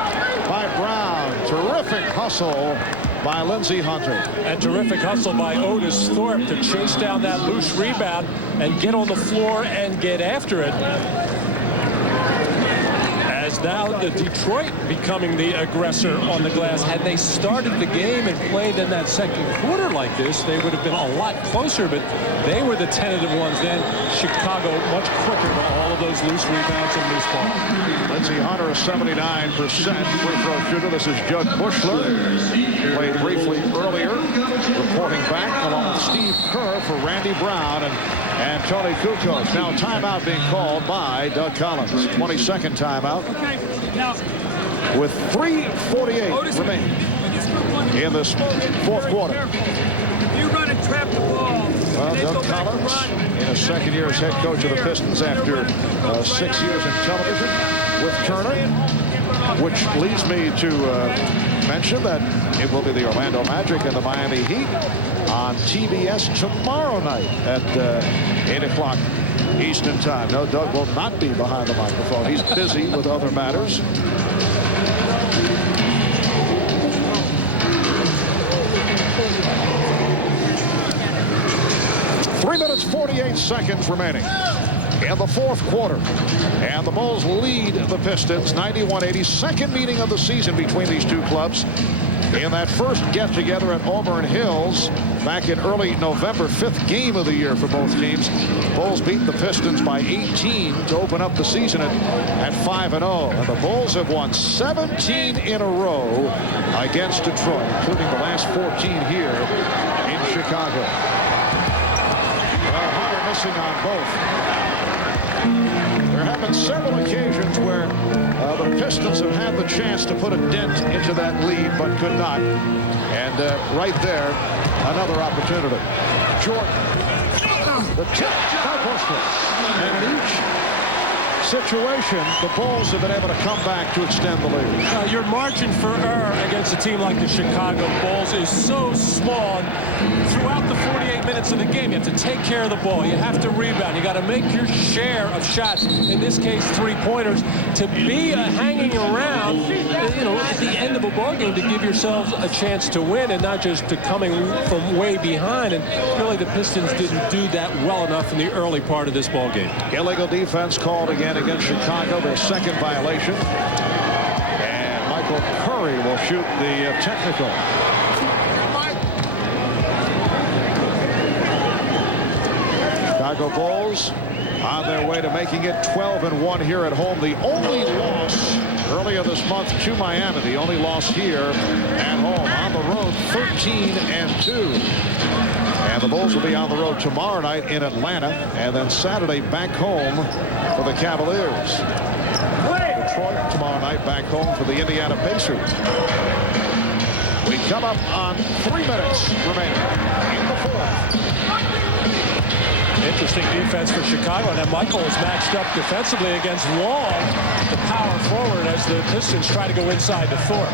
by Brown. Terrific hustle by Lindsey Hunter. And terrific hustle by Otis Thorpe to chase down that loose rebound and get on the floor and get after it. As now the Detroit becoming the aggressor on the glass. Had they started the game and played in that second quarter like this, they would have been a lot closer, but they were the tentative ones then. Chicago much quicker to all of those loose rebounds and loose balls. Lindsey Hunter, a 79% free throw shooter. This is Judd Bushler. Played briefly earlier. Reporting back along with Steve Kerr for Randy Brown and Tony Kukoc. Now timeout being called by Doug Collins. 22nd timeout. With 3:48 remaining in this fourth quarter. You run a trap the ball. Well, Doug Collins, in his second year as head coach of the Pistons after 6 years in television with Turner, which leads me to mention that it will be the Orlando Magic and the Miami Heat on TBS tomorrow night at 8 o'clock Eastern Time. No, Doug will not be behind the microphone. He's busy with other matters. Three minutes, 48 seconds remaining in the fourth quarter. And the Bulls lead the Pistons 91-80. Second meeting of the season between these two clubs. In that first get-together at Auburn Hills back in early November, fifth game of the year for both teams. Bulls beat the Pistons by 18 to open up the season at 5-0. And the Bulls have won 17 in a row against Detroit, including the last 14 here in Chicago. Well, Hunter missing on both. There have been several occasions where the Pistons have had the chance to put a dent into that lead, but could not. And right there, another opportunity. Jordan, the tip by Bushwick. And in each situation, the Bulls have been able to come back to extend the lead. Your margin for error against a team like the Chicago Bulls is so small. Throughout the 48 minutes of the game, you have to take care of the ball. You have to rebound. You got to make your share of shots. In this case, three-pointers. To be hanging around, at the end of a ball game to give yourselves a chance to win and not just to coming from way behind. And really, the Pistons didn't do that well enough in the early part of this ball game. Illegal defense called again against Chicago, their second violation. And Michael Curry will shoot the technical. Chicago Bulls on their way to making it 12-1 here at home. The only loss earlier this month to Miami. The only loss here at home. On the road, 13-2. And the Bulls will be on the road tomorrow night in Atlanta, and then Saturday back home for the Cavaliers. Detroit tomorrow night back home for the Indiana Pacers. We come up on 3 minutes remaining in the fourth. Interesting defense for Chicago. And then Michael is matched up defensively against Long, the power forward, as the Pistons try to go inside to Thorpe.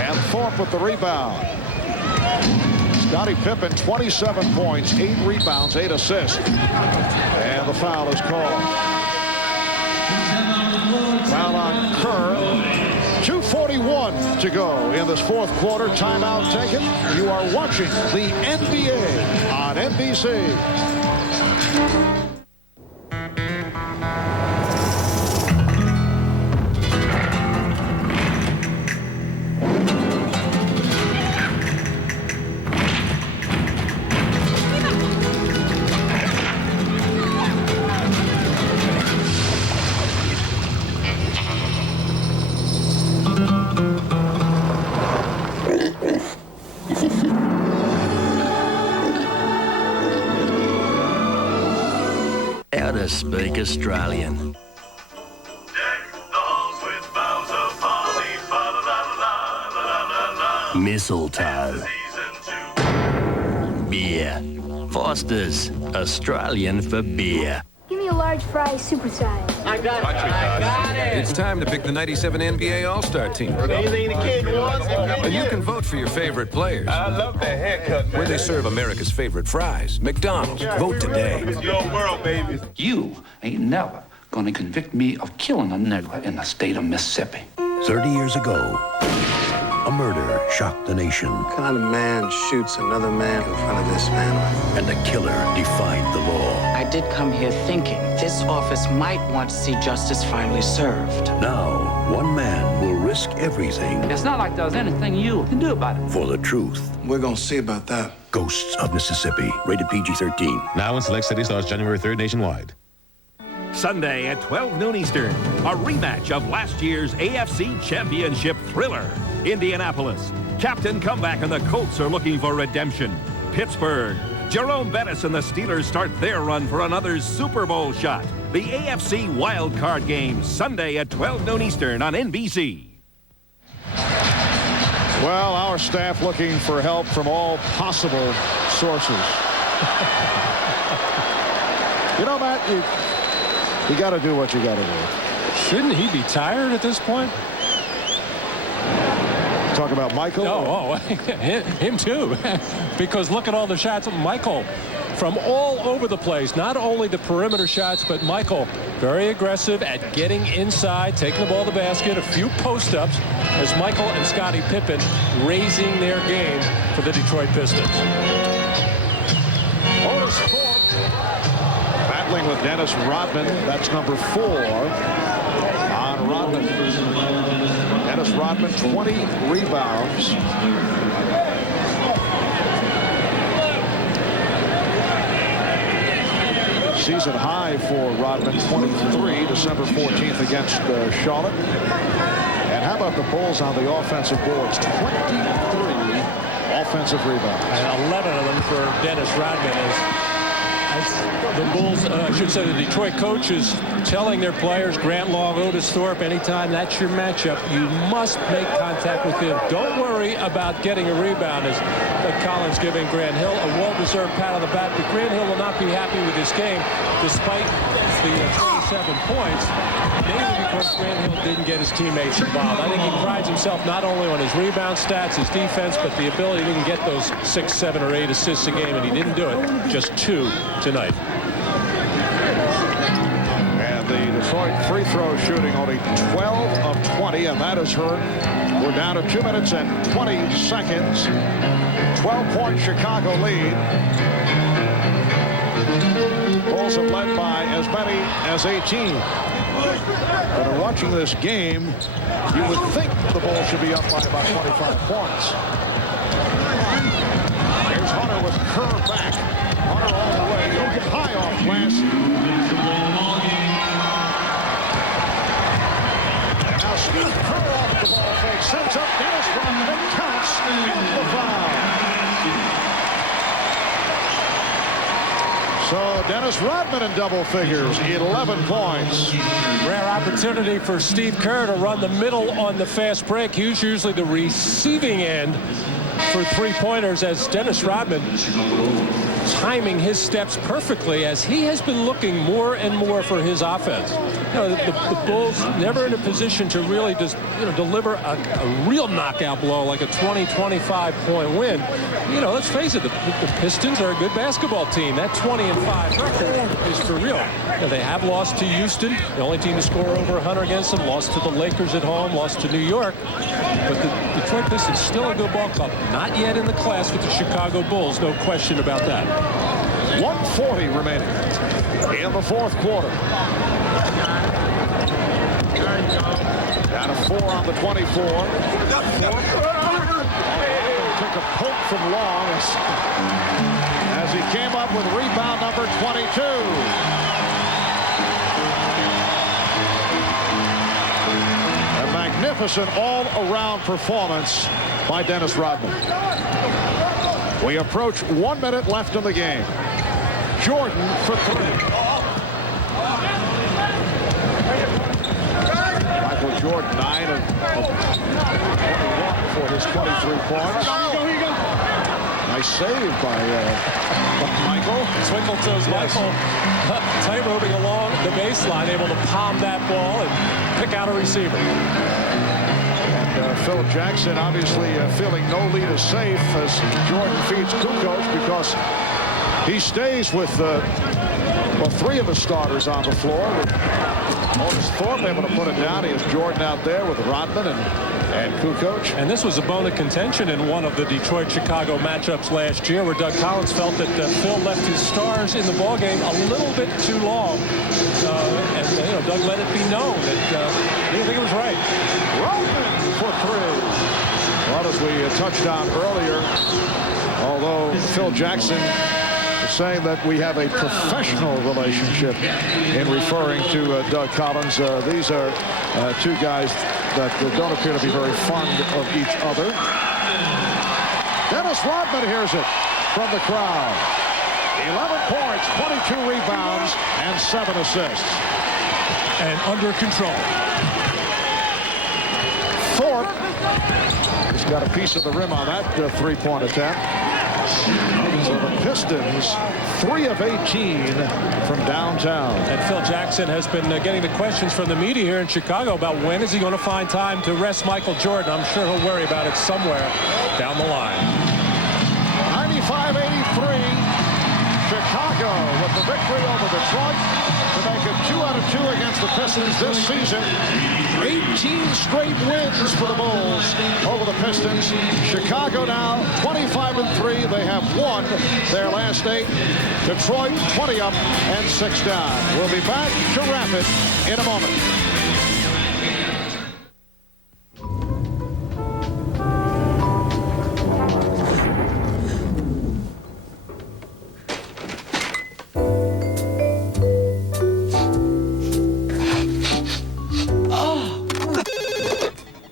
And Thorpe with the rebound. Scottie Pippen, 27 points, 8 rebounds, 8 assists. And the foul is called. Foul on Kerr. 2:41 to go in this fourth quarter. Timeout taken. You are watching the NBA on NBC. How to speak Australian. Mistletoe. Beer. Foster's. Australian for beer. Give me a large fry, supersize. I got it. It's time to pick the 97 NBA All-Star team. Anything the kid wants. And you can vote for your favorite players. I love that haircut, man. Where they serve America's favorite fries. McDonald's. Vote today. It's your world, baby. You ain't never gonna convict me of killing a nigger in the state of Mississippi. 30 years ago, a murder shocked the nation. What kind of man shoots another man in front of this family? And the killer defied the law. I did come here thinking this office might want to see justice finally served. Now, one man will risk everything. It's not like there's anything you can do about it. For the truth. We're gonna see about that. Ghosts of Mississippi. Rated PG-13. Now in select cities starts January 3rd nationwide. Sunday at 12 noon Eastern, a rematch of last year's AFC Championship thriller. Indianapolis, Captain Comeback and the Colts are looking for redemption. Pittsburgh, Jerome Bettis and the Steelers start their run for another Super Bowl shot. The AFC Wild Card Game, Sunday at 12 noon Eastern on NBC. Well, our staff looking for help from all possible sources. You know, Matt, you got to do what you got to do. Shouldn't he be tired at this point? Talk about Michael? Oh, him too. Because look at all the shots. Michael from all over the place. Not only the perimeter shots, but Michael very aggressive at getting inside, taking the ball to the basket, a few post-ups as Michael and Scottie Pippen raising their game for the Detroit Pistons. Otis Thorpe battling with Dennis Rodman. That's number 4 on Rodman. Dennis Rodman, 20 rebounds. Season high for Rodman, 23, December 14th against Charlotte. And how about the Bulls on the offensive boards? 23 offensive rebounds. And 11 of them for Dennis Rodman as the Bulls, I should say the Detroit coaches telling their players, Grant Long, Otis Thorpe, anytime that's your matchup, you must make contact with him. Don't worry about getting a rebound, as Collins giving Grant Hill a well-deserved pat on the back. But Grant Hill will not be happy with this game, despite the 37 points, mainly because Grant Hill didn't get his teammates involved. I think he prides himself not only on his rebound stats, his defense, but the ability to get those 6, 7, or 8 assists a game, and he didn't do it. Just 2 tonight. And the Detroit free throw shooting only 12 of 20, and that has hurt. We're down to 2 minutes and 20 seconds. 12-point Chicago lead. Bulls have led by as many as 18. But in watching this game, you would think the Bulls should be up by about 25 points. Here's Hunter with Kerr back. Hunter all the way, going high off glass. And now Steve Kerr off the ball fake, sends up Dennis Rodman, and counts and the foul. So Dennis Rodman in double figures, 11 points. Rare opportunity for Steve Kerr to run the middle on the fast break. He's usually the receiving end for three-pointers, as Dennis Rodman timing his steps perfectly as he has been looking more and more for his offense. You know, the Bulls never in a position to really just, deliver a real knockout blow like a 20-25 point win. You know, let's face it, the Pistons are a good basketball team. That 20-5 record is for real. You know, they have lost to Houston, the only team to score over 100 against them, lost to the Lakers at home, lost to New York. But the Detroit Pistons still a good ball club. Not yet in the class with the Chicago Bulls, no question about that. 1:40 remaining in the fourth quarter. Down to 4 on the 24. Took a poke from Long as he came up with rebound number 22. A magnificent all-around performance by Dennis Rodman. We approach 1 minute left in the game. Jordan for 3. Michael Jordan, 9 of 21 for his 23 points. Nice save by Michael. Twinkle toes Michael tight moving along the baseline, able to palm that ball and pick out a receiver. Phil Jackson obviously feeling no lead is safe as Jordan feeds Kukoc, because he stays with 3 of the starters on the floor. Otis Thorpe able to put it down. He has Jordan out there with Rodman and Kukoc. And this was a bone of contention in one of the Detroit-Chicago matchups last year, where Doug Collins felt that Phil left his stars in the ballgame a little bit too long. And Doug let it be known that he didn't think it was right. Rodman for 3. Well, as we touched on earlier, although Phil Jackson is saying that we have a professional relationship in referring to Doug Collins, these are 2 guys that don't appear to be very fond of each other. Dennis Rodman hears it from the crowd. 11 points, 22 rebounds, and 7 assists. And under control. Thorpe. He's got a piece of the rim on that three-point attempt. So the Pistons, 3 of 18 from downtown. And Phil Jackson has been getting the questions from the media here in Chicago about when is he going to find time to rest Michael Jordan. I'm sure he'll worry about it somewhere down the line. 95-83. Chicago with the victory over Detroit to make it 2 out of 2 against the Pistons this season. 18 straight wins for the Bulls over the Pistons. Chicago now 25-3. They have won their last 8. Detroit 20 up and 6 down. We'll be back to wrap it in a moment.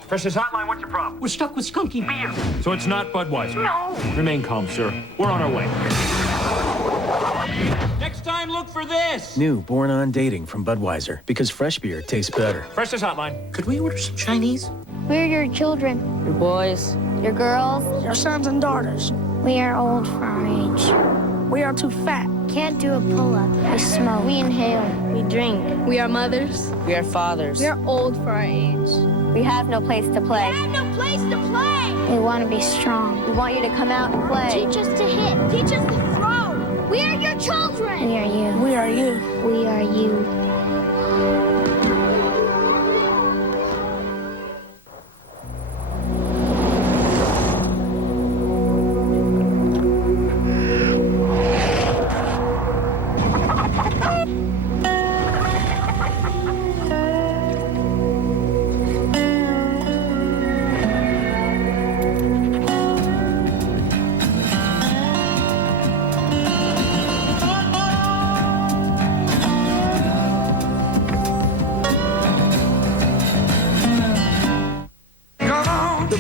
Fresh's Hotline, what's your problem? We're stuck with skunky beer. So it's not Budweiser? No. Remain calm, sir. We're on our way. Next time, look for this. New Born on Dating from Budweiser, because fresh beer tastes better. Fresh's Hotline. Could we order some Chinese? We're your children. Your boys. Your girls. Your sons and daughters. We are old for our age. We are too fat. Can't do a pull-up. We smoke. We inhale. We drink. We are mothers. We are fathers. We are old for our age. We have no place to play. We have no place to play. We want to be strong. We want you to come out and play. Teach us to hit. Teach us to throw. We are your children. We are you. We are you. We are you.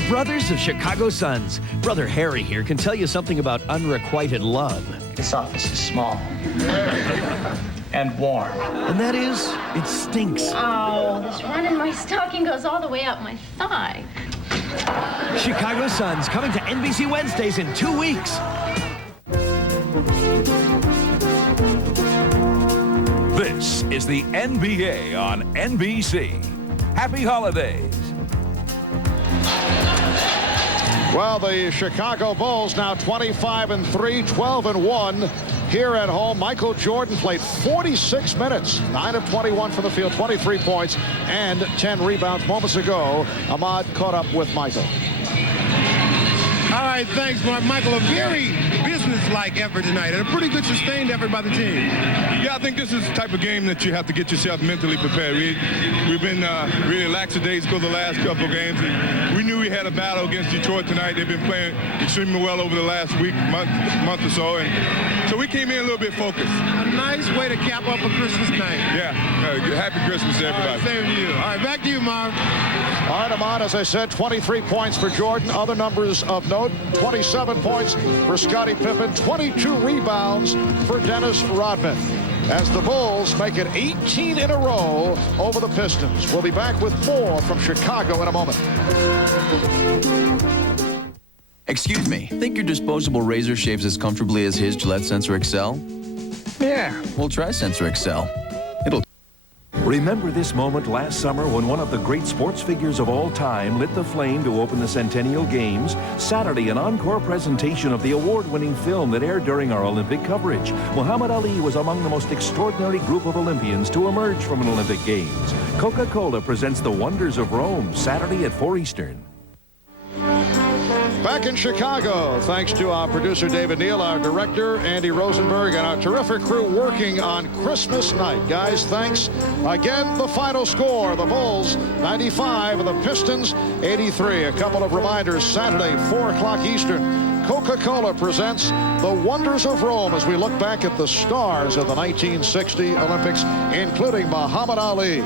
Brothers of Chicago Suns. Brother Harry here can tell you something about unrequited love. This office is small and warm. And that is, it stinks. Oh, this run in my stocking goes all the way up my thigh. Chicago Suns coming to NBC Wednesdays in 2 weeks. This is the NBA on NBC. Happy holidays. Well, the Chicago Bulls now 25-3, 12-1 here at home. Michael Jordan played 46 minutes, 9 of 21 from the field, 23 points and 10 rebounds. Moments ago, Ahmad caught up with Michael. All right, thanks, Mark. Michael, a very business-like effort tonight and a pretty good sustained effort by the team. Yeah, I think this is the type of game that you have to get yourself mentally prepared. We've been really lackadaisical the last couple of games. And we knew we had a battle against Detroit tonight. They've been playing extremely well over the last month or so. And so we came in a little bit focused. A nice way to cap up a Christmas night. Yeah, happy Christmas to everybody. All right, same to you. All right, back to you, Marv. All right, Ahmad, as I said, 23 points for Jordan. Other numbers of note, 27 points for Scottie Pippen, 22 rebounds for Dennis Rodman. As the Bulls make it 18 in a row over the Pistons. We'll be back with more from Chicago in a moment. Excuse me, think your disposable razor shaves as comfortably as his Gillette Sensor XL? Yeah, we'll try Sensor XL. It'll... Remember this moment last summer when one of the great sports figures of all time lit the flame to open the Centennial Games? Saturday, an encore presentation of the award-winning film that aired during our Olympic coverage. Muhammad Ali was among the most extraordinary group of Olympians to emerge from an Olympic Games. Coca-Cola presents The Wonders of Rome, Saturday at 4 Eastern. Back in Chicago, thanks to our producer David Neal, our director Andy Rosenberg, and our terrific crew working on Christmas night. Guys, thanks. Again, the final score, the Bulls 95 and the Pistons 83. A couple of reminders, Saturday, 4 o'clock Eastern. Coca-Cola presents The Wonders of Rome as we look back at the stars of the 1960 Olympics, including Muhammad Ali.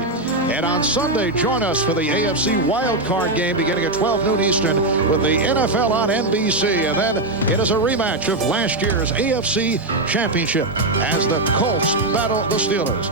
And on Sunday, join us for the AFC wildcard game beginning at 12 noon Eastern with the NFL on NBC. And then it is a rematch of last year's AFC Championship as the Colts battle the Steelers.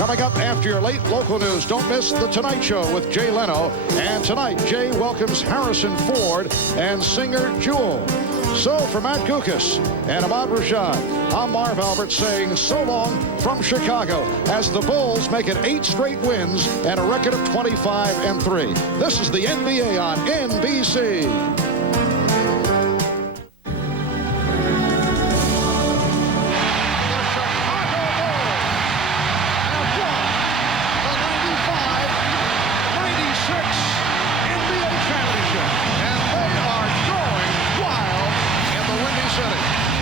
Coming up after your late local news, don't miss The Tonight Show with Jay Leno. And tonight, Jay welcomes Harrison Ford and singer Jewel. So for Matt Gukas and Ahmad Rashad, I'm Marv Albert saying so long from Chicago as the Bulls make it 8 straight wins and a record of 25-3. This is the NBA on NBC.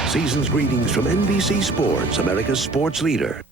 Season's greetings from NBC Sports, America's sports leader.